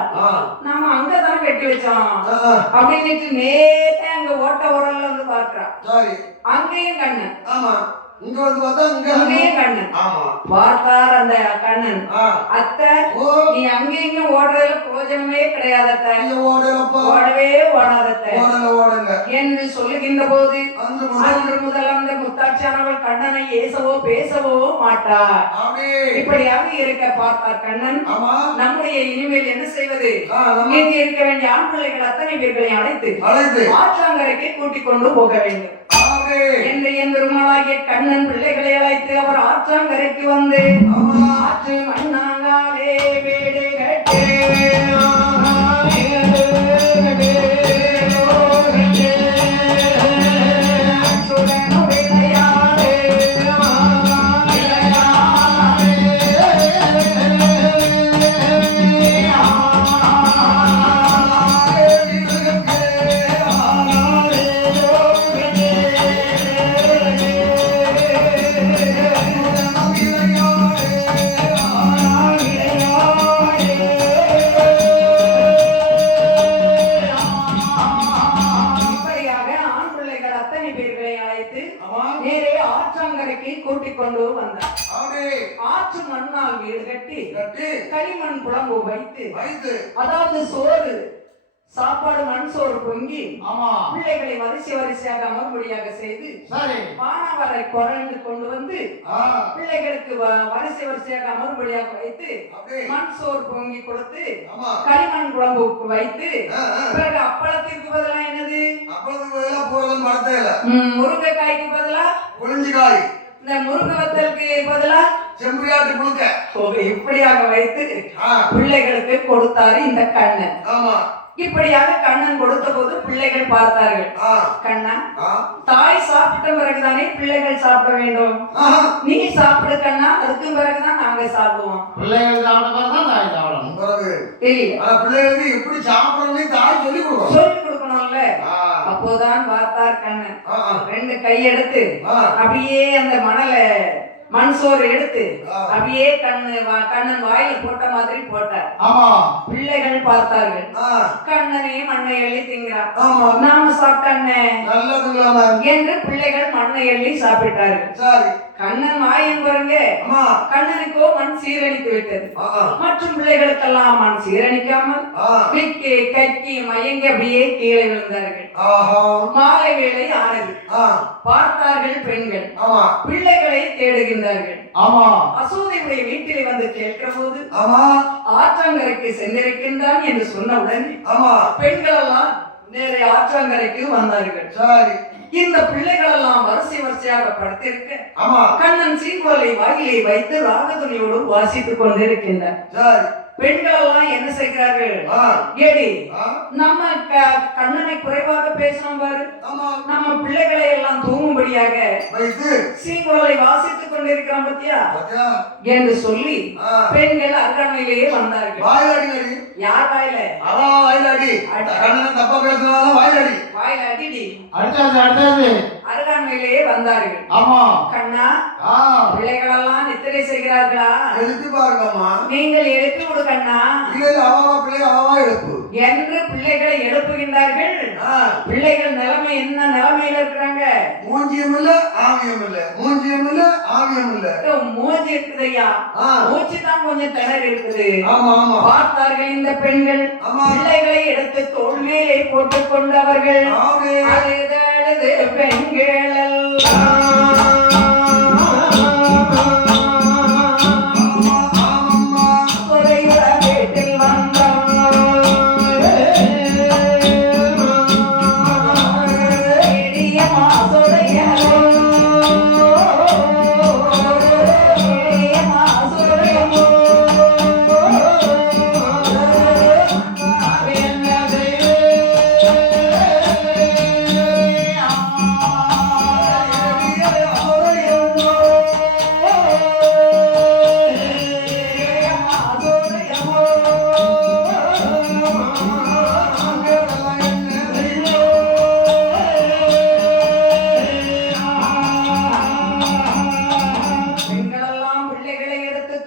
நாம அங்கதானே கட்டி வச்சோம் அப்படின்னுட்டு நேரே அங்க ஓட்ட உரல்ல வந்து பார்க்கிறான். அங்கேயும் கண்ணன். இங்க வந்து பார்த்தா அங்கேயும் கண்ணன். பார்த்தார் அந்த கண்ணன். அத்தை நீ அங்கேயும் ஓடுறதுல பிரயோஜனமே கிடையாது அத்தை, ஓடவே ஓடாதத்த என்று சொல்லுகின்ற போது அன்று முதல் அந்த முத்தாட்சியானவள் கண்ணனை ஏசவோ பேசவோ மாட்டார். இப்படியாக இருக்க பார்த்தார் கண்ணன். நம்முடைய இனிமேல் என்ன செய்வது? இங்கு இருக்க வேண்டிய ஆண் பிள்ளைகள் அத்தனை பேர்களை அழைத்து ஆற்றாங்கரைக்கு கூட்டிக் கொண்டு போக வேண்டும் என்று என் பெருமாளாகிய கண்ணன் பிள்ளைகளை அழைத்து அவர் ஆற்றாங்கரைக்கு வந்து ஆற்று மண்ணாங்காலே வீடு கட்டு கூட்டிக் கொண்டு வந்தார். ஆற்று மண்ணால் வீடு கட்டி களிமண் குழம்பு வைத்து அதாவது சோறு சாப்பாடு மண் சோறு பொங்கி பிள்ளைகளை வரிசையாக அமர்படியாக செய்து பானாவரை குறைந்து கொண்டு வந்து பிள்ளைகளுக்கு வரிசையாக அமர்படியாக வைத்து மண் சோறு பொங்கி கொடுத்து களிமண் குழம்பு வைத்து பிறகு அப்பளத்திற்கு பதிலா என்னது முருங்கைக்காய்க்கு பதிலா புளிஞ்சிக்காய், இந்த முருங்கை வத்தலுக்கு பதிலா செம்பரியாட்டு புழுக்க இப்படியாக வைத்து பிள்ளைகளுக்கு கொடுத்தாரு இந்த கண்ணன். இப்படியாக கண்ணன் கொடுத்த போது பிள்ளைகள் பார்த்தார்கள். கண்ணா தாய் சாப்பிட்ட பிறகுதானே பிள்ளைகள் சாப்பிட வேண்டும், நீ சாப்பிடு கண்ணா, அதுக்கு பிறகுதான் நாங்க சாப்பிடுவோம். பிள்ளைகள் சாப்பிட்டதான் தாய் சாப்பிடணும். பிள்ளைகளுக்கு எப்படி சாப்பிடணும்னு தாய் சொல்லி கொடுக்கணும்ல. அப்போதான் பார்த்தார் கண்ணன். ரெண்டு கையெடுத்து அப்படியே அந்த மண் சோறு எடுத்து அப்படியே கண்ணன் வாயில போட்ட மாதிரி போட்டார். பிள்ளைகள் பார்த்தார்கள். கண்ணனே மண்ணை எள்ளி திங்கிறார், நாம சாப்பிட்டே என்று பிள்ளைகள் மண்ணை எள்ளி சாப்பிட்டார்கள். கண்ணன் வாயின் பாருங்க, கண்ணனுக்கோ மண் சீரணித்து விட்டது. மற்றும் பிள்ளைகளுக்கெல்லாம் மண் சீரணிக்காமல் விக்கி கக்கி மயங்கி அப்படியே கீழே விழுந்தார்கள். மாலை வேளை ஆனது. பார்த்தார்கள் பெண்கள், பிள்ளைகளை தேடுகின்றார்கள். அசோதையுடைய வீட்டிலே வந்து கேட்கிற போது ஆற்றங்கரைக்கு சென்றிருக்கின்றான் என்று சொன்னவுடன் பெண்கள் எல்லாம் நேரே ஆற்றங்கரைக்கு வந்தார்கள். இந்த பிள்ளைகள் எல்லாம் வரிசையாக படுத்திருக்க கண்ணன் சீங்குவலை வாயிலை வைத்து ராகதுனியோடு வாசித்துக் கொண்டிருக்கின்றார். பெண்கள் எல்லாம் என்ன செய்கிறார்கள்? ஏடி நம்ம கண்ணனை குறைவாக பேசணும் பாரு, நம்ம பிள்ளைகளை எல்லாம் தூங்கும்படியாக சீங்குவலை வாசித்துக் கொண்டிருக்கிறோம் பத்தியா என்று சொல்லி பெண்கள் அருகாமையிலேயே வந்தார்கள். யார் வாயில? தப்பா பேசுறதால வாயிலடி வாயிலடி அடுத்தது அருகாமையிலேயே வந்தார்கள். கண்ணா பிள்ளைகள் எல்லாம் நித்திரை செய்கிறார்களா? எழுப்பி பாருங்கம்மா. நீங்கள் எழுப்பி விடு கண்ணா. என்று பிள்ளைகளை எழுப்புகின்றார்கள். பிள்ளைகள் நிலைமை என்ன நிலைமையில இருக்கிறாங்க? மூஞ்சியம் இல்ல ஆவியம் இல்ல, மூஞ்சியம் இல்ல ஆவியம் இல்ல. மூஞ்சி இருக்குதையா, மூச்சு தான் கொஞ்சம் திணறி இருக்குது. பார்த்தார்கள் இந்த பெண்கள். பிள்ளைகளை எடுத்து தோள் மேலே போட்டுக் கொண்டவர்கள் அழுது பெண்கள்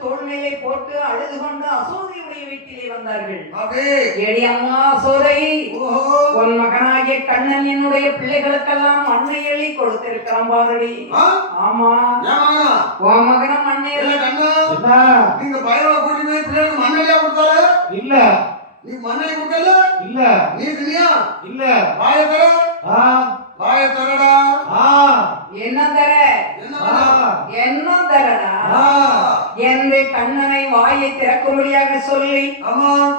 தோள் மேலே போட்டு அழுது கொண்டு அசோதையுடைய வீட்டிலே வந்தார்கள். ஏடி அம்மா அசோதை, உன் மகனாகிய கண்ணன் என்னுடைய பிள்ளைகளுக்கெல்லாம் மண்ணை எள்ளி கொடுத்திருக்கிறான் பாருடி. ஆமா, உன் மகனும் மண்ணை நீங்க பயவா கூட்டி போய் பிள்ளைகளுக்கு மண்ணெல்லாம் கொடுத்தாரு? இல்ல. நீ மண்ணை கொடுக்கல? இல்ல. நீ தினியா? இல்ல. வாய தர? வாய தரடா. என்ன தர? என்ன தரடா என்று கண்ணனை வாயை திறக்கும்படியாக சொல்லி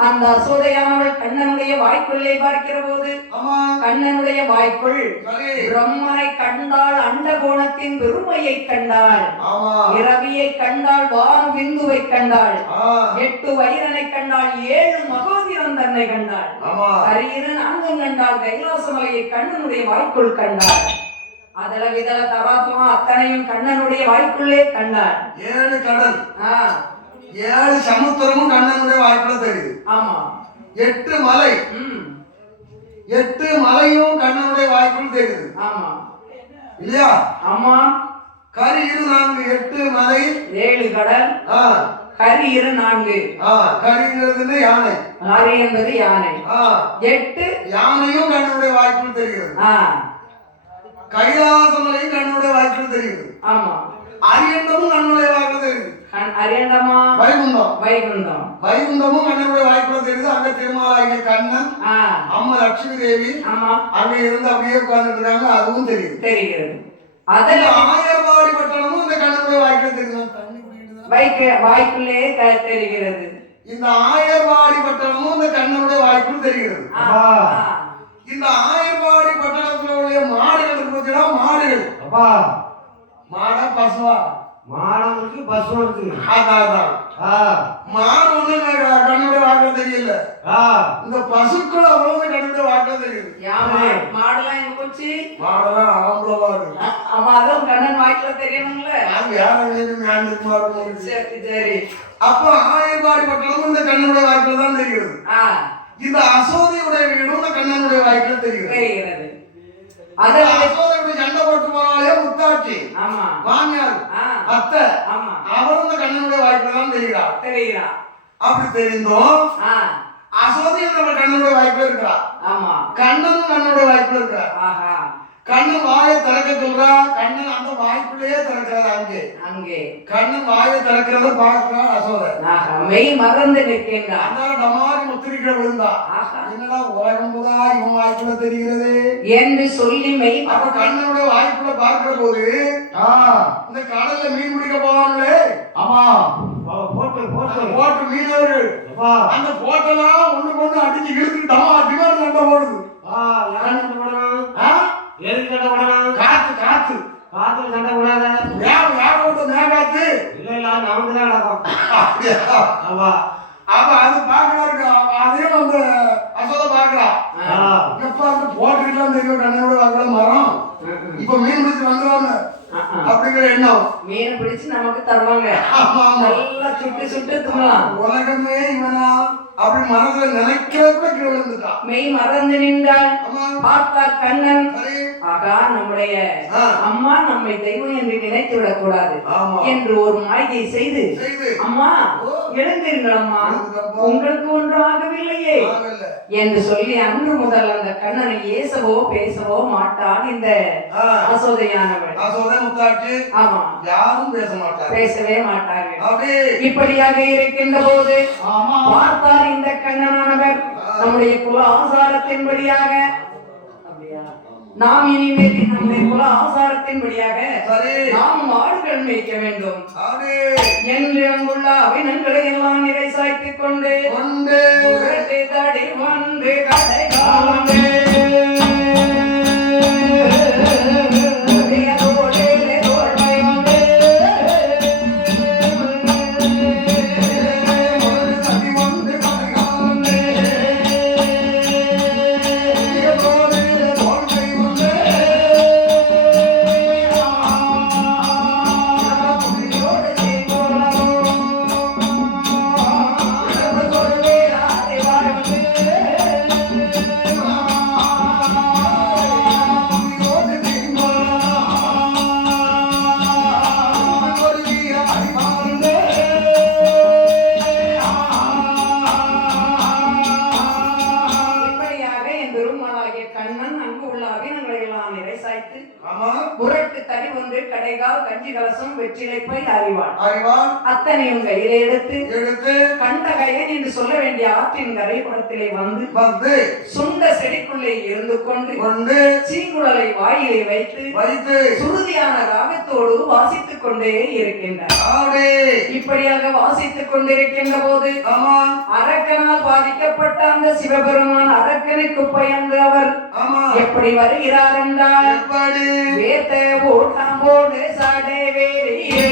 அந்த அசோதையானவள் கண்ணனுடைய வாய்க்குள்ளே பார்க்கிற போது கண்ணனுடைய வாய்க்குள் பிரம்மனை கண்டாள், அண்ட கோணத்தின் பெருமையை கண்டாள், இரவியை கண்டாள், வானு விந்துவை கண்டாள், 8 வயிறனை கண்டாள், 7 மகோதிரம் தன்னை கண்டாள், அரியரு 4 கண்டாள், கைலாசமலையை கண்ணனுடைய வாய்க்குள் கண்டாள். அதல விதல தராத்மா அத்தனையும் கண்ணனுடைய வாய்க்குள்ளே கண்டாள். 7 கடல், 7 சமுத்திரமும் கண்ணனுடைய வாய்க்குள்ள தெரியுது. ஆமா. 8 மலை, 8 மலையும் கண்ணனுடைய வாய்க்குள்ள தெரியுது. ஆமா இல்லையா? ஆமா. கரி இரு 4, 8 மலை, 7 கடல், கரி இரு 4. கரிங்கிறது யானை, கரி என்பது யானை. 8 யானையும் கண்ணனுடைய வாய்க்குள்ள தெரிகிறது. கைலாசமலையும் கண்ணுடைய வாய்க்குள்ள தெரியுது. ஆமா. அரியண்டமும் கண்ணுடைய வாய்க்குள்ள தெரியுது. அரியண்டமா? வைகுண்டம். வைகுண்டம். வைகுண்டமும் கண்ணுடைய வாய்க்குள்ள தெரியுது. அங்க திருமாலாகிய கண்ணன், அம்மா லட்சுமி தேவி அங்க இருந்து அப்படியே உட்கார்ந்துட்டு இருக்காங்க. அதுவும் தெரியுது. தெரிகிறது. அதுல ஆயர்வாடி பட்டணமும் இந்த கண்ணுடைய வாய்க்குள்ள தெரியுது. வாய்க்குள்ளே தெரிகிறது. இந்த ஆயர்வாடி பட்டணமும் இந்த கண்ணனுடைய வாய்க்குள்ள தெரிகிறது. இந்த ஆயர்வாடி பட்டணத்துல உள்ள மாடுகள் இருக்கு. மாடுகள் அப்பா, மாடா பசுவா? மாடம் இருக்கு, பசுவா இருக்கு. மாடு ஒண்ணு கண்ணுடைய வாக்குல தெரியல. இந்த பசுக்கள் அவ்வளவு கண்ணுடைய வாக்குல தெரியுது. மாடெல்லாம் எங்க போச்சு? மாடெல்லாம் ஆம்பளை மாடு. ஆமா, அதுவும் கண்ணன் வாக்குல தெரியணும்ல. சரி சரி. அப்ப ஆயர்வாடி பட்டணமும் இந்த கண்ணுடைய வாக்குல தான் தெரிகிறது. இந்த அசோதையுடைய வீடும் கண்ணனுடைய வாய்க்குள்ள தெரிகிறது. அது அசோதையுடைய சண்டை போட்டு போனாலே முத்தாட்சி, ஆமா, மாமியார், அத்தை, ஆமா, அவரும் இந்த கண்ணனுடைய வாய்க்குள்ள தான் தெரிகிறார். அப்படி தெரிந்தோம் அசோதை நம்ம கண்ணனுடைய வாய்க்குள்ள இருக்கிறா. ஆமா, கண்ணனும் கண்ணனுடைய வாய்க்குள்ள இருக்கிறார். ஆஹா. கண்ணன் வாயை திறக்க சொல்றா, கண்ணன் அந்த வாய்க்குள்ளேயே திறக்கிறார். அங்கே கண்ணன் வாயை திறக்கிறத பார்க்கிறார் அசோதை. மெய் மறந்து நிற்கின்றார். டமாரி முத்திரிக்கிற விழுந்தா, என்னடா உலகம் பூரா இவன் வாய்க்குள்ள தெரிகிறது என்று சொல்லி மெய். அப்ப கண்ணனுடைய வாய்க்குள்ள பார்க்கிற போது இந்த கடல்ல மீன் பிடிக்க போவாங்களே, ஆமா, போட்டு மீனவர்கள் அந்த போட்டெல்லாம் ஒண்ணு அடிச்சு இழுத்து டிமாண்ட் சண்டை போடுது. எதுக்கு சண்டை போடலாம்? காத்து காத்துல சண்டை போடாத. யார் ஓட்டு மேகாத்து? இல்ல நமக்கு தான் நடக்கும். ஆமா. அப்ப அது பாக்குறாரு. அதையும் அந்த அசோதை பாக்குறா. எப்ப அந்த போட்டுலாம் தெரியும் கண்ணோட வாக்குல மரம். இப்ப மீன் பிடிச்சு வந்துருவாங்க அப்படிங்கிற எண்ணம். மீன் பிடிச்சு நமக்கு தருவாங்க. நல்லா சுட்டு தின்னலாம். உலகமே இவனா அப்படி மனதுல நினைக்கிறப்ப கீழே விழுந்துட்டான். மெய் மறந்து நின்றாள். பார்த்தார் கண்ணன். ஆகா, நம்முடைய அம்மா நம்மை தெய்வம் என்று நினைத்து விடக் கூடாது என்று ஒரு மாயை செய்து, அம்மா எழுந்தீர்கள் அம்மா, உங்களுக்கு ஒன்று ஆகவில்லையே என்று சொல்லி அன்று முதல் அந்த கண்ணனை ஏசவோ பேசவோ மாட்டான் இந்த அசோதையானவள். ஆமா, யாரும் பேசவே மாட்டார்கள். இப்படியாக இருக்கின்ற போது பார்த்தார் இந்த கண்ணனானவர் நம்முடைய குல ஆசாரத்தின்படியாக, நாம் இனிமேல் நம்முடைய குல ஆசாரத்தின்படியாக நாம் மாடுகள் மேய்க்க வேண்டும் என்று அங்குள்ள அபிநன்களை எல்லாம் நிறை சாய்த்துக் கொண்டு தடி வந்து கதை காலமே கடைகால் கஞ்சி கலசம் வெற்றிலைப்பை அறிவாள் அறிவாள் அத்தனையும் கையிலே எடுத்து எடுத்து கண்டகையன் என்று சொல்ல வேண்டிய ஆற்றின் கரைப்புறத்திலே வந்து சுண்ட செடிக்குள்ளே இருந்து கொண்டு சீங்குழலை வாயிலை வைத்து சுருதியான ராகத்தோடு வாசித்துக் கொண்டே இருக்கின்றார். இப்படியாக வாசித்துக் கொண்டிருக்கின்ற போது அரக்கனால் பாதிக்கப்பட்ட அந்த சிவபெருமான் அரக்கனுக்கு பயந்து அவர் எப்படி வருகிறார் என்றால் வேத்த ஓட்டாம்போடு சடை வேறியே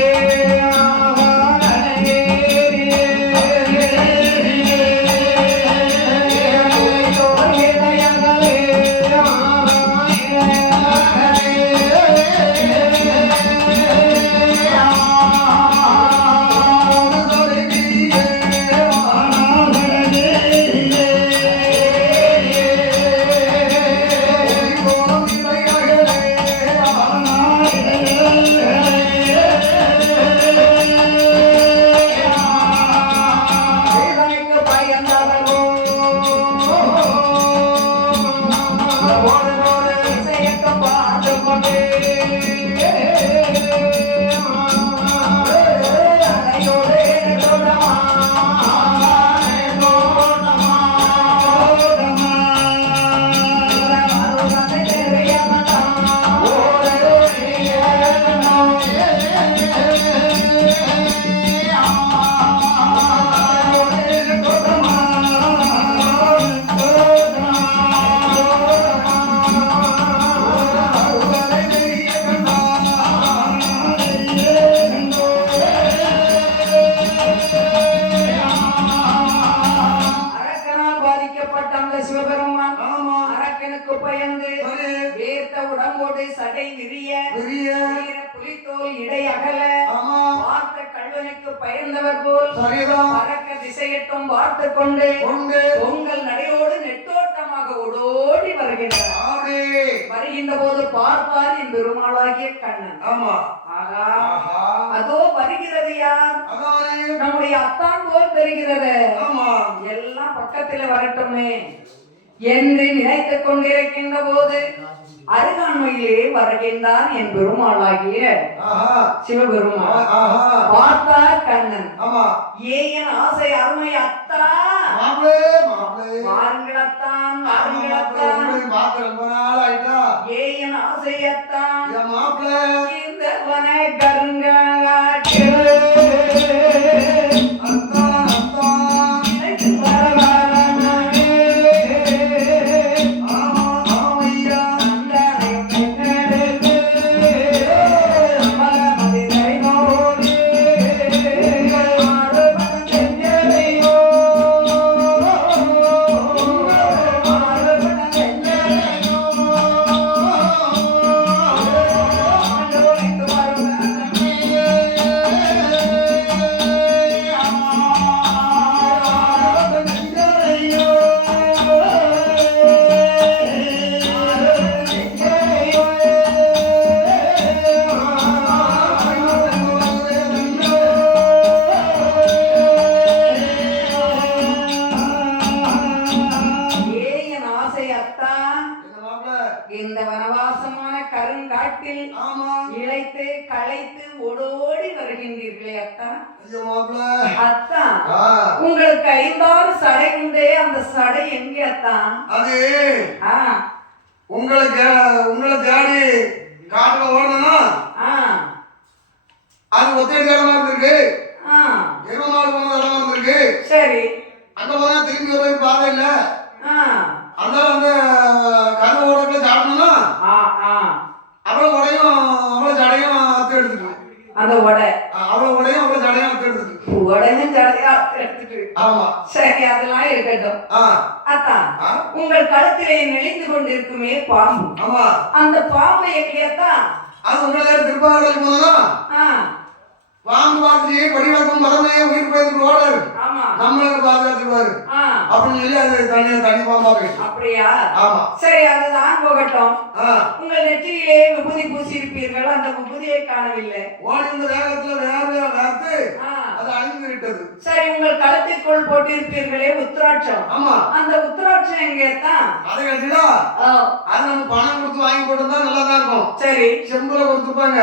சடை விரிய புலித்தோல் இடை அகல பார்த்த கல்வனுக்கு பயந்தவர் போல் பறக்க திசையட்டும் பார்த்து கொண்டு பொங்கல் நடையோடு நெட்டோட்டமாக ஓடோடி வருகின்றார். வருகின்ற போது பார்ப்பார் என் பெருமாளாகிய கண்ணன். ஆகா அதோ வருகிறது யார்? நம்முடைய அத்தான் போல் தெரிகிறது. எல்லாம் பக்கத்தில் வரட்டுமே என்று நினைத்துக் கொண்டிருக்கின்ற போது அருகாண்மையிலே வருகின்றான் என் பெருமாளாகிய சிவபெருமான். பார்த்தார் கண்ணன். ஏன் ஆசை அருமை அத்தா வாருங்களத்தான் ஏன் ஆசை அத்தான் இந்த வன கருங்காற்று இந்த வனவாசமான கருங்காட்டில் இழைத்து களைத்து ஓடோடி வருகின்றீர்களே அத்தா. அத்தா உங்களுக்கு 5-6 சடை உண்டே, அந்த சடை எங்கே அத்தா? அது உங்களை தேடி காட்டுல ஓடணும்னா அது ஒத்தடி இடமா இருந்திருக்கு, 24 போன இடமா இருந்திருக்கு. சரி, அங்க போனா திரும்பி வர பாதை இல்ல. அதனால அந்த கருவ ஓடக்குள்ள சாப்பிடணும்னா அவ்வளவு உடையும் அவ்வளவு ஜடையும் அத்து எடுத்துட்டு அந்த உடை அவ்வளவு உடையும் அவ்வளவு ஜடையும் அத்து எடுத்துட்டு உடையும் ஜடையும் அத்து எடுத்துட்டு. ஆமா சரி, அதெல்லாம் இருக்கட்டும். அத்தான் உங்கள் கழுத்திலே நெளிந்து கொண்டிருக்குமே பாம்பு. ஆமா, அந்த பாம்பை எங்கேத்தான்? அது உங்களை திருப்பாடலுக்கு போனா பாம்பு பார்த்து படிவளர்க்கும் மரமே உயிர் போயிருக்கு ஓடாரு, நம்மளுக்கு பாதுகாத்துருவாரு அப்படின்னு சொல்லி அது தனி பாம்பா போயிடுச்சு. அப்படியா? ஆமா. சரி, அதுதான் போகட்டும். உங்கள் நெற்றியிலே விபூதி பூசி இருப்பீர்கள், அந்த விபூதியை காணவில்லை. ஓடி இந்த வேகத்துல வேர்த்து அது அழிந்து விட்டது. சரி, உங்கள் கழுத்திற்குள் போட்டிருப்பீர்களே உத்திராட்சம். ஆமா, அந்த உத்திராட்சம் எங்கேத்தான்? அதை கட்டிடா அது நம்ம பணம் கொடுத்து வாங்கி போட்டு நல்லா தான் இருக்கும். சரி, செம்புல கொடுத்துப்பாங்க.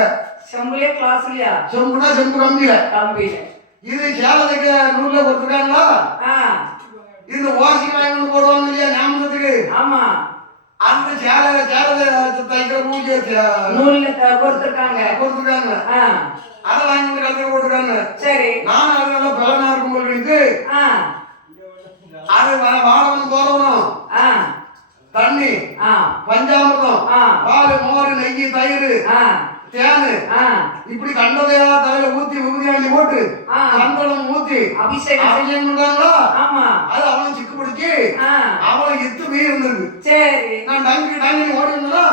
செம்புலயே கிளாஸ்லயா? செம்புனா செம்பு கம்பியில. கம்பியில. இது சேலத்துக்கு நூல்ல கொடுத்துருக்காங்களா? இந்த வாசி வாங்கி போடுவாங்க இல்லையா ஞாபகத்துக்கு? ஆமா. அந்த சேலை தைக்கிற பூஜை நூல்ல கொடுத்துருக்காங்க. அதை வாங்கி வந்து கலந்து போட்டுருக்காங்க. சரி. நானும் அது நல்லா பலனா இருக்கும் போது அது வாழவனும் போறவனும் தண்ணி பஞ்சாமிர்தம் பால் மோர் நெய் தயிர் தேனு இப்படி கண்டதையா தலையில ஊத்தி விபூதி போட்டு சந்தனம் ஊத்தி அபிஷேகம் பண்றாங்களா? அது அவனும் சிக்கு பிடிச்சி அவளை எத்து மீறி இருந்திருக்கு. சரி. நான் டங்கி ஓடி இருந்தா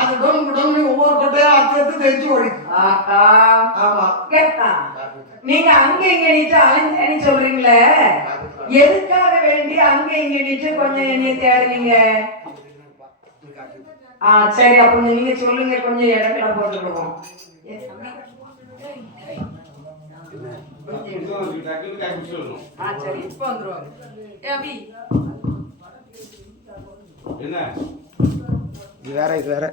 அது டொங்கு ஒவ்வொரு கொட்டையா அத்து தெரிச்சு ஓடி. ஆமா. நீங்க அங்க இங்க நீட்டு அலைஞ்சு சொல்றீங்களே, எதுக்காக வேண்டி அங்க இங்க நீட்டு கொஞ்சம் என்னைய தேடுனீங்க? சரி, அப்ப நீங்க சொல்லுங்க, கொஞ்சம் இடத்துல போட்டுக்கிடுவோம். சரி, இப்ப வந்துருவாங்க. என்ன இது வேற